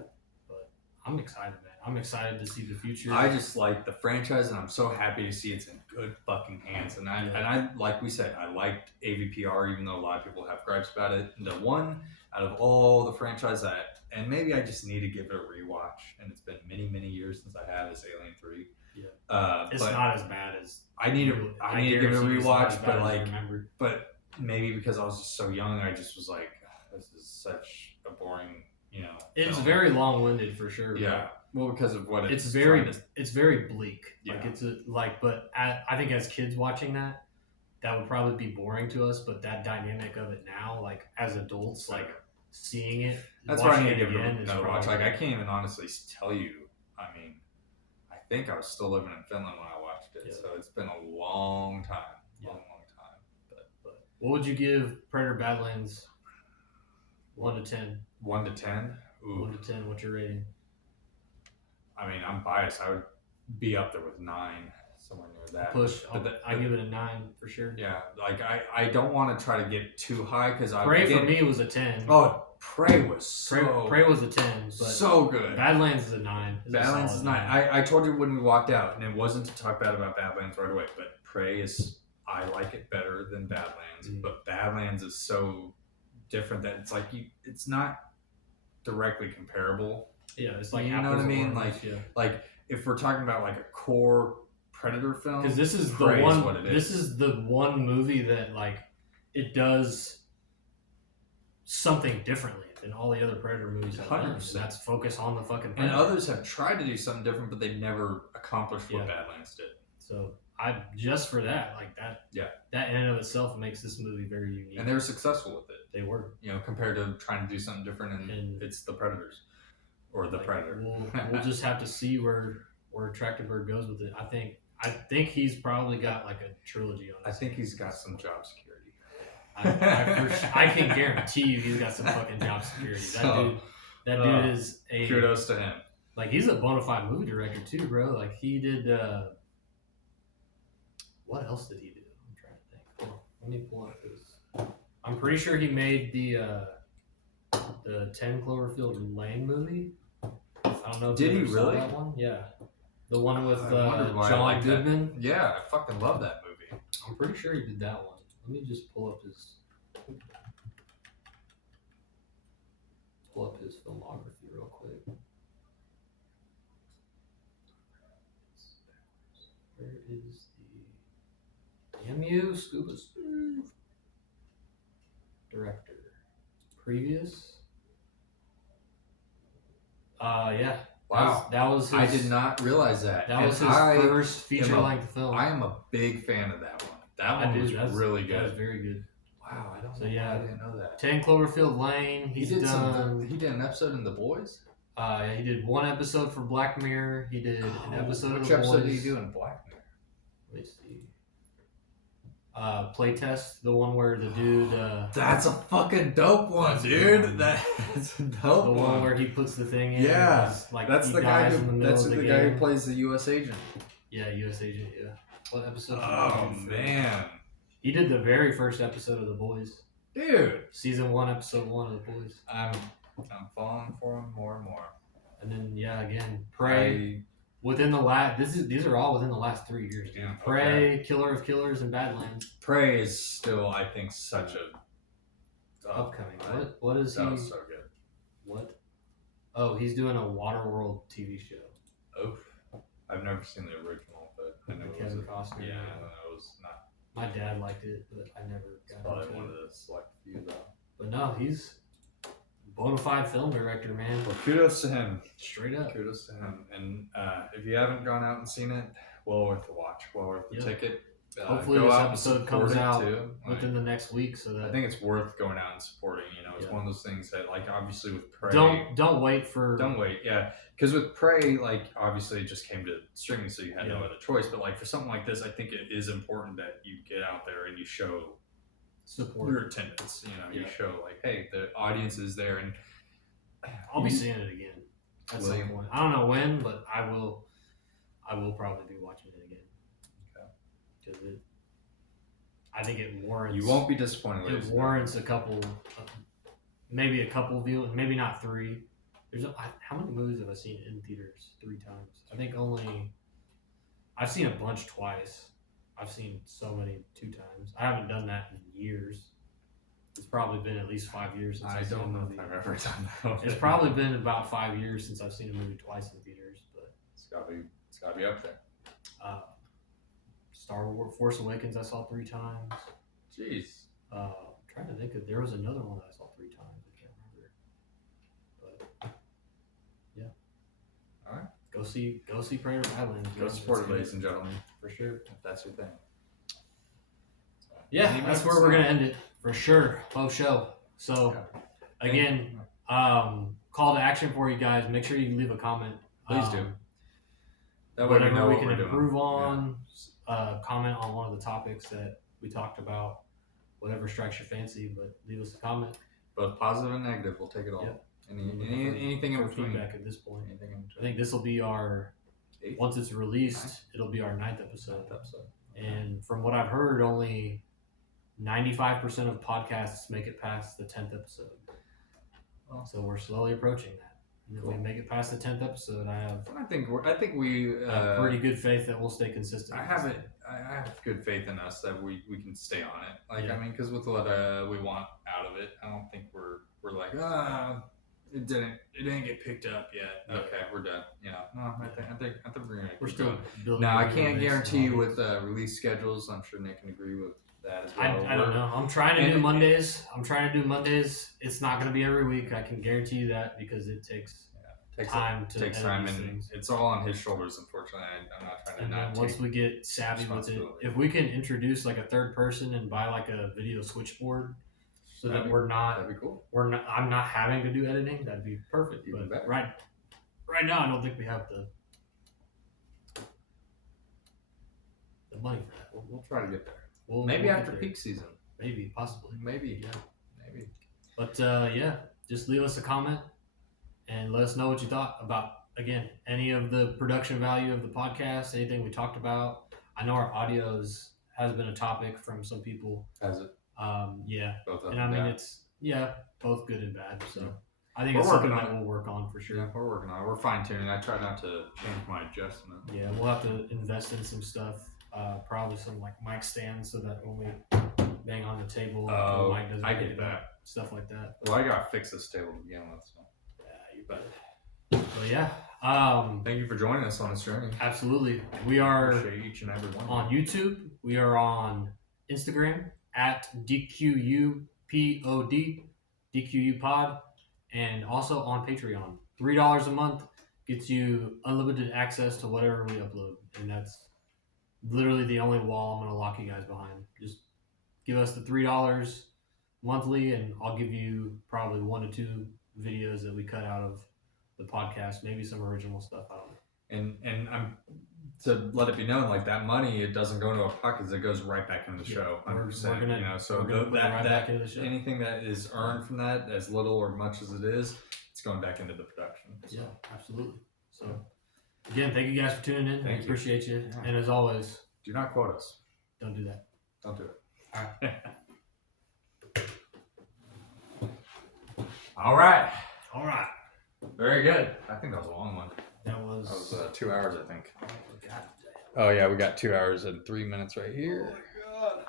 but I'm excited, man. I'm excited to see the future. I just like the franchise, and I'm so happy to see it's in good fucking hands. And I like we said, I liked AVPR, even though a lot of people have gripes about it. The one out of all the franchise and maybe I just need to give it a rewatch. And it's been many, many years since I have, is Alien 3. Yeah, it's not as bad as I need to give it a guarantee it's not as rewatch, bad but as I like, remember. but maybe because I was just so young, I just was like, this is such a boring, you know. It's film. very long-winded for sure. Yeah. Well, because of what it's very bleak. Yeah. Like but I think as kids watching that would probably be boring to us. But that dynamic of it now, like as adults, like seeing it, that's why I need to it give again it is another watch. probably- Like, I can't even honestly tell you. I mean, I think I was still living in Finland when I watched it, so it's been a long time. Long time. But what would you give Predator Badlands? 1 to 10. 1 to 10. Ooh. 1 to 10. What's your rating? I mean, I'm biased. I would be up there with 9, somewhere near that. Push. I give it a 9 for sure. Yeah, like I don't want to try to get too high because Prey for me was a 10. Oh, Prey was Prey was a 10, but so good. Badlands is a 9. Badlands is 9. I told you when we walked out, and it wasn't to talk bad about Badlands right away, but Prey is, I like it better than Badlands, but Badlands is so different that it's like it's not directly comparable. Yeah, it's like, you know what I mean? Oranges, Like if we're talking about like a core Predator film, because this is Prey the one. Is what it is. This is the one movie that like it does something differently than all the other Predator movies have done. 100%. That's focus on the fucking and Predator. others have tried to do something different, but they never accomplished what Yeah. Badlands did. So I just for that, like that. Yeah. That in and of itself makes this movie very unique. And they were successful with it. They were. You know, compared to trying to do something different, and it's the Predators. Or the Predator. We'll just have to see where Trachtenberg goes with it. I think he's probably got like a trilogy on. I think he's got some job security. I can guarantee you he's got some fucking job security. That dude is a kudos to him. Like he's a bona fide movie director too, bro. Like he did. What else did he do? I'm trying to think. Hold on. Let me pull up his. I'm pretty sure he made the 10 Cloverfield Lane movie. I don't know. If Did you he ever saw really? That one? Yeah. The one with I wondered why I John liked that. Goodman. Yeah, I fucking love that movie. I'm pretty sure he did that one. Let me just pull up his filmography real quick. Where is the damn you, Scuba Steve? Director. Previous. Yeah. Wow. That was his, I did not realize that. That was his first feature-length film. I am a big fan of that one. That one was really good. That was very good. Wow, I don't So know. yeah, I didn't know that. 10 Cloverfield Lane. He did an episode in The Boys. He did one episode for Black Mirror. He did an episode of Which The episode Boys. did he do in Black Mirror? Let me see. Playtest, the one where the dude. That's a fucking dope one, dude. That's a dope The one where he puts the thing in. Yeah, like that's he the guy dies in the who. middle That's of the the game. guy who plays the U.S. agent. Yeah, U.S. agent. Yeah. What episode? Oh man, he did the very first episode of The Boys. dude. Season 1, episode 1 of The Boys. I'm falling for him more and more. And then again, Prey. within the last. These are all within the last 3 years. Dude. Yeah, Prey, Killer of Killers, and Badlands. Prey is still, I think, such a Upcoming. What is he? That was so good. What? Oh, he's doing a Waterworld TV show. Oh, I've never seen the original, but I know it was Kevin Costner. Yeah, I know it was not. My dad liked it, but I never got Probably into one it. of the select few though. But no, he's a bona fide film director, man. Well, kudos to him. Straight up. Kudos to him. And if you haven't gone out and seen it, well worth the watch. Well worth the ticket. Hopefully go this out and episode support comes it, out too. within the next week, so that I think it's worth going out and supporting. You know, it's one of those things that, like, obviously with Prey, don't wait for. Don't wait, yeah. Because with Prey, like, obviously it just came to streaming, so you had no other choice. But like for something like this, I think it is important that you get out there and you show support your attendance. You know, you show like, hey, the audience is there, and I'll be seeing it again at some point. I don't know when, but I will probably be watching it again. Okay. Because I think it warrants. You won't be disappointed. It warrants a couple, maybe a couple viewings, maybe not 3. How many movies have I seen in theaters 3 times? I think only. I've seen a bunch twice. I've seen so many 2 times. I haven't done that in years. It's probably been at least 5 years since I've seen a movie. If I've ever done that. It's probably been about 5 years since I've seen a movie twice in theaters, but it's gotta be up there. Star Wars Force Awakens I saw 3 times. Jeez. I'm trying to think of there was another one that I saw 3 times. I can't remember. But yeah. All right. Go see Prey or Badlands. Go support it, ladies and gentlemen, for sure. If that's your thing. So, yeah, that's where we're gonna end it for sure. Post show. So again, call to action for you guys. Make sure you leave a comment. Please do. That way whatever we what can we're improve doing. on. Comment on one of the topics that we talked about. Whatever strikes your fancy, but leave us a comment. Both positive and negative, we'll take it all. Yep. Anything in between. Feedback at this point. Anything in between. I think this will be our 8th? Once it's released, it'll be our 9th episode. And from what I've heard, only 95% of podcasts make it past the 10th episode. Well, so we're slowly approaching that. And if we make it past the 10th episode, I think we have pretty good faith that we'll stay consistent. I have good faith in us that we can stay on it. Like I mean, because with what we want out of it, I don't think we're like it didn't get picked up yet. Okay, we're done. You know, no, I think we're still building. Now I can't guarantee you with release schedules. I'm sure Nick can agree with that as well. I don't know. I'm trying to do Mondays. It's not going to be every week. I can guarantee you that because it takes time to takes time, and things. It's all on his shoulders. Unfortunately, I'm not trying to. And then once we get savvy with it, if we can introduce like a third person and buy like a video switchboard, so that that'd be cool. I'm not having to do editing. That'd be perfect. Even but better. right now, I don't think we have the money for that. We'll try to get there. Maybe we'll after peak season. Maybe, possibly. Maybe. But just leave us a comment and let us know what you thought about, again, any of the production value of the podcast, anything we talked about. I know our audio has been a topic from some people. Has it? Yeah. Both of and them. I mean, it's both good and bad. So I think we're it's something working that we'll work on for sure. Yeah, we're working on it. We're fine tuning. I try not to change my adjustment. Yeah, we'll have to invest in some stuff. Probably some like mic stands so that when we bang on the table, the mic doesn't I get that. Stuff like that. Well, I gotta fix this table to begin with. So. Yeah, you bet. But yeah. Thank you for joining us on this journey. Absolutely. We are appreciate each and every one on YouTube. We are on Instagram at DQUPOD, DQU Pod, and also on Patreon. $3 a month gets you unlimited access to whatever we upload, and that's literally the only wall I'm going to lock you guys behind. Just give us the $3 monthly, and I'll give you probably 1 to 2 videos that we cut out of the podcast, maybe some original stuff. I don't know. And I'm to let it be known, like that money, it doesn't go into our pockets; it goes right back into the show. 100%. So anything that is earned from that, as little or much as it is, it's going back into the production. So. Yeah, absolutely. So again, thank you guys for tuning in. Thank you. Appreciate you. Yeah. And as always, do not quote us. Don't do that. Don't do it. All right. All right. All right. Very good. I think that was a long one. That was, That was 2 hours, I think. God. Oh yeah, we got 2 hours and 3 minutes right Oh here. my God.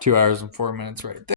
2 hours and 4 minutes right there.